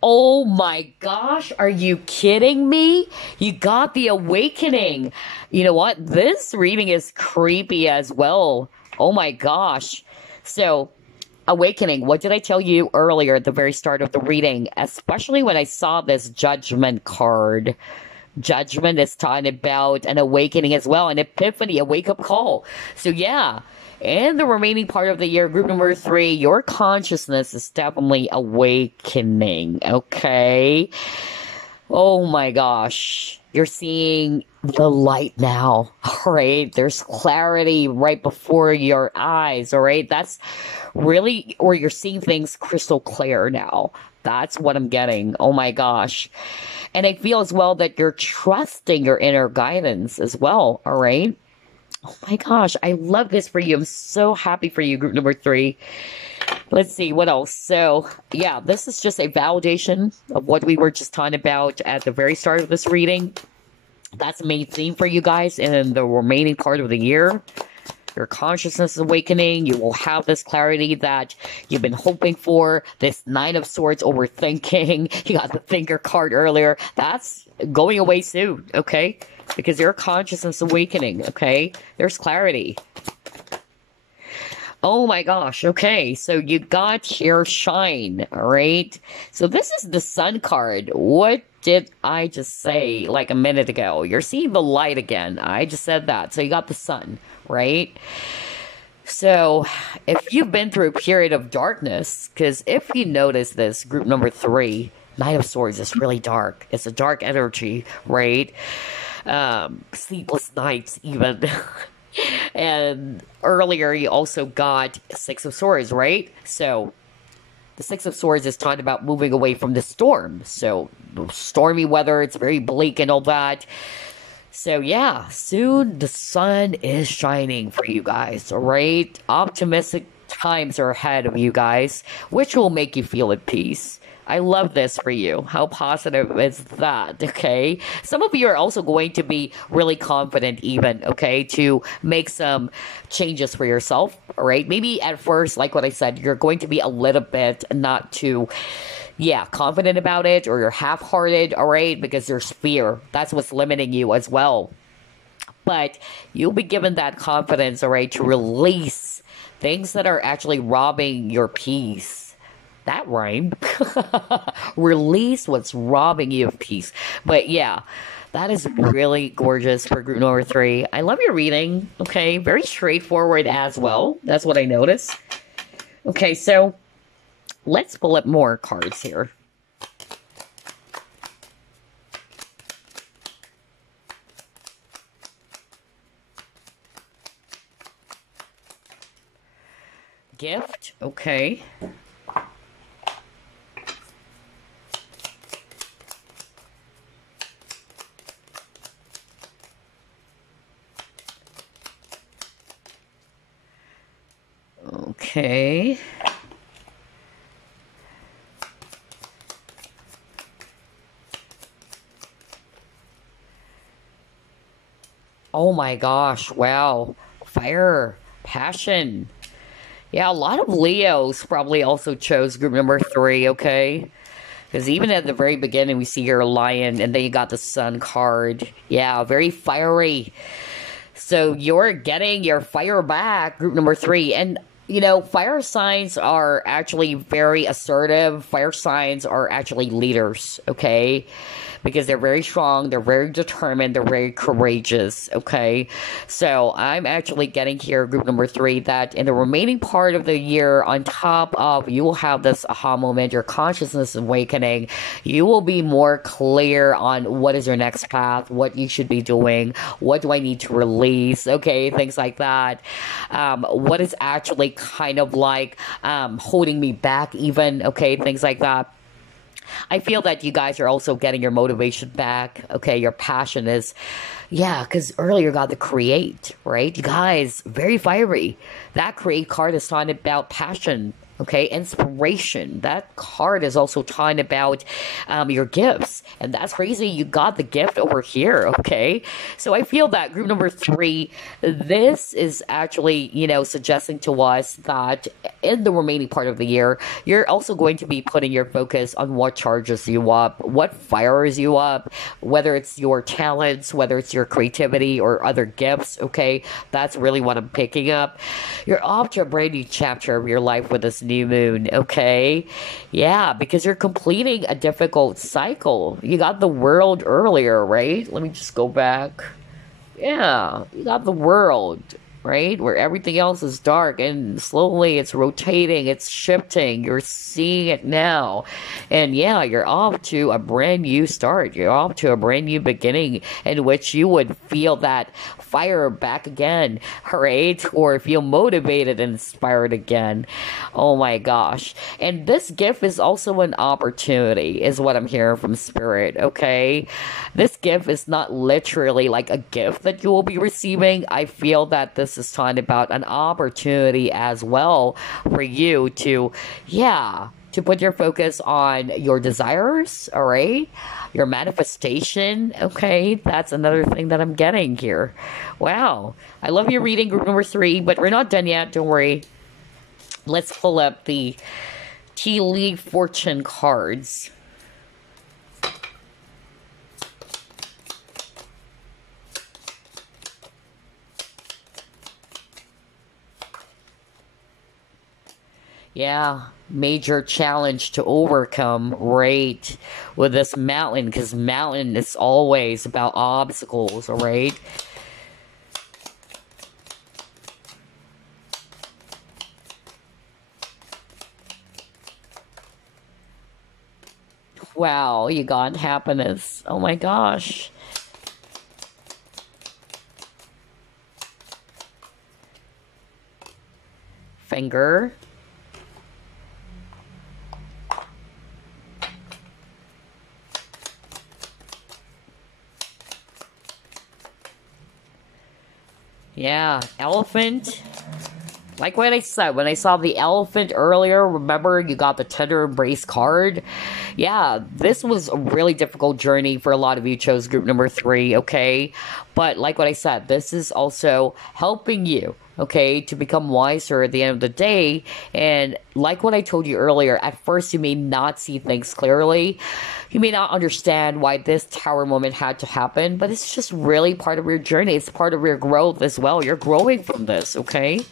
Oh my gosh, are you kidding me? You got the awakening. You know what? This reading is creepy as well. Oh my gosh. So, awakening, what did I tell you earlier at the very start of the reading? Especially when I saw this judgment card. Judgment is talking about an awakening as well, an epiphany, a wake-up call. So yeah, in the remaining part of the year, group number 3, your consciousness is definitely awakening, okay? Oh my gosh. You're seeing the light now, all right? There's clarity right before your eyes, all right? That's really, or you're seeing things crystal clear now. That's what I'm getting. Oh my gosh. And I feel as well that you're trusting your inner guidance as well, all right? Oh my gosh, I love this for you. I'm so happy for you, group number 3. Let's see, what else? So, yeah, this is just a validation of what we were just talking about at the very start of this reading. That's the main theme for you guys in the remaining part of the year. Your consciousness is awakening. You will have this clarity that you've been hoping for. This Nine of Swords overthinking. You got the Thinker card earlier. That's going away soon, okay? because your consciousness awakening, okay? There's clarity. Oh my gosh, okay, so you got here shine, alright? So this is the sun card. What did I just say like a minute ago? You're seeing the light again. I just said that. So you got the sun, right? So if you've been through a period of darkness, because if you notice this, group number 3, Knight of Swords is really dark. It's a dark energy, right? Sleepless nights even. And earlier you also got Six of Swords, right? So the Six of Swords is talking about moving away from the storm. So stormy weather, it's very bleak and all that. So yeah, soon the sun is shining for you guys, alright? Optimistic times are ahead of you guys, which will make you feel at peace. I love this for you. How positive is that, okay? Some of you are also going to be really confident even, okay, to make some changes for yourself, all right? Maybe at first, like what I said, you're going to be a little bit not too, confident about it, or you're half-hearted, all right? Because there's fear. That's what's limiting you as well. But you'll be given that confidence, all right, to release things that are actually robbing your peace. That rhymed. Release what's robbing you of peace. But yeah, that is really gorgeous for group number 3. I love your reading. Okay, very straightforward as well. That's what I noticed. Okay, so let's pull up more cards here. Gift, okay. Okay. Oh my gosh, wow. Fire, passion. Yeah, a lot of Leos probably also chose group number 3, okay? Because even at the very beginning, we see your lion, and then you got the sun card. Yeah, very fiery. So you're getting your fire back, group number 3. And, you know, fire signs are actually very assertive. Fire signs are actually leaders, okay? Because they're very strong, they're very determined, they're very courageous, okay? So I'm actually getting here, group number 3, that in the remaining part of the year, on top of you will have this aha moment, your consciousness awakening, you will be more clear on what is your next path, what you should be doing, what do I need to release, okay? Things like that. What is actually kind of like holding me back even, okay? Things like that. I feel that you guys are also getting your motivation back, okay? Your passion is, because earlier you got the create, right? You guys, very fiery. That create card is talking about passion, okay? Inspiration. That card is also talking about your gifts. And that's crazy. You got the gift over here, okay? So I feel that group number 3, this is actually, you know, suggesting to us that in the remaining part of the year, you're also going to be putting your focus on what charges you up, what fires you up, whether it's your talents, whether it's your creativity or other gifts, okay? That's really what I'm picking up. You're off to a brand new chapter of your life with this new moon, okay? Yeah, because you're completing a difficult cycle. You got the world earlier, right? Let me just go back. Yeah, you got the world, right? Where everything else is dark and slowly it's rotating, it's shifting. You're seeing it now. And yeah, you're off to a brand new start. You're off to a brand new beginning in which you would feel that fire back again, right? Or feel motivated and inspired again. Oh my gosh. And this gift is also an opportunity, is what I'm hearing from Spirit, okay? This gift is not literally like a gift that you will be receiving. I feel that this is talking about an opportunity as well for you to, to put your focus on your desires, all right? Your manifestation, okay? That's another thing that I'm getting here. Wow. I love your reading, group number 3, but we're not done yet. Don't worry. Let's pull up the Tea League Fortune cards. Yeah, major challenge to overcome, right? With this mountain, because mountain is always about obstacles, right? Wow, you got happiness. Oh my gosh. Finger. Yeah, elephant. Like what I said, when I saw the elephant earlier, remember you got the tender embrace card? Yeah, this was a really difficult journey for a lot of you chose group number 3, okay? But like what I said, this is also helping you, okay, to become wiser at the end of the day. And like what I told you earlier, at first you may not see things clearly. You may not understand why this tower moment had to happen, but it's just really part of your journey. It's part of your growth as well. You're growing from this, okay?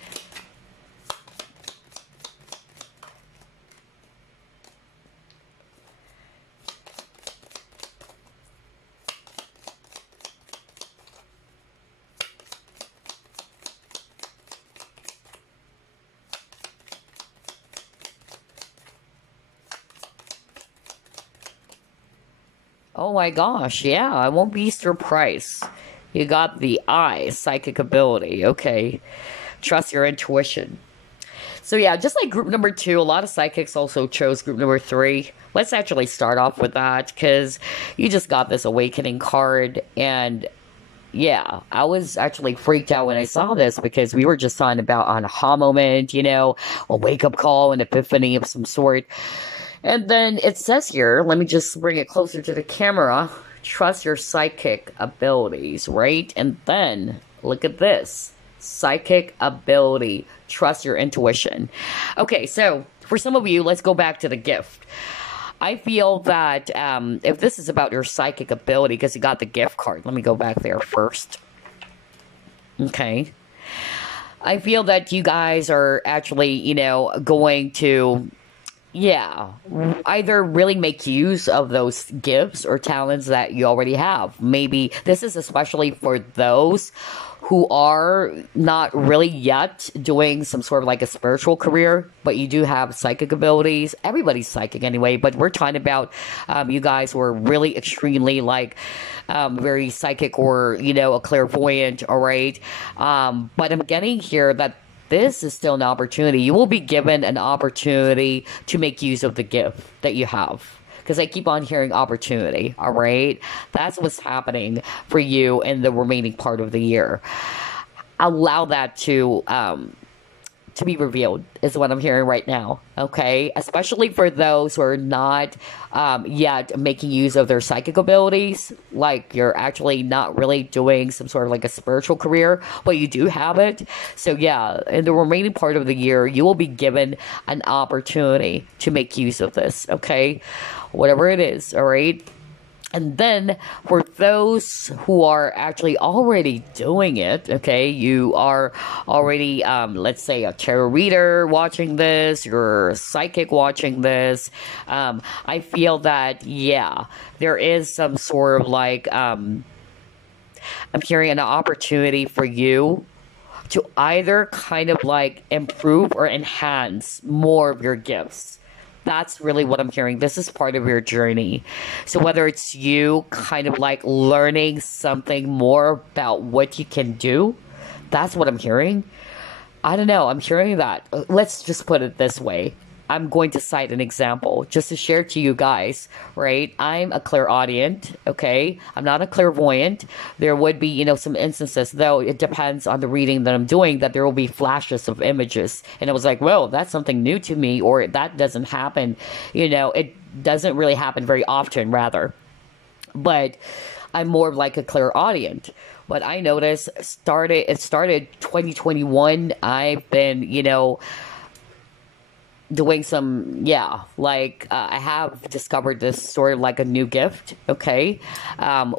Oh my gosh, yeah, I won't be surprised. You got the eye, psychic ability, okay. Trust your intuition. So yeah, just like group number 2, a lot of psychics also chose group number 3. Let's actually start off with that, because you just got this awakening card, and yeah, I was actually freaked out when I saw this, because we were just talking about an aha moment, you know, a wake-up call, an epiphany of some sort. And then it says here, let me just bring it closer to the camera, trust your psychic abilities, right? And then, look at this, psychic ability, trust your intuition. Okay, so for some of you, let's go back to the gift. I feel that if this is about your psychic ability, because you got the gift card, let me go back there first. Okay. I feel that you guys are actually, you know, going to, yeah, either really make use of those gifts or talents that you already have. Maybe this is especially for those who are not really yet doing some sort of like a spiritual career, but you do have psychic abilities. Everybody's psychic anyway, but we're talking about you guys who are really extremely like very psychic, or, you know, a clairvoyant, all right? But I'm getting here that this is still an opportunity. You will be given an opportunity to make use of the gift that you have. Because I keep on hearing opportunity, all right? That's what's happening for you in the remaining part of the year. Allow that to be revealed, is what I'm hearing right now, okay? Especially for those who are not yet making use of their psychic abilities, like you're actually not really doing some sort of like a spiritual career, but you do have it. So yeah, in the remaining part of the year, you will be given an opportunity to make use of this, okay? Whatever it is, all right? And then for those who are actually already doing it, okay, you are already, let's say, a tarot reader watching this, you're a psychic watching this. I feel that, yeah, there is some sort of like, I'm hearing an opportunity for you to either kind of like improve or enhance more of your gifts. That's really what I'm hearing. This is part of your journey. So whether it's you kind of like learning something more about what you can do, that's what I'm hearing. I don't know. I'm hearing that. Let's just put it this way. I'm going to cite an example just to share to you guys, right? I'm a clairaudient, okay? I'm not a clairvoyant. There would be, you know, some instances, though it depends on the reading that I'm doing, that there will be flashes of images. And it was like, well, that's something new to me, or that doesn't happen. You know, it doesn't really happen very often, rather. But I'm more of like a clairaudient. But I noticed it started 2021. I've been, you know, doing some, yeah, like I have discovered this sort of like a new gift, okay,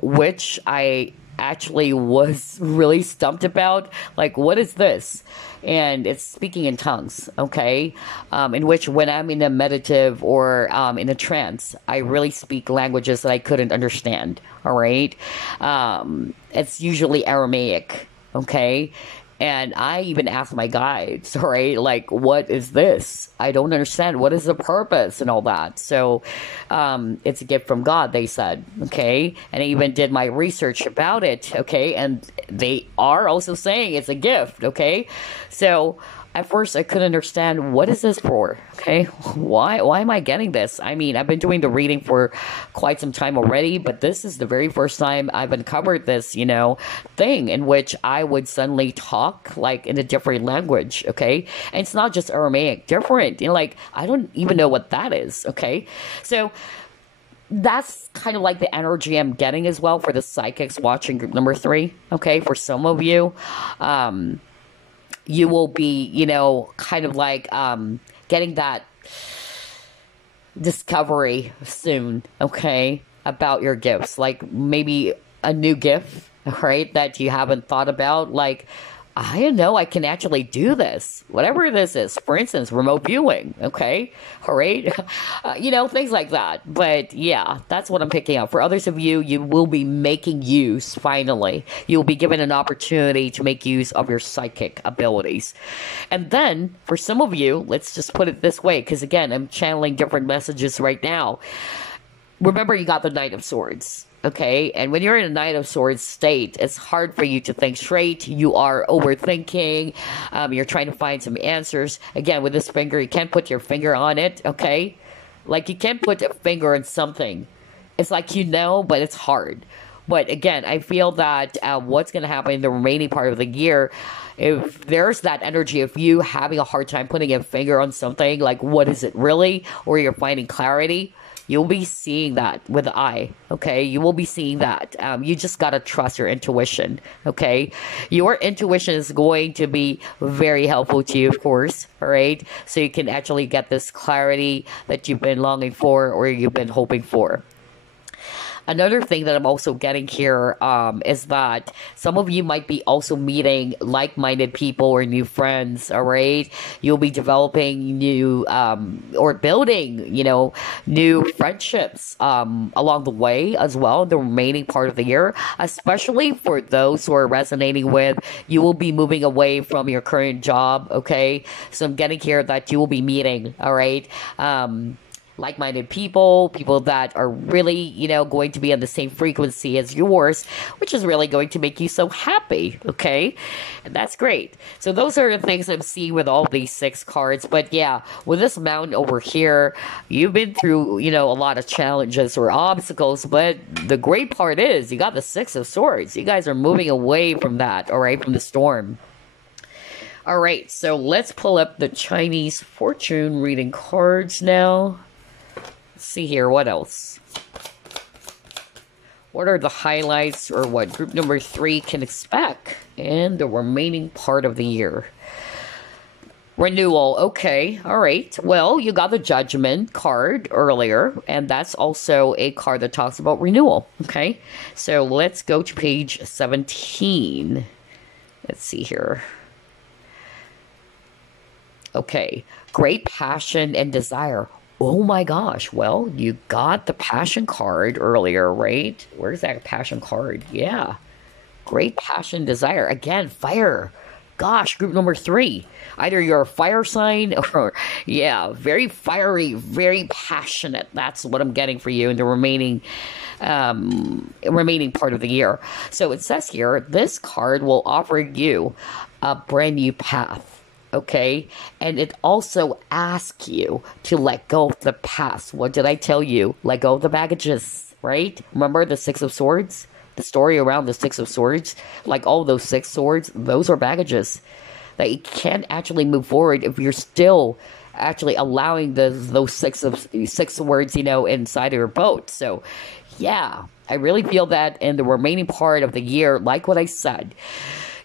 which I actually was really stumped about. Like, what is this? And it's speaking in tongues, okay? In which, when I'm in a meditative or in a trance, I really speak languages that I couldn't understand, all right? It's usually Aramaic, okay? And I even asked my guides, right? Like, what is this? I don't understand. What is the purpose and all that? So, it's a gift from God, they said, okay? And I even did my research about it, okay? And they are also saying it's a gift, okay? So, at first, I couldn't understand, what is this for? Okay, why am I getting this? I mean, I've been doing the reading for quite some time already, but this is the very first time I've uncovered this, thing in which I would suddenly talk like in a different language. Okay, and it's not just Aramaic, different. Like, I don't even know what that is. Okay, so that's kind of like the energy I'm getting as well for the psychics watching group number 3. Okay, for some of you, you will be, kind of like getting that discovery soon, okay, about your gifts. Like, maybe a new gift, right, that you haven't thought about. Like, I don't know, I can actually do this. Whatever this is. For instance, remote viewing, okay? All right? Things like that. But yeah, that's what I'm picking up. For others of you, you will be making use, finally. You'll be given an opportunity to make use of your psychic abilities. And then, for some of you, let's just put it this way, because again, I'm channeling different messages right now. Remember, you got the Knight of Swords. Okay, and when you're in a Knight of Swords state, it's hard for you to think straight. You are overthinking. You're trying to find some answers. Again, with this finger, you can't put your finger on it, okay? Like, you can't put a finger on something. It's like, but it's hard. But again, I feel that what's going to happen in the remaining part of the year, if there's that energy of you having a hard time putting a finger on something, like, what is it really? Or you're finding clarity, you'll be seeing that with the eye, okay? You will be seeing that. You just got to trust your intuition, okay? Your intuition is going to be very helpful to you, of course, all right? So you can actually get this clarity that you've been longing for or you've been hoping for. Another thing that I'm also getting here is that some of you might be also meeting like-minded people or new friends, all right? You'll be developing new or building, new friendships along the way as well, the remaining part of the year, especially for those who are resonating with, you will be moving away from your current job, okay? So I'm getting here that you will be meeting, all right? Like-minded people that are really, going to be on the same frequency as yours, which is really going to make you so happy, okay? And that's great. So those are the things I'm seeing with all these 6 cards. But yeah, with this mountain over here, you've been through, a lot of challenges or obstacles, but the great part is you got the 6 of Swords. You guys are moving away from that, all right, from the storm. All right, so let's pull up the Chinese fortune reading cards now. Let's see here, what else? What are the highlights or what group number 3 can expect in the remaining part of the year? Renewal, okay, all right. Well, you got the Judgment card earlier, and that's also a card that talks about renewal, okay? So let's go to page 17. Let's see here. Okay, great passion and desire. Oh my gosh, well, you got the passion card earlier, right? Where's that passion card? Yeah. Great passion, desire. Again, fire. Gosh, group number 3. Either you're a fire sign or, yeah, very fiery, very passionate. That's what I'm getting for you in the remaining part of the year. So it says here, this card will offer you a brand new path. Okay, and it also asks you to let go of the past. What did I tell you? Let go of the baggages, right? Remember the 6 of Swords? The story around the 6 of Swords? Like all those 6 swords, those are baggages. That you can't actually move forward if you're still actually allowing those 6 swords, inside of your boat. So, yeah, I really feel that in the remaining part of the year, like what I said,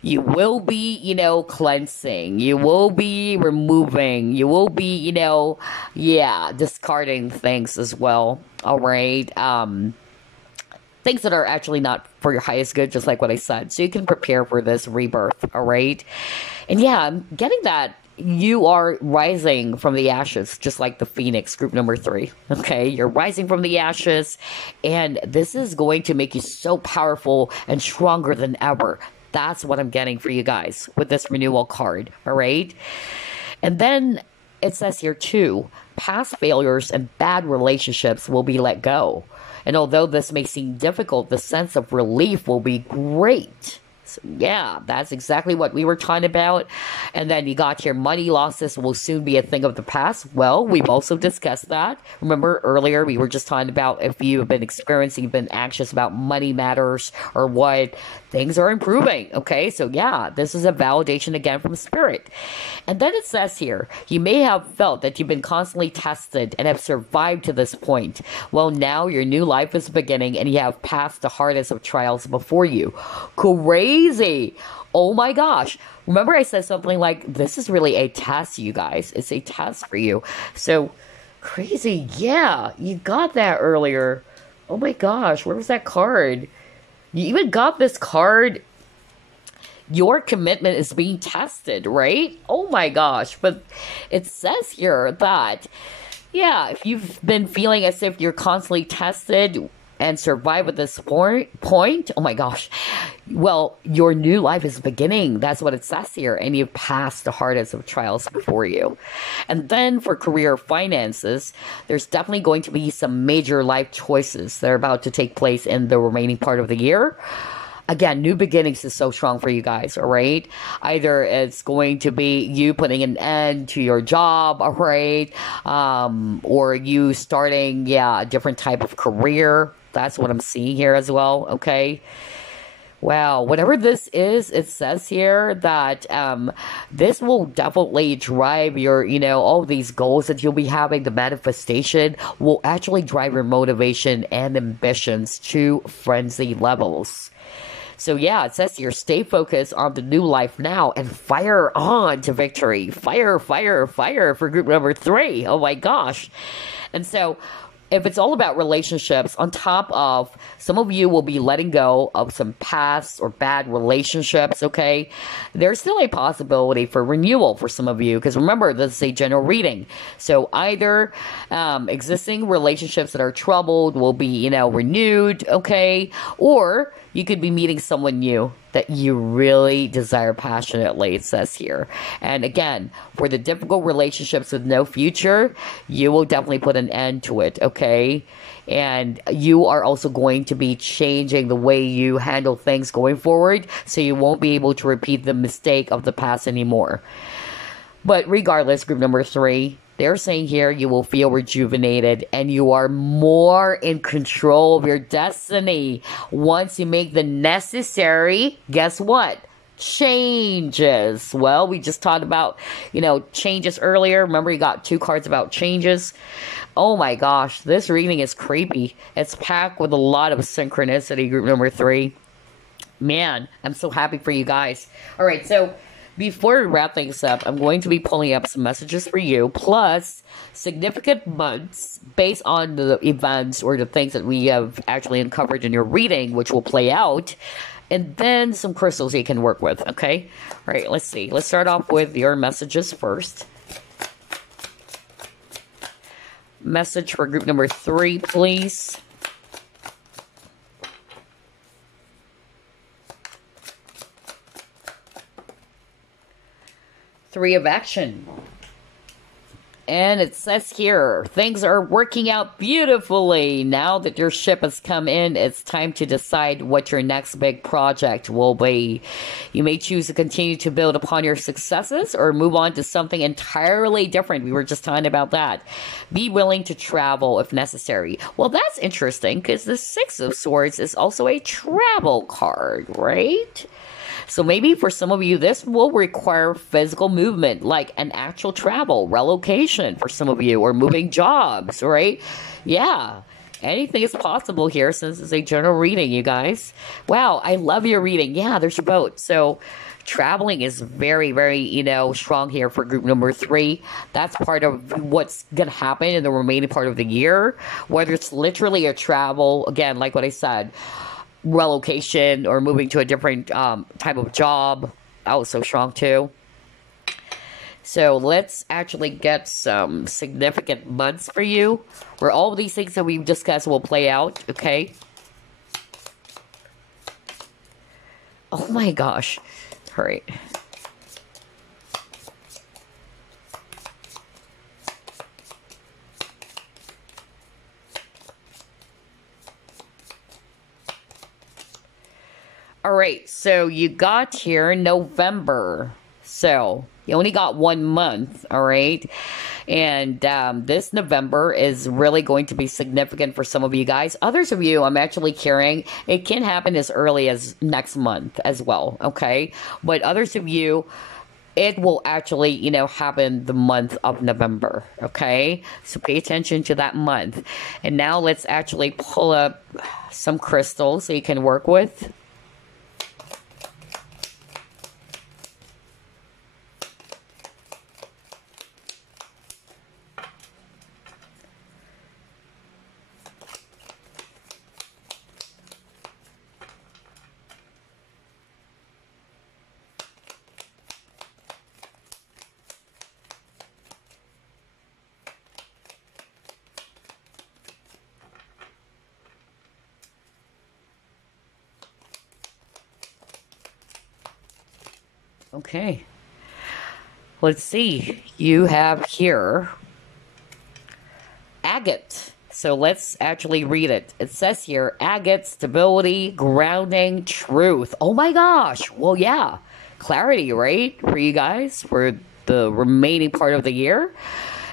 you will be, cleansing. You will be removing. You will be, discarding things as well. All right. things that are actually not for your highest good, just like what I said. So you can prepare for this rebirth, all right? And yeah, I'm getting that you are rising from the ashes, just like the Phoenix, group number 3. Okay, you're rising from the ashes, and this is going to make you so powerful and stronger than ever. That's what I'm getting for you guys with this renewal card, all right? And then it says here too, past failures and bad relationships will be let go. And although this may seem difficult, the sense of relief will be great. So yeah, that's exactly what we were talking about. And then you got your money losses will soon be a thing of the past. Well, we've also discussed that. Remember earlier we were just talking about if you've been experiencing, been anxious about money matters or what, things are improving. Okay, so yeah, this is a validation again from Spirit. And then it says here, you may have felt that you've been constantly tested and have survived to this point. Well, now your new life is beginning and you have passed the hardest of trials before you. Crazy. Oh my gosh. Remember I said something like, this is really a test, you guys. It's a test for you. So crazy. Yeah, you got that earlier. Oh my gosh, where was that card? You even got this card. Your commitment is being tested, right? Oh my gosh. But it says here that, yeah, if you've been feeling as if you're constantly tested and survive at this point, oh my gosh, well, your new life is beginning. That's what it says here. And you've passed the hardest of trials before you. And then for career finances, there's definitely going to be some major life choices that are about to take place in the remaining part of the year. Again, new beginnings is so strong for you guys, all right? Either it's going to be you putting an end to your job, all right? Or you starting, yeah, a different type of career. That's what I'm seeing here as well, okay? Wow, whatever this is, it says here that this will definitely drive your, all these goals that you'll be having. The manifestation will actually drive your motivation and ambitions to frenzy levels. So yeah, it says here, stay focused on the new life now and fire on to victory. Fire, fire, fire for group number 3. Oh my gosh. And so if it's all about relationships, on top of some of you will be letting go of some past or bad relationships, okay? There's still a possibility for renewal for some of you, because remember, this is a general reading. So either existing relationships that are troubled will be, renewed, okay? Or you could be meeting someone new that you really desire passionately, it says here. And again, for the difficult relationships with no future, you will definitely put an end to it, okay? And you are also going to be changing the way you handle things going forward, so you won't be able to repeat the mistake of the past anymore. But regardless, group number 3, they're saying here you will feel rejuvenated and you are more in control of your destiny once you make the necessary, guess what? Changes. Well, we just talked about, changes earlier. Remember, you got 2 cards about changes. Oh my gosh, this reading is creepy. It's packed with a lot of synchronicity, group number 3. Man, I'm so happy for you guys. All right, so before we wrap things up, I'm going to be pulling up some messages for you, plus significant months based on the events or the things that we have actually uncovered in your reading, which will play out, and then some crystals you can work with, okay? All right, let's see. Let's start off with your messages first. Message for group number 3, please. Three of action. And it says here, things are working out beautifully. Now that your ship has come in, it's time to decide what your next big project will be. You may choose to continue to build upon your successes or move on to something entirely different. We were just talking about that. Be willing to travel if necessary. Well, that's interesting because the 6 of Swords is also a travel card, right? So maybe for some of you, this will require physical movement, like an actual travel, relocation for some of you, or moving jobs, right? Yeah, anything is possible here since it's a general reading, you guys. Wow, I love your reading. Yeah, there's your boat. So Traveling is very, very, strong here for group number 3. That's part of what's going to happen in the remaining part of the year. Whether it's literally a travel, again, like what I said, relocation or moving to a different type of job. That was so strong too. So let's actually get some significant months for you where all of these things that we've discussed will play out, okay? Oh my gosh. All right. All right, so you got here November. So you only got 1 month, all right? And this November is really going to be significant for some of you guys. Others of you, I'm actually carrying, it can happen as early as next month as well, okay? But others of you, it will actually, happen the month of November, okay? So pay attention to that month. And now let's actually pull up some crystals so you can work with. Okay, let's see. You have here agate. So let's actually read it. It says here, agate, stability, grounding, truth. Oh my gosh. Well, yeah. Clarity, right? For you guys, for the remaining part of the year.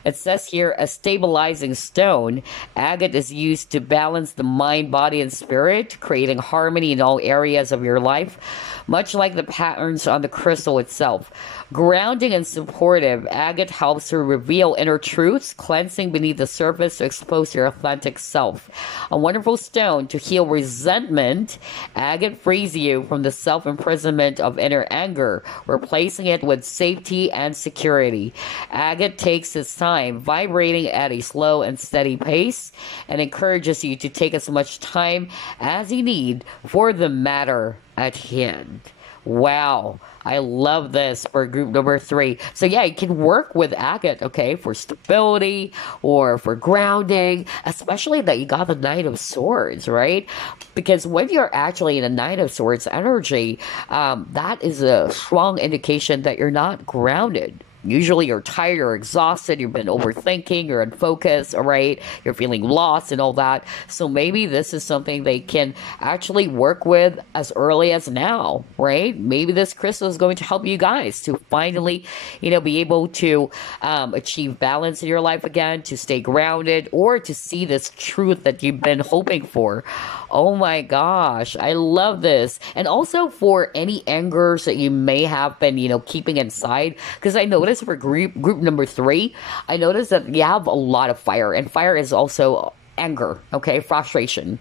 It says here, a stabilizing stone. Agate is used to balance the mind, body, and spirit, creating harmony in all areas of your life, much like the patterns on the crystal itself. Grounding and supportive, agate helps to reveal inner truths, cleansing beneath the surface to expose your authentic self. A wonderful stone to heal resentment, agate frees you from the self-imprisonment of inner anger, replacing it with safety and security. Agate takes its time, vibrating at a slow and steady pace, and encourages you to take as much time as you need for the matter at hand. Wow, I love this for group number 3. So yeah, you can work with agate, okay, for stability or for grounding, especially that you got the Knight of Swords, right? Because when you're actually in a Knight of Swords energy, that is a strong indication that you're not grounded. Usually you're tired or exhausted, you've been overthinking, you're unfocused, all right? You're feeling lost and all that. So maybe this is something they can actually work with as early as now, right? Maybe this crystal is going to help you guys to finally, be able to achieve balance in your life again, to stay grounded, or to see this truth that you've been hoping for. Oh my gosh, I love this. And also for any angers that you may have been, keeping inside, because I noticed for group number 3, I noticed that you have a lot of fire, and fire is also anger, okay, frustration.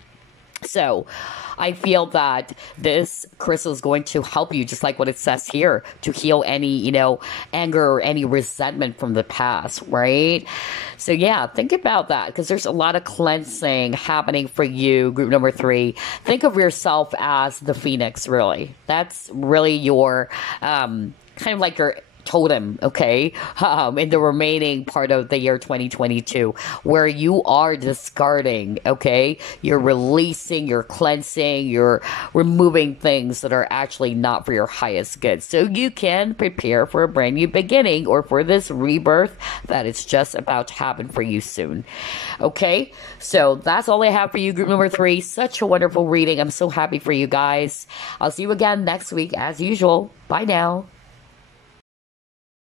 So I feel that this crystal is going to help you, just like what it says here, to heal any, anger or any resentment from the past, right? So yeah, think about that, because there's a lot of cleansing happening for you, group number 3. Think of yourself as the phoenix, really. That's really your, kind of like your totem, okay, in the remaining part of the year 2022, where you are discarding, okay, you're releasing, you're cleansing, you're removing things that are actually not for your highest good, so you can prepare for a brand new beginning, or for this rebirth that is just about to happen for you soon. Okay, so that's all I have for you, group number 3. Such a wonderful reading. I'm so happy for you guys. I'll see you again next week as usual. Bye now.